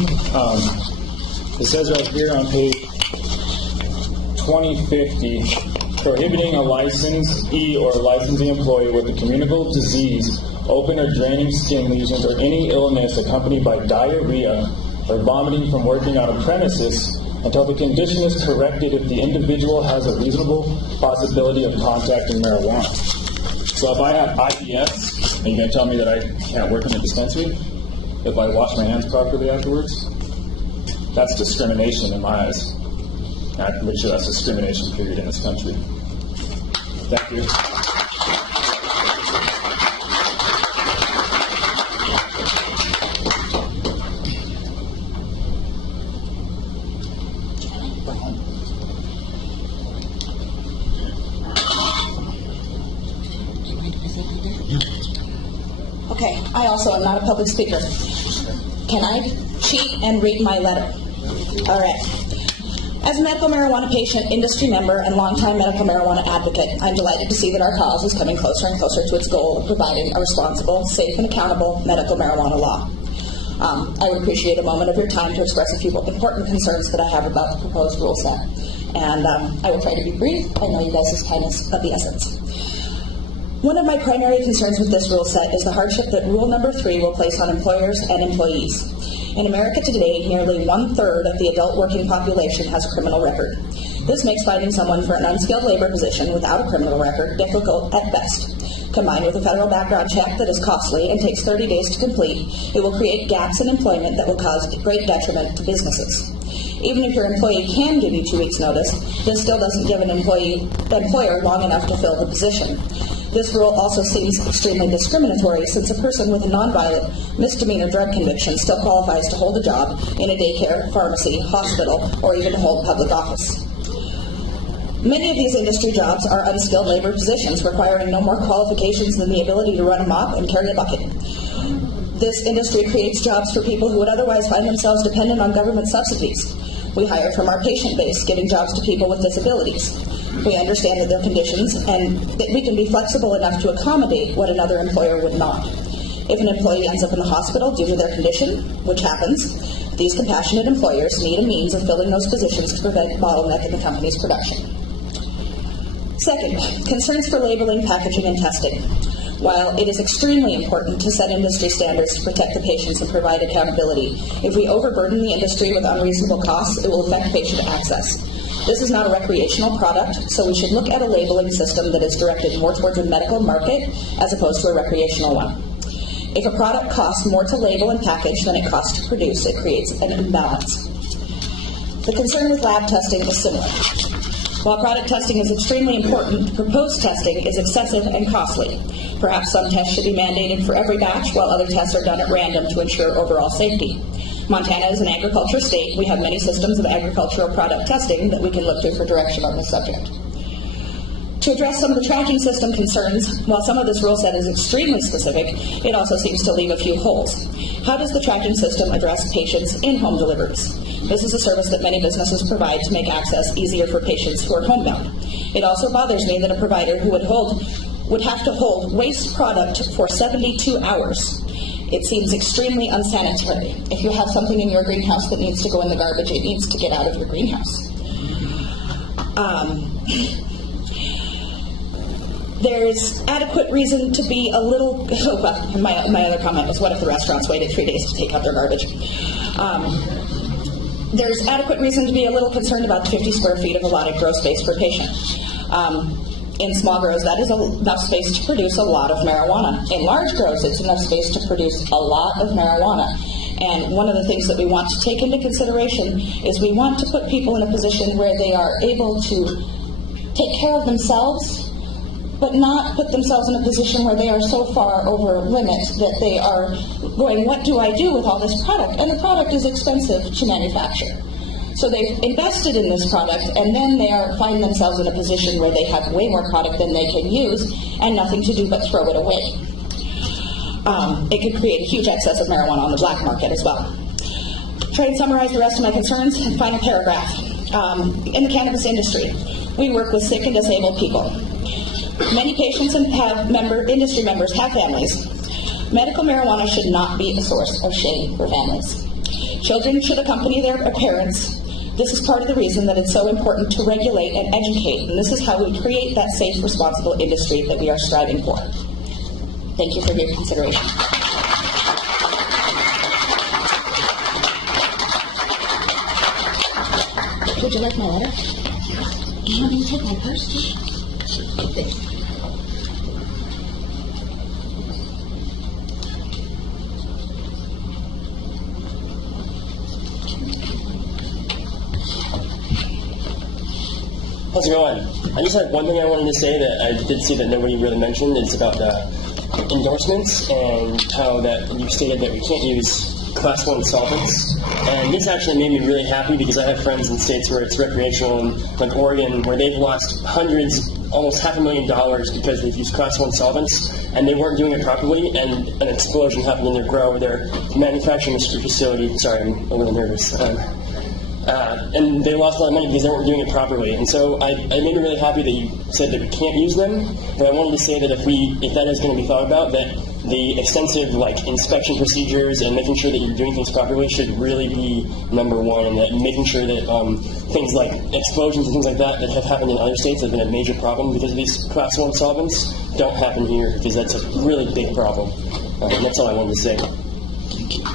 it says right here on page 2050, prohibiting a licensee or licensing employee with a communicable disease, open or draining skin lesions, or any illness accompanied by diarrhea or vomiting from working on a premises until the condition is corrected if the individual has a reasonable possibility of contacting marijuana. So if I have IBS, are you going to tell me that I can't work in the dispensary if I wash my hands properly afterwards? That's discrimination in my eyes. And I'm pretty sure that's discrimination, period, in this country. Thank you. Okay, I also am not a public speaker. Can I cheat and read my letter? All right. As a medical marijuana patient, industry member, and longtime medical marijuana advocate, I'm delighted to see that our cause is coming closer and closer to its goal of providing a responsible, safe, and accountable medical marijuana law. I would appreciate a moment of your time to express a few important concerns that I have about the proposed rule set. And I will try to be brief. I know you guys' time is of the essence. One of my primary concerns with this rule set is the hardship that rule number 3 will place on employers and employees. In America today, nearly 1/3 of the adult working population has a criminal record. This makes finding someone for an unskilled labor position without a criminal record difficult at best. Combined with a federal background check that is costly and takes 30 days to complete, it will create gaps in employment that will cause great detriment to businesses. Even if your employee can give you 2 weeks' notice, this still doesn't give an employer long enough to fill the position. This rule also seems extremely discriminatory since a person with a nonviolent misdemeanor drug conviction still qualifies to hold a job in a daycare, pharmacy, hospital, or even to hold public office. Many of these industry jobs are unskilled labor positions requiring no more qualifications than the ability to run a mop and carry a bucket. This industry creates jobs for people who would otherwise find themselves dependent on government subsidies. We hire from our patient base, giving jobs to people with disabilities. We understand that their conditions and that we can be flexible enough to accommodate what another employer would not. If an employee ends up in the hospital due to their condition, which happens, these compassionate employers need a means of filling those positions to prevent bottleneck in the company's production. Second, concerns for labeling, packaging, and testing. While it is extremely important to set industry standards to protect the patients and provide accountability, if we overburden the industry with unreasonable costs, it will affect patient access. This is not a recreational product, so we should look at a labeling system that is directed more towards a medical market as opposed to a recreational one. If a product costs more to label and package than it costs to produce, it creates an imbalance. The concern with lab testing is similar. While product testing is extremely important, proposed testing is excessive and costly. Perhaps some tests should be mandated for every batch, while other tests are done at random to ensure overall safety. Montana is an agriculture state. We have many systems of agricultural product testing that we can look to for direction on this subject. To address some of the tracking system concerns, while some of this rule set is extremely specific, it also seems to leave a few holes. How does the tracking system address patients' in-home deliveries? This is a service that many businesses provide to make access easier for patients who are homebound. It also bothers me that a provider who would have to hold waste product for 72 hours. It seems extremely unsanitary. If you have something in your greenhouse that needs to go in the garbage, it needs to get out of your greenhouse. There's adequate reason to be a little, my other comment was, what if the restaurants waited 3 days to take out their garbage? There's adequate reason to be a little concerned about 50 square feet of allotted grow space per patient. In small grows, that is enough space to produce a lot of marijuana. In large grows, it's enough space to produce a lot of marijuana. And one of the things that we want to take into consideration is we want to put people in a position where they are able to take care of themselves, but not put themselves in a position where they are so far over limit that they are going, what do I do with all this product? And the product is expensive to manufacture. So they've invested in this product, and then they find themselves in a position where they have way more product than they can use and nothing to do but throw it away. It could create a huge excess of marijuana on the black market as well. Try and summarize the rest of my concerns and final paragraph. In the cannabis industry, we work with sick and disabled people. Many patients and industry members have families. Medical marijuana should not be a source of shame for families. Children should accompany their parents. This is part of the reason that it's so important to regulate and educate, and this is how we create that safe, responsible industry that we are striving for. Thank you for your consideration. Would you like my letter? You want me to take my purse too? Thank you. How's it going? I just had one thing I wanted to say that I did see that nobody really mentioned. It's about endorsements and how that you stated that we can't use Class 1 solvents. And this actually made me really happy because I have friends in states where it's recreational, like Oregon, where they've lost hundreds, almost $500,000 because they've used Class 1 solvents and they weren't doing it properly, and an explosion happened in their grow, their manufacturing facility. Sorry, I'm a little nervous. And they lost a lot of money because they weren't doing it properly. And so I made me really happy that you said that we can't use them. But I wanted to say that if that is going to be thought about, that the extensive inspection procedures and making sure that you're doing things properly should really be number one, and that making sure that things like explosions and things like that have happened in other states that have been a major problem because of these Class 1 solvents don't happen here, because that's a really big problem. And that's all I wanted to say. Thank you.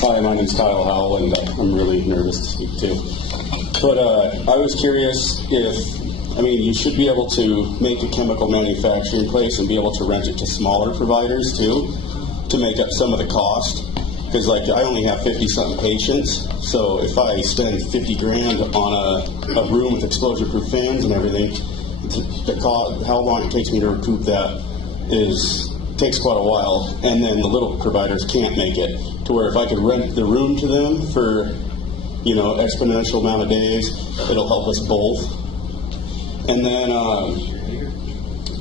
Hi, my name's Kyle Howell, and I'm really nervous to speak too. But I was curious if I mean, you should be able to make a chemical manufacturing place and be able to rent it to smaller providers too, to make up some of the cost. Because like I only have 50-something patients, so if I spend 50 grand on a room with explosion-proof fans and everything, the cost, how long it takes me to recoup that takes quite a while. And then the little providers can't make it to where if I could rent the room to them for exponential amount of days, it'll help us both. And then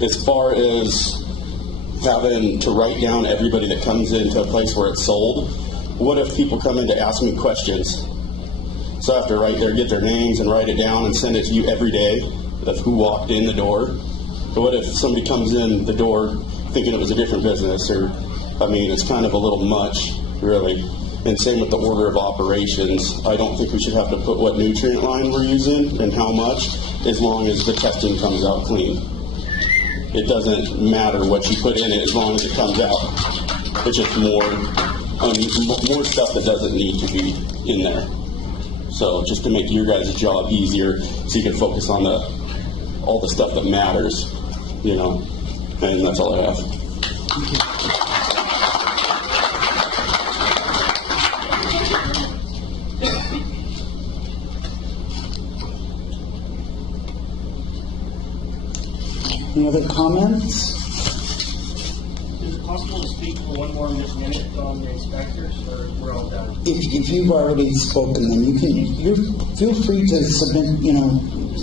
as far as having to write down everybody that comes into a place where it's sold, what if people come in to ask me questions? So I have to get their names and write it down and send it to you every day of who walked in the door. But what if somebody comes in the door thinking it was a different business? It's kind of a little much, really. And same with the order of operations. I don't think we should have to put what nutrient line we're using and how much, as long as the testing comes out clean. It doesn't matter what you put in it as long as it comes out. It's just more stuff that doesn't need to be in there. So just to make your guys' job easier, so you can focus on all the stuff that matters, and that's all I have. Any other comments? Is it possible to speak for one more minute on the inspectors, or we're all done? If you've already spoken, then you feel free to submit,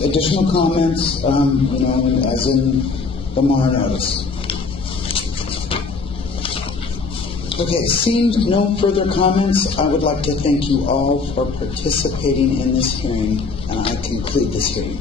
additional comments, as in the MAR notice. Okay, seeing no further comments, I would like to thank you all for participating in this hearing, and I conclude this hearing.